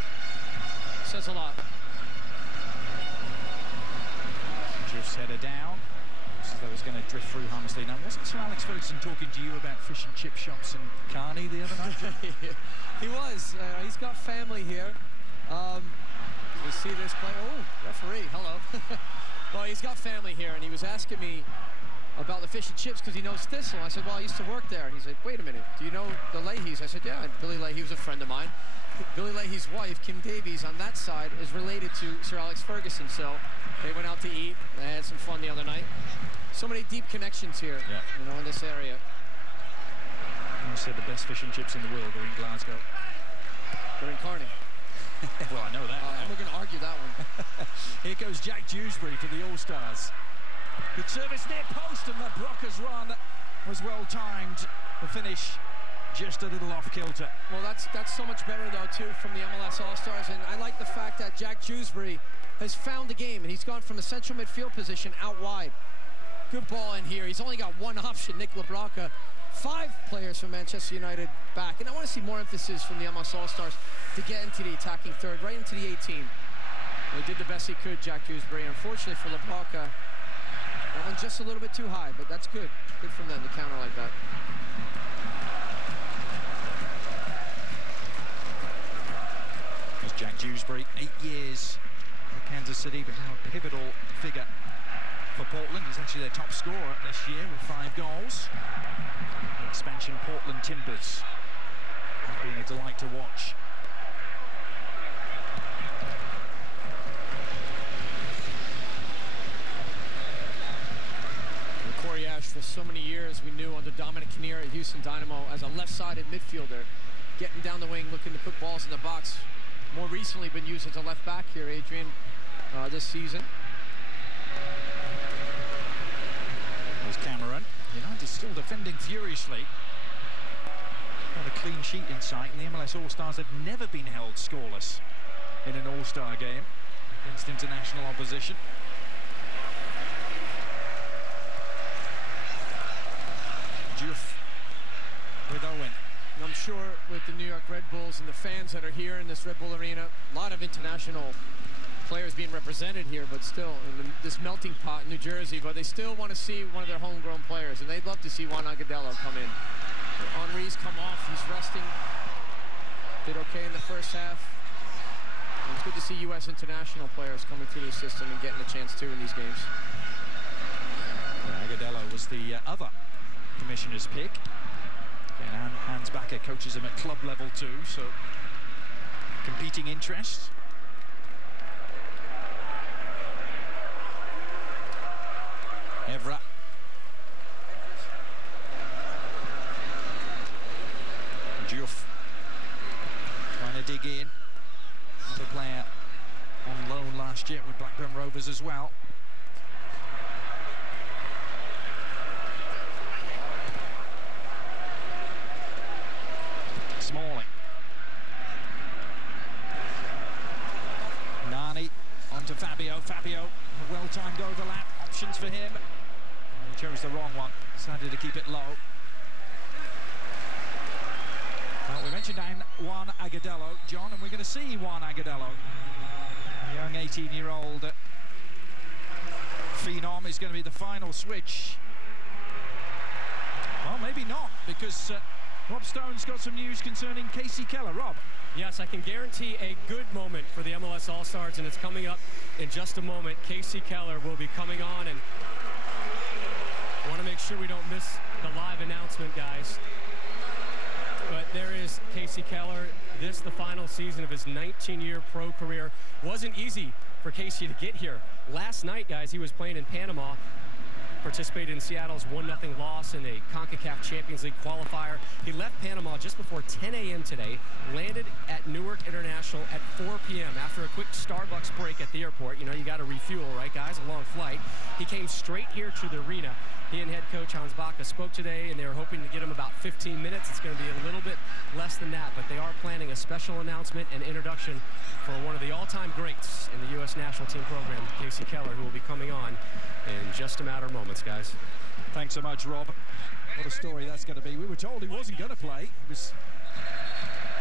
Says a lot. Drifts header down. Looks as though it's going to drift through harmlessly. Now, wasn't Sir Alex Ferguson talking to you about fish and chip shops in Carney the other night? He was. He's got family here. We see this play. Oh, referee, hello. Well, he's got family here, and he was asking me about the fish and chips because he knows Thistle. I said, well, I used to work there. He said, wait a minute, do you know the Leahys? I said, yeah, and Billy Leahy was a friend of mine. Billy Leahy's wife, Kim Davies, on that side is related to Sir Alex Ferguson, so they went out to eat. They had some fun the other night. So many deep connections here, in this area. You said the best fish and chips in the world are in Glasgow. They're in Carney. Well, I know that. And we're going to argue that one. Here goes Jack Dewsbury for the All-Stars. Good service near post, and the Brockers run was well timed. The finish just a little off kilter. Well, that's so much better, though, too, from the MLS All-Stars. And I like the fact that Jack Dewsbury has found the game, and he's gone from the central midfield position out wide. Good ball in here. He's only got one option, Nick LaBrocca. 5 players from Manchester United back. And I want to see more emphasis from the MLS All-Stars to get into the attacking third, right into the 18. He did the best he could, Jack Dewsbury. Unfortunately for LaBrocca, that one just a little bit too high, but that's good. Good from them to counter like that. There's Jack Dewsbury, 8 years in Kansas City, but now a pivotal figure for Portland. He's actually their top scorer this year with 5 goals. The expansion Portland Timbers has been a delight to watch. Corey Ash, for so many years, we knew under Dominic Kinnear at Houston Dynamo as a left-sided midfielder, getting down the wing, looking to put balls in the box. More recently been used as a left back here, Adrian, this season. There's Cameron. United still defending furiously. Got a clean sheet in sight, and the MLS All-Stars have never been held scoreless in an All-Star game against international opposition. Diouf with Owen. And I'm sure with the New York Red Bulls and the fans that are here in this Red Bull Arena, a lot of international players being represented here, but still in this melting pot in New Jersey, but they still want to see one of their homegrown players, and they'd love to see Juan Agudelo come in. Henry's come off, he's resting. Did okay in the first half. And it's good to see U.S. international players coming through the system and getting a chance too in these games. Yeah, Agudelo was the other commissioner's pick. And Hans Backe coaches him at club level too, so competing interests. Evra. Diouf trying to dig in. Another player on loan last year with Blackburn Rovers as well. Fabio, a well-timed overlap, options for him. He chose the wrong one, decided to keep it low. Well, we mentioned Juan Agudelo, John, and we're going to see Juan Agudelo. A young 18-year-old phenom is going to be the final switch. Well, maybe not, because Rob Stone's got some news concerning Casey Keller. Rob. Yes, I can guarantee a good moment for the MLS All-Stars, and it's coming up in just a moment. Casey Keller will be coming on, and I want to make sure we don't miss the live announcement, guys. But there is Casey Keller. This, the final season of his 19-year pro career. Wasn't easy for Casey to get here. Last night, guys, he was playing in Panama, participated in Seattle's 1-0 loss in the CONCACAF Champions League qualifier. He left Panama just before 10 a.m. today, landed at Newark International at 4 p.m. after a quick Starbucks break at the airport. You know, you got to refuel, right, guys? A long flight. He came straight here to the arena. He and head coach Hans Backe spoke today, and they were hoping to get him about 15 minutes. It's going to be a little bit less than that, but they are planning a special announcement and introduction for one of the all-time greats in the U.S. national team program, Casey Keller, who will be coming on in just a matter of moments, guys. Thanks so much, Rob. What a story that's going to be. We were told he wasn't going to play. He was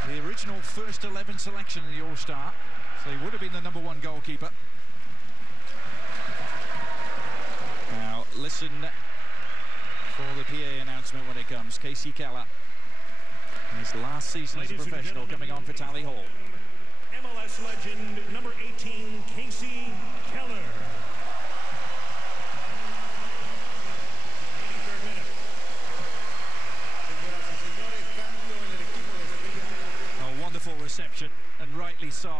the original first 11 selection in the All-Star, so he would have been the #1 goalkeeper. Now, listen for the PA announcement when it comes. Casey Keller, his last season as a professional, coming on for Tally Hall. MLS legend number 18, Casey Keller. A wonderful reception, and rightly so,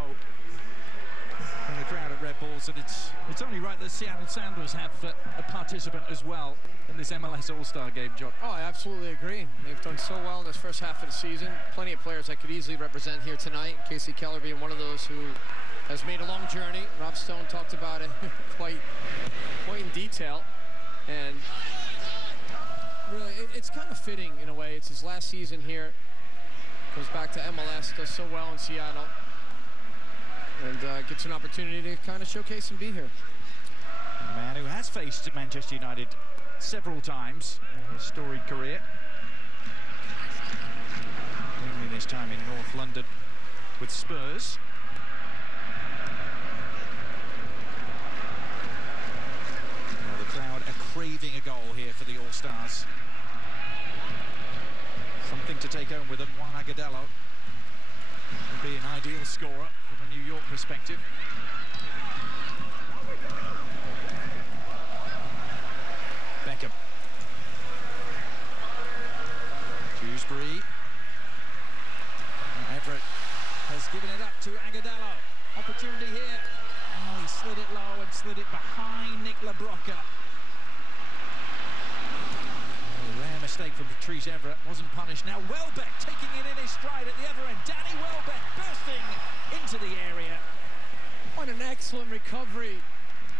from the crowd at Red Bulls, and it's only right that Seattle Sounders have a participant as well in this MLS All-Star game, John. Oh, I absolutely agree. They've done so well in this first half of the season. Plenty of players that could easily represent here tonight. Casey Keller being one of those who has made a long journey. Rob Stone talked about it quite in detail. And really, it's kind of fitting in a way. It's his last season here. Goes back to MLS, does so well in Seattle. And gets an opportunity to kind of showcase and be here. A man who has faced Manchester United several times in his storied career. Mainly this time in North London with Spurs. Now the crowd are craving a goal here for the All-Stars. Something to take home with them. Juan Agudelo would be an ideal scorer from a New York perspective. Beckham. Dewsbury. And Everett has given it up to Agudelo. Opportunity here. Oh, he slid it low and slid it behind Nick LaBrocca. A rare mistake from Patrice Everett. Wasn't punished. Now Welbeck taking it in his stride at the other end. Danny Welbeck bursting into the area. What an excellent recovery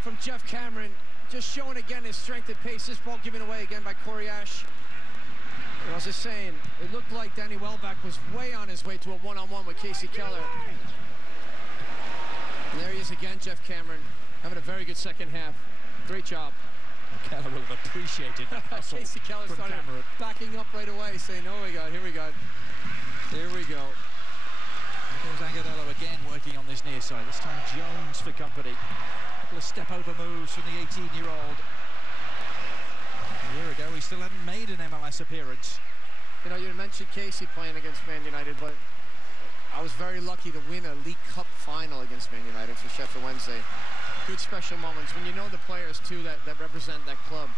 from Jeff Cameron. Just showing again his strength at pace. This ball given away again by Corey Ash. And I was just saying, it looked like Danny Welbeck was way on his way to a one-on-one with Casey Keller. And there he is again, Jeff Cameron, having a very good second half. Great job. Keller will have appreciated that hustle. Casey Keller from started Cameron. backing up right away, saying, oh my God, here we go. Here we go. There's Agudelo again working on this near side. This time Jones for company. A couple of step-over moves from the 18-year-old. A year ago, he still hadn't made an MLS appearance. You know, you mentioned Casey playing against Man United, but I was very lucky to win a League Cup final against Man United for Sheffield Wednesday. Good special moments. When you know the players, too, that represent that club,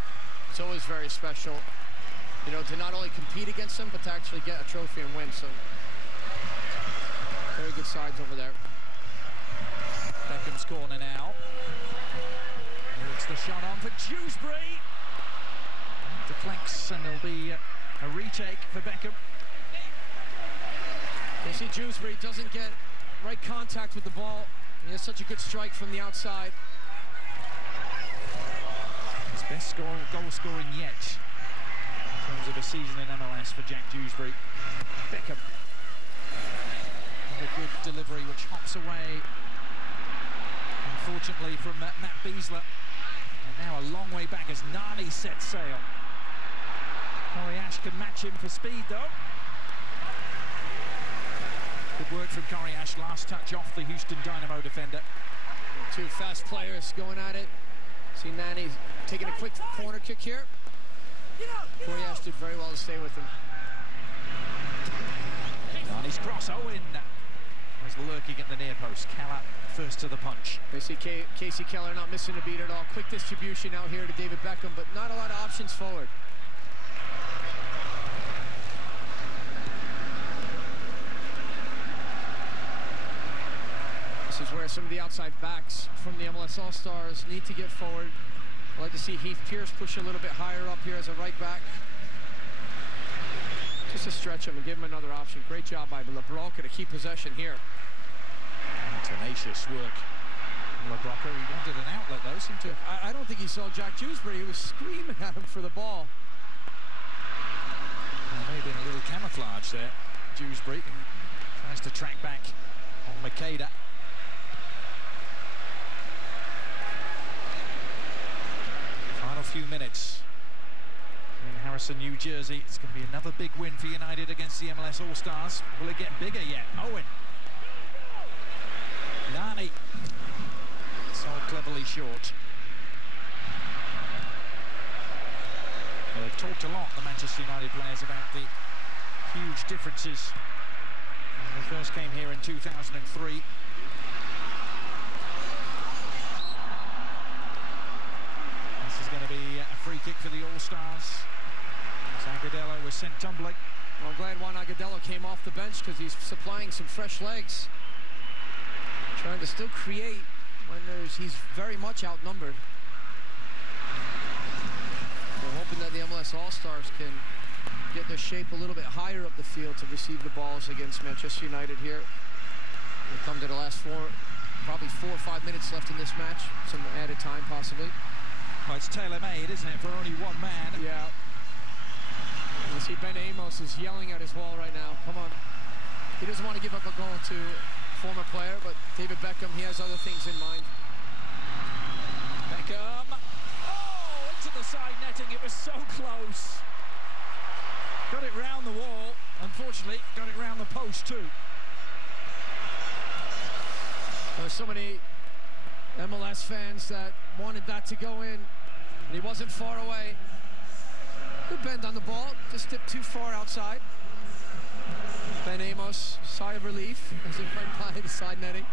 it's always very special, you know, to not only compete against them, but to actually get a trophy and win. So, very good sides over there. Beckham's corner now. It's the shot on for Dewsbury. Deflects, and there'll be a retake for Beckham. You see Dewsbury doesn't get right contact with the ball. He has such a good strike from the outside. His best goal scoring yet in terms of a season in MLS for Jack Dewsbury. Beckham. And a good delivery which hops away in unfortunately, from Matt Beasler. And now a long way back as Nani sets sail. Coriash can match him for speed, though. Good work from Coriash. Last touch off the Houston Dynamo defender. Two fast players going at it. See Nani taking a quick corner kick here. Coriash did very well to stay with him. Nani's cross. Owen was lurking at the near post. Keller first to the punch. We see Casey Keller not missing a beat at all. Quick distribution out here to David Beckham, but not a lot of options forward. This is where some of the outside backs from the MLS All-Stars need to get forward. I'd like to see Heath Pierce push a little bit higher up here as a right back. Just to stretch him and give him another option. Great job by LeBroca to keep possession here. Tenacious work. LeBroca, he wanted an outlet though, seemed to... I don't think he saw Jack Dewsbury. He was screaming at him for the ball. Well, there may have been a little camouflage there. Dewsbury tries to track back on Makeda. Final few minutes in Harrison, New Jersey. It's going to be another big win for United against the MLS All-Stars. Will it get bigger yet? Owen. Nani. Sold cleverly short. Well, they've talked a lot, the Manchester United players, about the huge differences when they first came here in 2003. Going to be a free kick for the All-Stars. Agudelo was sent tumbling. Well, I'm glad Juan Agudelo came off the bench because he's supplying some fresh legs. Trying to still create when he's very much outnumbered. We're hoping that the MLS All-Stars can get their shape a little bit higher up the field to receive the balls against Manchester United here. We come to the last probably 4 or 5 minutes left in this match. Some added time possibly. Well, it's tailor-made, isn't it, for only one man? Yeah. You see Ben Amos is yelling at his wall right now. Come on. He doesn't want to give up a goal to a former player, but David Beckham, he has other things in mind. Beckham. Oh, into the side netting. It was so close. Got it round the wall. Unfortunately, got it round the post, too. There's so many MLS fans that wanted that to go in, and he wasn't far away. Good bend on the ball, just dipped too far outside. Ben Amos, sigh of relief as it went by the side netting.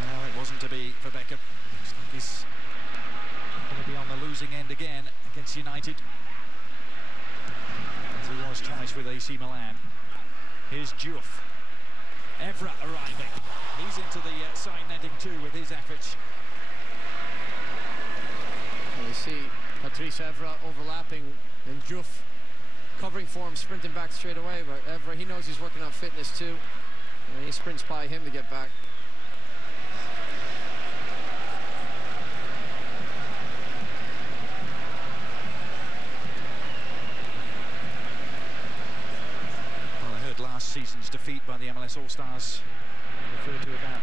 Well, it wasn't to be for Beckham. Looks like he's going to be on the losing end again against United, as he was twice with AC Milan. Here's Diouf. Evra arriving. He's into the side netting too with his efforts. And you see Patrice Evra overlapping and Diouf covering for him, sprinting back straight away. But Evra, he knows he's working on fitness too. And he sprints by him to get back. Last season's defeat by the MLS All-Stars referred to about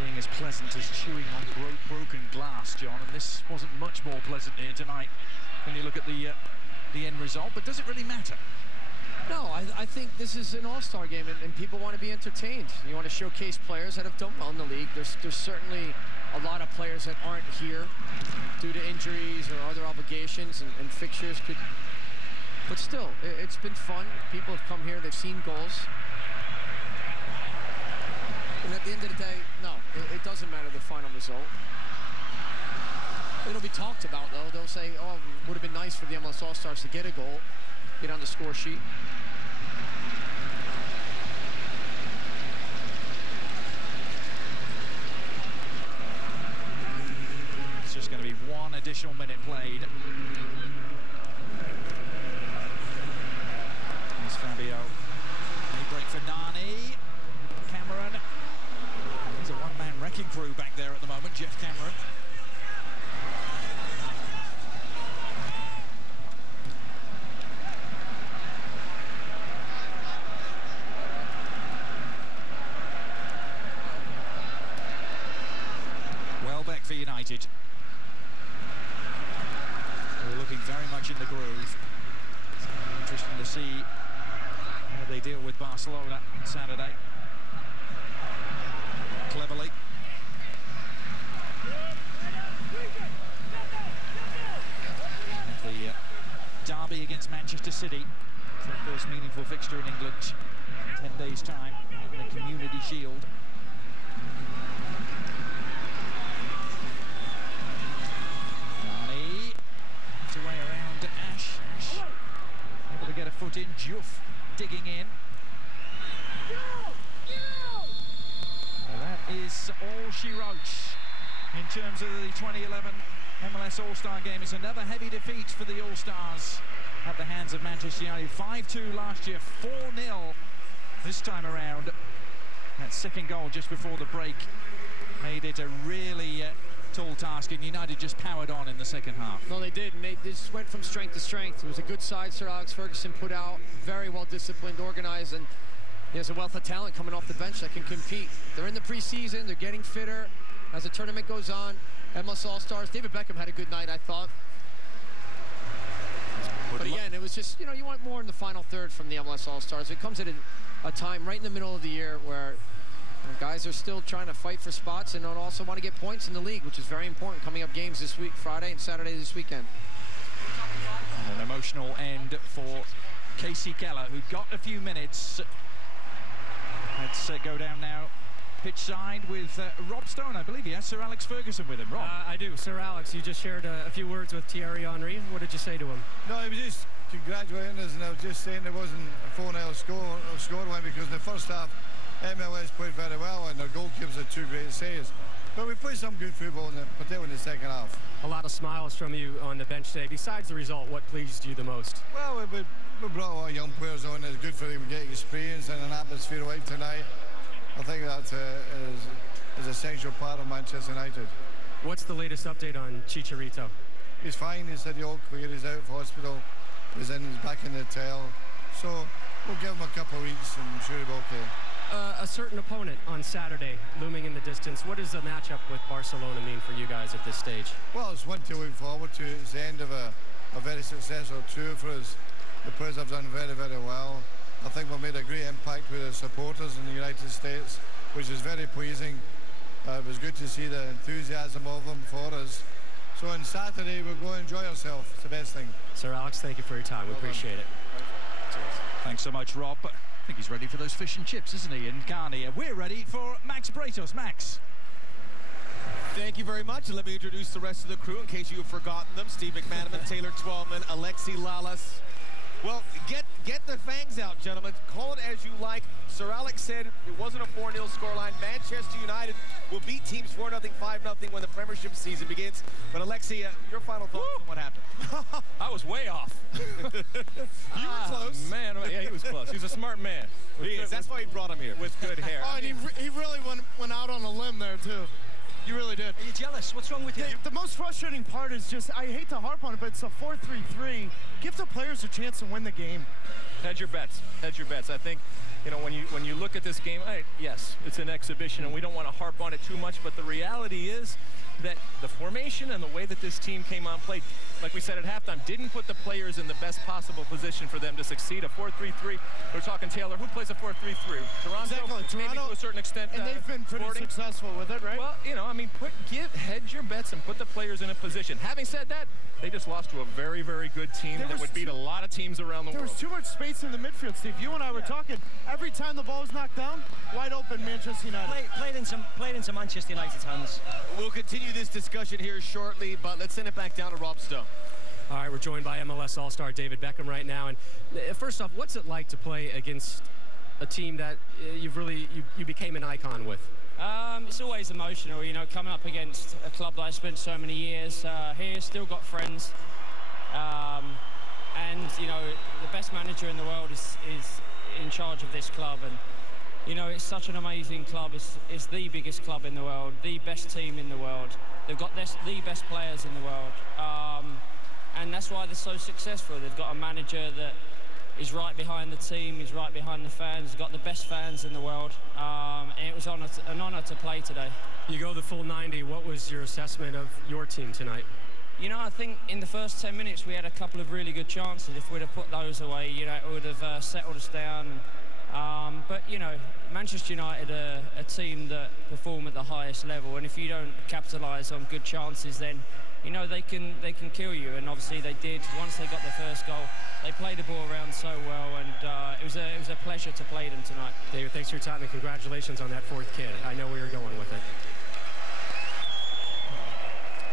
being as pleasant as chewing on broken glass, John, and this wasn't much more pleasant here tonight when you look at the end result. But does it really matter? No, I think this is an all-star game, and people want to be entertained. You want to showcase players that have done well in the league. There's certainly a lot of players that aren't here due to injuries or other obligations, and fixtures could... But still, it's been fun. People have come here, they've seen goals. And at the end of the day, no, it doesn't matter the final result. It'll be talked about, though. They'll say, oh, it would have been nice for the MLS All-Stars to get a goal, get on the score sheet. It's just going to be one additional minute played. Fabio. A break for Nani. Cameron. There's a one-man wrecking crew back there at the moment, Jeff Cameron. Welbeck for United. They're looking very much in the groove. So interesting to see how they deal with Barcelona on Saturday. Cleverly. The derby against Manchester City. It's their first meaningful fixture in England in 10 days' time in the Community Shield. Nani. It's away around Ash. Ash able to get a foot in. Juff digging in. Well, that is all she wrote in terms of the 2011 MLS All-Star game. It's another heavy defeat for the All-Stars at the hands of Manchester United. 5-2 last year, 4-0 this time around. That second goal just before the break made it a really tall task, and United just powered on in the second half. No, they did, and they just went from strength to strength. It was a good side Sir Alex Ferguson put out, very well disciplined, organized, and there's a wealth of talent coming off the bench that can compete. They're in the preseason, they're getting fitter as the tournament goes on. MLS All-Stars, David Beckham had a good night, I thought. But again, it was just, you know, you want more in the final third from the MLS All-Stars. It comes at a time right in the middle of the year where guys are still trying to fight for spots and also want to get points in the league, which is very important. Coming up games this week, Friday and Saturday this weekend. And an emotional end for Casey Keller, who got a few minutes. Let's go down now pitch side with Rob Stone. I believe he has Sir Alex Ferguson with him. Rob. I do. Sir Alex, you just shared a few words with Thierry Henry. What did you say to him? No, he was just congratulating us, and I was just saying there wasn't a 4-0 scoreline because in the first half MLS played very well and their goalkeepers had two great saves. But we played some good football, particularly in the second half. A lot of smiles from you on the bench today. Besides the result, what pleased you the most? Well, we brought a lot of young players on. It's good for them to get experience and an atmosphere like tonight. I think that is an essential part of Manchester United. What's the latest update on Chicharito? He's fine. He said he's all clear. He's out of hospital. He's back in the hotel. So we'll give him a couple of weeks and I'm sure he'll be okay. A certain opponent on Saturday looming in the distance. What does the matchup with Barcelona mean for you guys at this stage? Well, it's one to look forward to. It's the end of a very successful tour for us. The players have done very, very well. I think we've made a great impact with the supporters in the United States, which is very pleasing. It was good to see the enthusiasm of them for us. So on Saturday, we'll go enjoy ourselves. It's the best thing. Sir Alex, thank you for your time. We appreciate it. Thanks so much, Rob. I think he's ready for those fish and chips, isn't he? And Carney, we're ready for Max Bretos. Max. Thank you very much. And let me introduce the rest of the crew in case you have forgotten them. Steve McManaman, Taylor Twellman, Alexi Lalas. Well, get the fangs out, gentlemen. Call it as you like. Sir Alex said it wasn't a 4-0 scoreline. Manchester United will beat teams 4-0, 5-0 when the Premiership season begins. But Alexi, your final thoughts on what happened? I was way off. You were close. Man, yeah, he was close. He's a smart man. He is. That's why he brought him here. With good hair. Oh, and he really went out on a limb there, too. You really did. Are you jealous? What's wrong with you? The most frustrating part is just, I hate to harp on it, but it's a 4-3-3. Give the players a chance to win the game. Hedge your bets. Hedge your bets. I think, you know, when you look at this game, yes, it's an exhibition, and we don't want to harp on it too much, but the reality is that the formation and the way that this team came on played, like we said at halftime, didn't put the players in the best possible position for them to succeed. A 4-3-3. We're talking Taylor. Who plays a 4-3-3? Toronto, exactly. Maybe to a certain extent. And they've been pretty successful with it, right? Well, you know, I mean, hedge your bets and put the players in a position. Having said that, they just lost to a very, very good team that would beat a lot of teams around the world. There was too much space in the midfield, Steve. You and I were talking. Every time the ball was knocked down, wide open Manchester United. Played into Manchester United's hands. We'll continue this discussion here shortly, but let's send it back down to Rob Stone. All right, we're joined by MLS All-Star David Beckham right now. And first off, what's it like to play against a team that you became an icon with? It's always emotional, you know, coming up against a club that I spent so many years here, still got friends. And, you know, the best manager in the world is in charge of this club. And, you know, it's such an amazing club. It's the biggest club in the world, the best team in the world. They've got the best players in the world. And that's why they're so successful. They've got a manager that He's right behind the team. He's right behind the fans. He's got the best fans in the world. And it was an honor to play today. You go the full 90. What was your assessment of your team tonight? You know, I think in the first 10 minutes we had a couple of really good chances. If we'd have put those away, you know, it would have settled us down. But, you know, Manchester United are a team that perform at the highest level, and if you don't capitalise on good chances, then, you know, they can kill you, and obviously they did. Once they got their first goal, they played the ball around so well, and it was a pleasure to play them tonight. David, thanks for your time, and congratulations on that fourth kid. I know where you're going with it.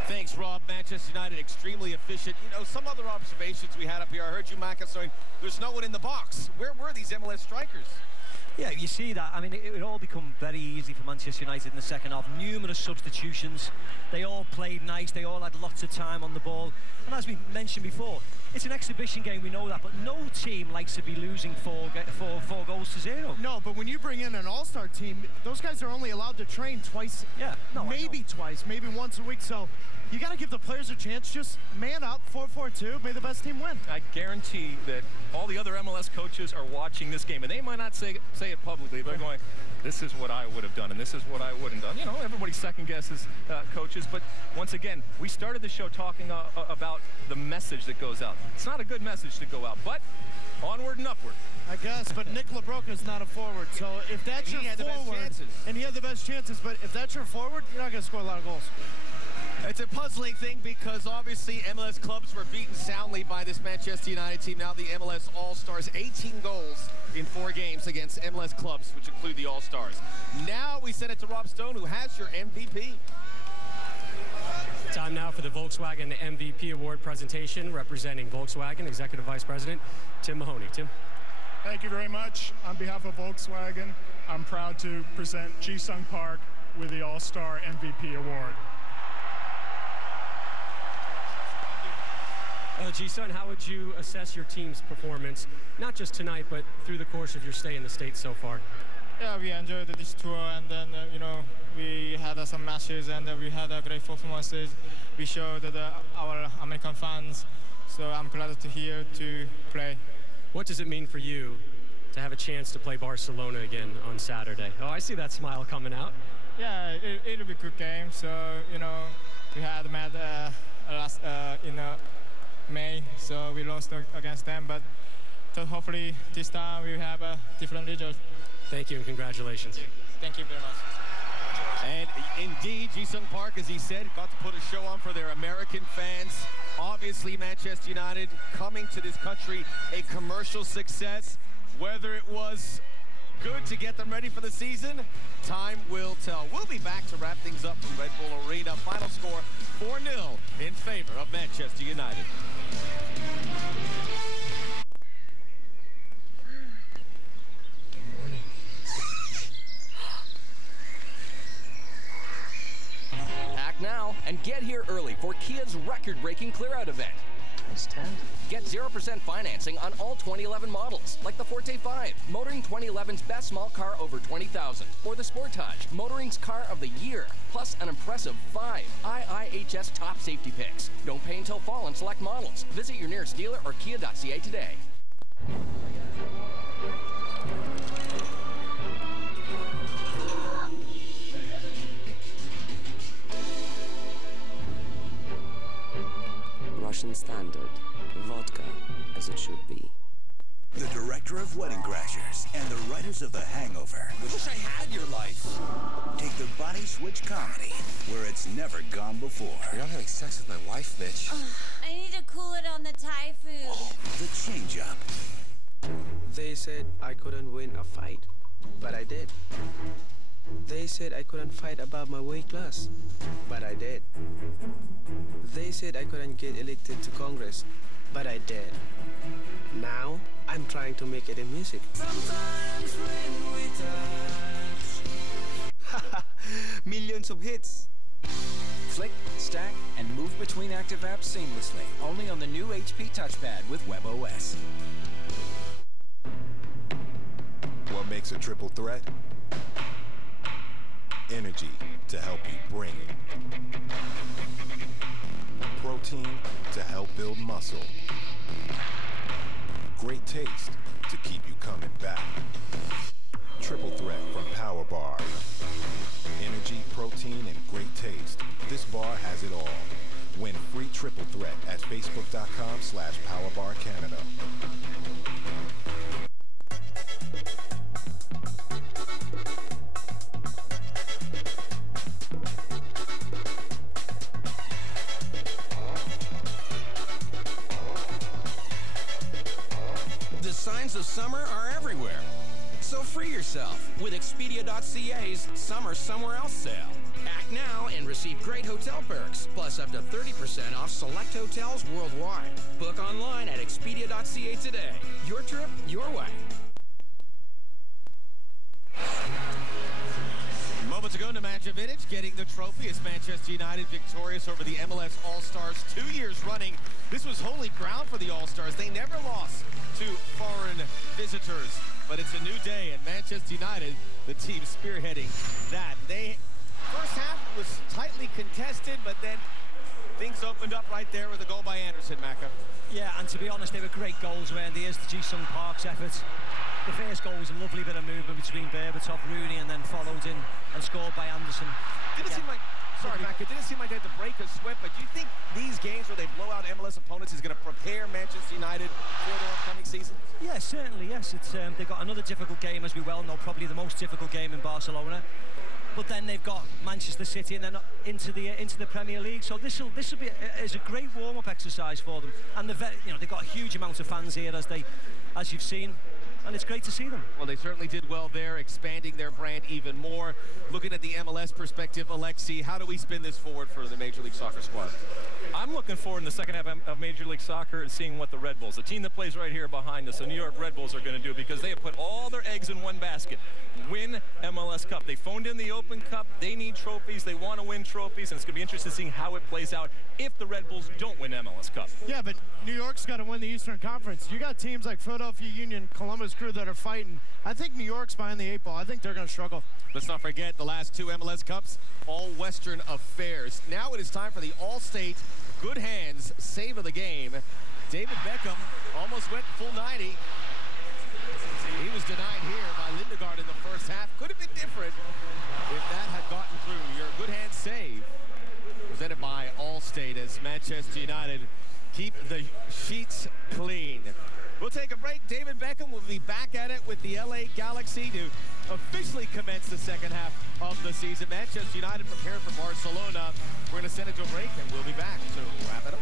Thanks, Rob. Manchester United extremely efficient. You know, some other observations we had up here. I heard you, Maka, saying there's no one in the box. Where were these MLS strikers? Yeah, you see that. I mean, it would all become very easy for Manchester United in the second half. Numerous substitutions. They all played nice. They all had lots of time on the ball. And as we mentioned before, it's an exhibition game, we know that, but no team likes to be losing four goals to 0. No, but when you bring in an all-star team, those guys are only allowed to train twice, maybe twice, maybe once a week. So you got to give the players a chance. Just man up, 4-4-2, may the best team win. I guarantee that all the other MLS coaches are watching this game, and they might not say it publicly, but they're going, this is what I would have done, and this is what I wouldn't have done. You know, everybody second guesses coaches, but once again, we started the show talking about the message that goes out. It's not a good message to go out, but onward and upward. I guess, but Nick LaBroca is not a forward, so if that's your forward, and he had the best chances, but if that's your forward, you're not going to score a lot of goals. It's a puzzling thing because obviously MLS clubs were beaten soundly by this Manchester United team. Now the MLS All-Stars, 18 goals in 4 games against MLS clubs, which include the All-Stars. Now we send it to Rob Stone, who has your MVP. Time now for the Volkswagen MVP Award presentation. Representing Volkswagen, Executive Vice President Tim Mahoney. Tim. Thank you very much. On behalf of Volkswagen, I'm proud to present Ji-Sung Park with the All-Star MVP Award. Ji-Sung, how would you assess your team's performance, not just tonight, but through the course of your stay in the States so far? Yeah, we enjoyed this tour, and then, you know, we had some matches, and we had great performances. We showed our American fans, so I'm glad to here to play. What does it mean for you to have a chance to play Barcelona again on Saturday? Oh, I see that smile coming out. Yeah, it'll be a good game. So, you know, we had met in May, so we lost against them, but so hopefully this time we have a different result. Thank you and congratulations. Thank you very much. And indeed, Ji-Sung Park, as he said, got to put a show on for their American fans. Obviously, Manchester United coming to this country a commercial success. Whether it was good to get them ready for the season, time will tell. We'll be back to wrap things up from Red Bull Arena. Final score 4-0 in favor of Manchester United. Act now and get here early for Kia's record-breaking clear-out event. Get 0% financing on all 2011 models, like the Forte 5, Motoring 2011's best small car over 20,000, or the Sportage, Motoring's car of the year, plus an impressive 5 IIHS top safety picks. Don't pay until fall on select models. Visit your nearest dealer or kia.ca today. Russian standard. Vodka, as it should be. The director of Wedding Crashers and the writers of The Hangover. Wish I had your life. Take the body switch comedy where it's never gone before. You're not having sex with my wife, Mitch. I need to cool it on the Thai food. The change-up. They said I couldn't win a fight, but I did. They said I couldn't fight above my weight class, but I did. They said I couldn't get elected to Congress, but I did. Now, I'm trying to make it in music. Sometimes when we touch. Millions of hits. Flick, stack, and move between active apps seamlessly. Only on the new HP touchpad with WebOS. What makes a triple threat? Energy to help you bring it. Protein to help build muscle. great taste to keep you coming back. Triple threat from Power Bar. Energy, protein, and great taste. This bar has it all. Win free triple threat at facebook.com/PowerBarCanada. The signs of summer are everywhere. So free yourself with Expedia.ca's Summer Somewhere Else sale. Act now and receive great hotel perks, plus up to 30% off select hotels worldwide. Book online at Expedia.ca today. Your trip, your way. Moments ago, Nemanja Vidic getting the trophy as Manchester United victorious over the MLS All-Stars 2 years running. This was holy ground for the All-Stars. They never lost to foreign visitors. But it's a new day, and Manchester United, the team spearheading that. First half was tightly contested, but then things opened up right there with a goal by Anderson, Macca. Yeah, and to be honest, they were great goals, weren't they? Here's the Ji-Sung Park's effort. The first goal was a lovely bit of movement between Berbatov, Rooney, and then followed in and scored by Anderson. Didn't seem like, sorry, Macca, didn't seem like they had to break a sweat, but do you think these games where they blow out MLS opponents is going to prepare Manchester United for their upcoming season? Yeah, certainly, yes. They've got another difficult game, as we well know, probably the most difficult game in Barcelona. But then they've got Manchester City and then into the Premier League. So this will be a great warm-up exercise for them. And they've got a huge amount of fans here, as you've seen. And it's great to see them. Well, they certainly did well there, expanding their brand even more. Looking at the MLS perspective, Alexi, how do we spin this forward for the Major League Soccer squad? I'm looking forward in the second half of Major League Soccer and seeing what the Red Bulls, the team that plays right here behind us, the New York Red Bulls, are going to do, because they have put all their eggs in one basket. Win MLS Cup. They phoned in the Open Cup. They need trophies. They want to win trophies, and it's going to be interesting seeing how it plays out if the Red Bulls don't win MLS Cup. Yeah, but New York's got to win the Eastern Conference. You got teams like Philadelphia Union, Columbus Crew that are fighting. I think New York's behind the 8 ball. I think they're going to struggle. Let's not forget the last 2 MLS Cups, all Western affairs. Now it is time for the All-State Good Hands Save of the Game. David Beckham almost went full 90. He was denied here by Lindegaard in the first half. Could have been different if that had gotten through. Your good hand save presented by Allstate as Manchester United keep the sheets clean. We'll take a break. David Beckham will be back at it with the LA Galaxy to officially commence the second half of the season. Manchester United prepared for Barcelona. We're going to send it to a break, and we'll be back to wrap it up.